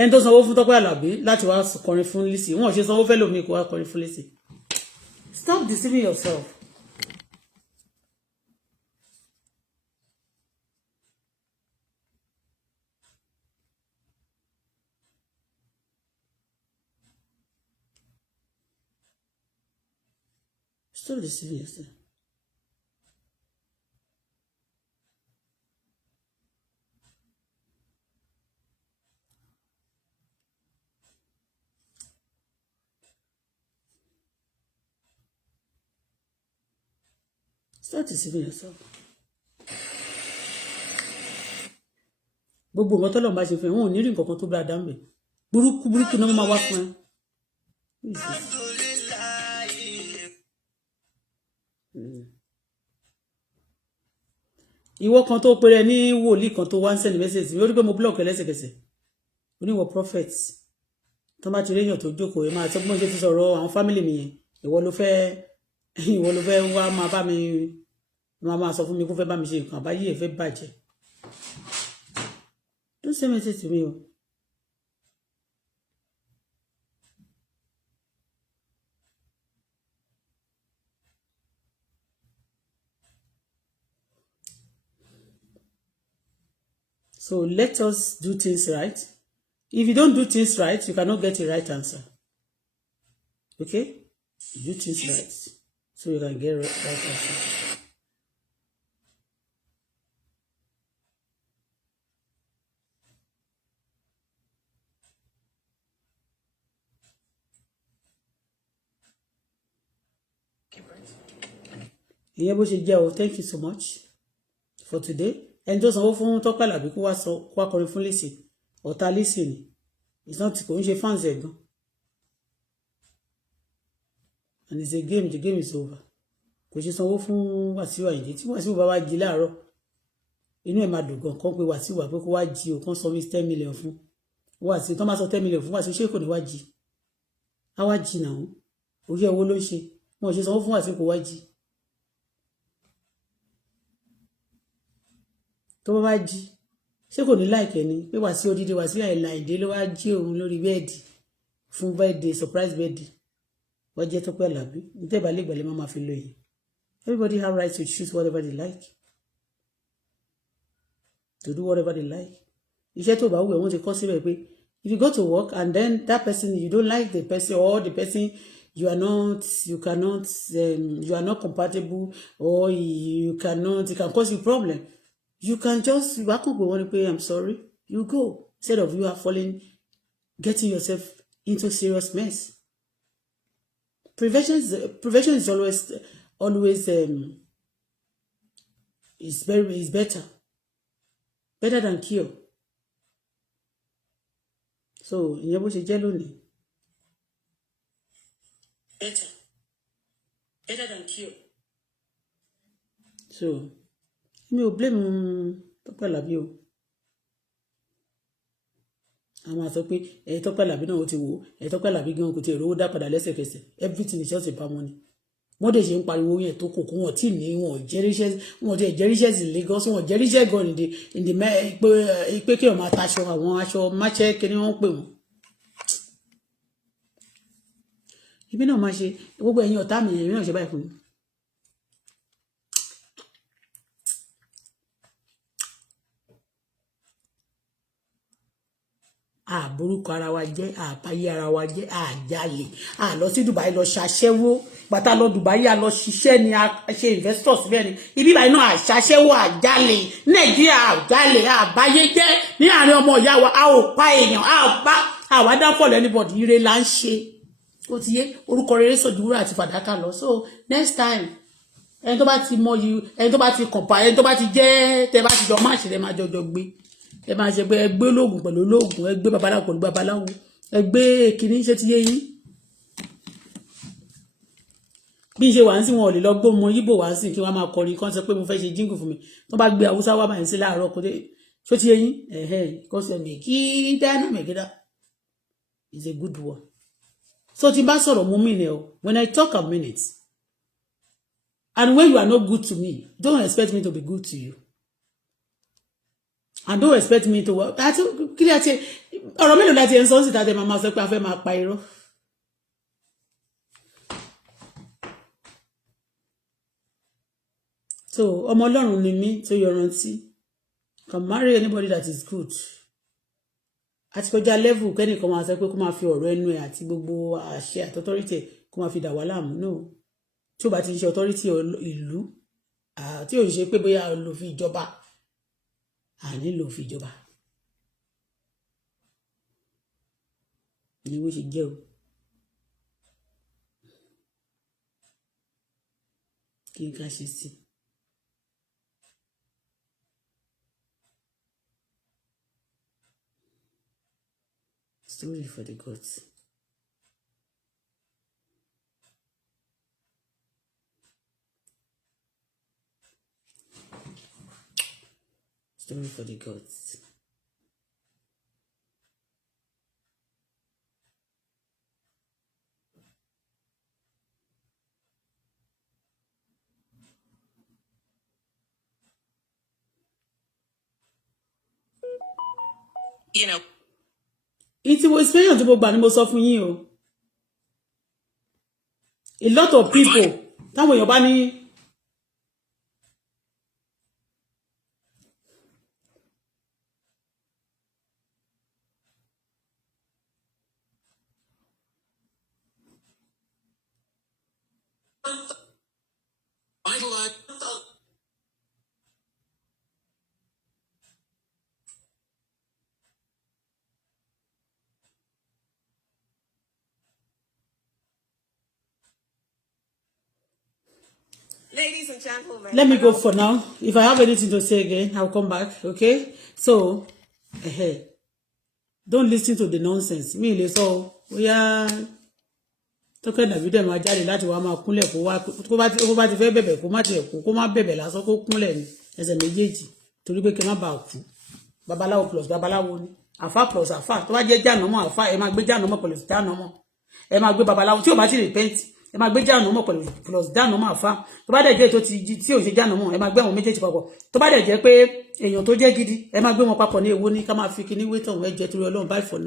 ẹni tó sanwó fún Tọ́pẹ́ Àlàbí láti wá kọrin fún Lizzy wọn ò ṣe sanwó fẹ́ lómi kó wá kọrin fún Lizzy. Stop deceiving yourself. Stop deceiving yourself. Start deceiving yourself. Gbogbo nǹkan tọ́lọ́run bá ṣe fún ẹ wọn ò ní rí nǹkan kan tó bá dá mbẹ burúkú burúkú náà máa wá fún ẹ. Ìwọ kan tó pèrè ní wòlíì kan tó wá ń send message mi ó rí pé mo block ẹ lẹ́sẹ̀kẹsẹ̀ oníwọ̀ prophet tó bá ti réyàn tó jókòó ẹ máa sọ bí mo ṣe ti sọ̀rọ̀ àwọn family mi yẹn ìwọ ló fẹ́ wá máa bá mi máa sọ fún mi kó fẹ́ bá mi ṣe nǹkan àbáyé ẹ fẹ́ bàjẹ́. Don't say message to me o. So let us do things right. If you don't do things right, you cannot get a right answer. Okay? Do things right so you can get right answer. Ìyẹn bó ṣe jẹ́ o, thank you so much for today. Ẹni tó sanwó fún Tọ́pẹ́ Àlàbí kó wá kọrin fún Lizzy ọ̀tá Lizzy ni it's not kò ń ṣe fans ẹ̀ gan and it's a game the game is over kò ṣe sanwó fún Wàsíù Àyìndé tí Wàsíù bá wá jí láàárọ̀ inú ẹ̀ máa dùn gan kan pé Wàsíù wà pé kó wá jí o kan sọ wí 10 million fún Wàsíù tó máa sọ 10 million fún Wàsíù ṣé kò ní wá jí á wá jí náà orí owó ló ń ṣe wọn ò ṣe sanwó fún Wàsíù kó wá jí. Tó bá jí ṣé kò ní láìkẹ́ ni pé Wàsíù odidi Wàsíù Àyìndé ló wá jí òun lórí bẹ́ẹ̀dì fún birthday surprise birthday wọ́n jẹ́ Tọ́pẹ́ Àlàbí nítorí ìbálẹ̀ ìgbàlẹ̀ máa fi lóye. Everybody have right to choose whatever they like to do whatever they like. Iṣẹ́ tó bá wù ẹ́ wọ́n ti kọ́ síbẹ̀ pé if you go to work and then that person you don't like the person or the person you are not compatible or it can cause you problem. You can just you can go and pay I'm sorry you go instead of you are getting yourself into serious mess. Prevention is always is better than cure. So ìyẹn bó ṣe jẹ́ lónìí. Better than cure. So mi ò blame Tọ́pẹ́ Àlàbí o àwọn àsọ pé Tope Alabi náà ó ti wò Tope Alabi gan kò ti rówó dá padà lẹ́sẹ̀kẹsẹ̀ everything is just about money wọ́n dẹ̀ ṣe ń pariwo yẹn tó kòkó wọn tí ní wọn jẹ́ríṣẹ́ sí Lagos wọn jẹ́ríṣẹ́ gan in the pé kí wọ́n máa taṣọ àwọn aṣọ máṣẹ́ kí ni wọ́n pè wọ́n. ibi náà máa ṣe gbogbo ẹ̀yin ọ̀tá mi èmi náà ṣe báyìí fún mi. àbúrúkọ ara wa jẹ́ àpáyé ara wa jẹ́ àjálè lọ sí Dubai lọ ṣàṣẹ́wó bàtà lọ Dubai a lọ ṣiṣẹ́ ni a ṣe investors bẹ́ẹ̀ ni ibi báyìí náà àṣàṣẹ́wó àjálè Nàìjíríà àjálè àbáyé jẹ́ ní àárín ọmọ ìyá wa a ò pa èèyàn àwa dáfọ̀lù anybody ire là ń ṣe ó ti yé orúkọ rere sọ ju wúrà àti fàdákà lọ so next time ẹni tó bá ti mọ yìí ẹni tó bá ti kọ̀ǹpà ẹni tó bá ti jẹ́ tẹ́ bá ti jọ máàṣì rẹ̀ máa jọjọ gbé ẹ máa ṣe pé ẹgbẹ́ ológun pẹ̀lú ológun ẹgbẹ́ babaláwo pẹ̀lú babaláwo ẹgbẹ́ kìíní ṣe ti yé yín bí ṣe wà ń sìn wọn ò lè lọ gbó mọ yíbò wá ń sìn kí wọ́n máa kọrin kan sọ pé mo fẹ́ ṣe jíǹgù fún mi tó bá gbé haúsá wá báyìí sí láàárọ̀ kó dé ṣó ti yé yín kó sọ mẹ̀kídá mẹ̀kídá is a good one so tí n bá sọ̀rọ̀ mú mi ni o when I talk a minute and when you are not good to me don't expect me to be good to you. And don't expect me to work. That's clear. Ọ̀rọ̀ mélòó láti en so si ta de mama sọ pé a fẹ́ máa pa irọ́. So, ọmọ Ọlọ́run ni mí tó yọrántí. Can marry anybody that is good. Àti kọjá level kẹ́nìkan máa sọ pé kó máa fi ọ̀rọ̀ ẹnu ẹ̀ àti gbogbo àṣẹ àti authority kó máa fi dà wá láàmú. No. Tí ó bá ti ṣe authority ìlú tí ò ń ṣe pé bóyá ló fi ìjọba nílò fìjọba ni wọ́n ṣe jẹ́ o kí n ká ṣe sí story for the gods. Story for the gods. You know. It was experience tí mo gbà ni mo sọ fún yín o. A lot of people táwọn èèyàn bá ní Ladies and gentlemen. let me go for now. If I have anything to say again, I'll come back. Okay? So, don't listen to the nonsense. Me, le so we are talking about them. I jáde láti wá máa kúnlẹ̀ kó bá ti fẹ́ bẹ̀bẹ̀ kó má tiẹ̀ kó má bẹ̀bẹ̀ lásán kó kúnlẹ̀ ní ẹsẹ̀ méjèèjì torí pé kí má bàa kú. Babaláwo plus babaláwo ni. Àfà plus àfà. Tó bá jẹ́ jànàmọ́ àfà, ẹ máa gbé jànàmọ́ plus jànàmọ́. Ẹ máa gbé babaláwo tí ò bá ti repent. Ẹ máa gbé jànàmọ́ pẹ̀lú plus jànàmọ́ àfà. Tó bá dẹ̀ jẹ́ tó ti tí ò ṣe jànàmọ́, ẹ máa gbé àwọn méjèèjì papọ̀. Tó bá dẹ̀ jẹ́ pé èèyàn tó jẹ́ gidi, ẹ máa gbé wọn papọ̀ ní èwo ní ká máa fi kíní wé tàn ẹ jẹ́ torí Ọlọ́run báyìí for now.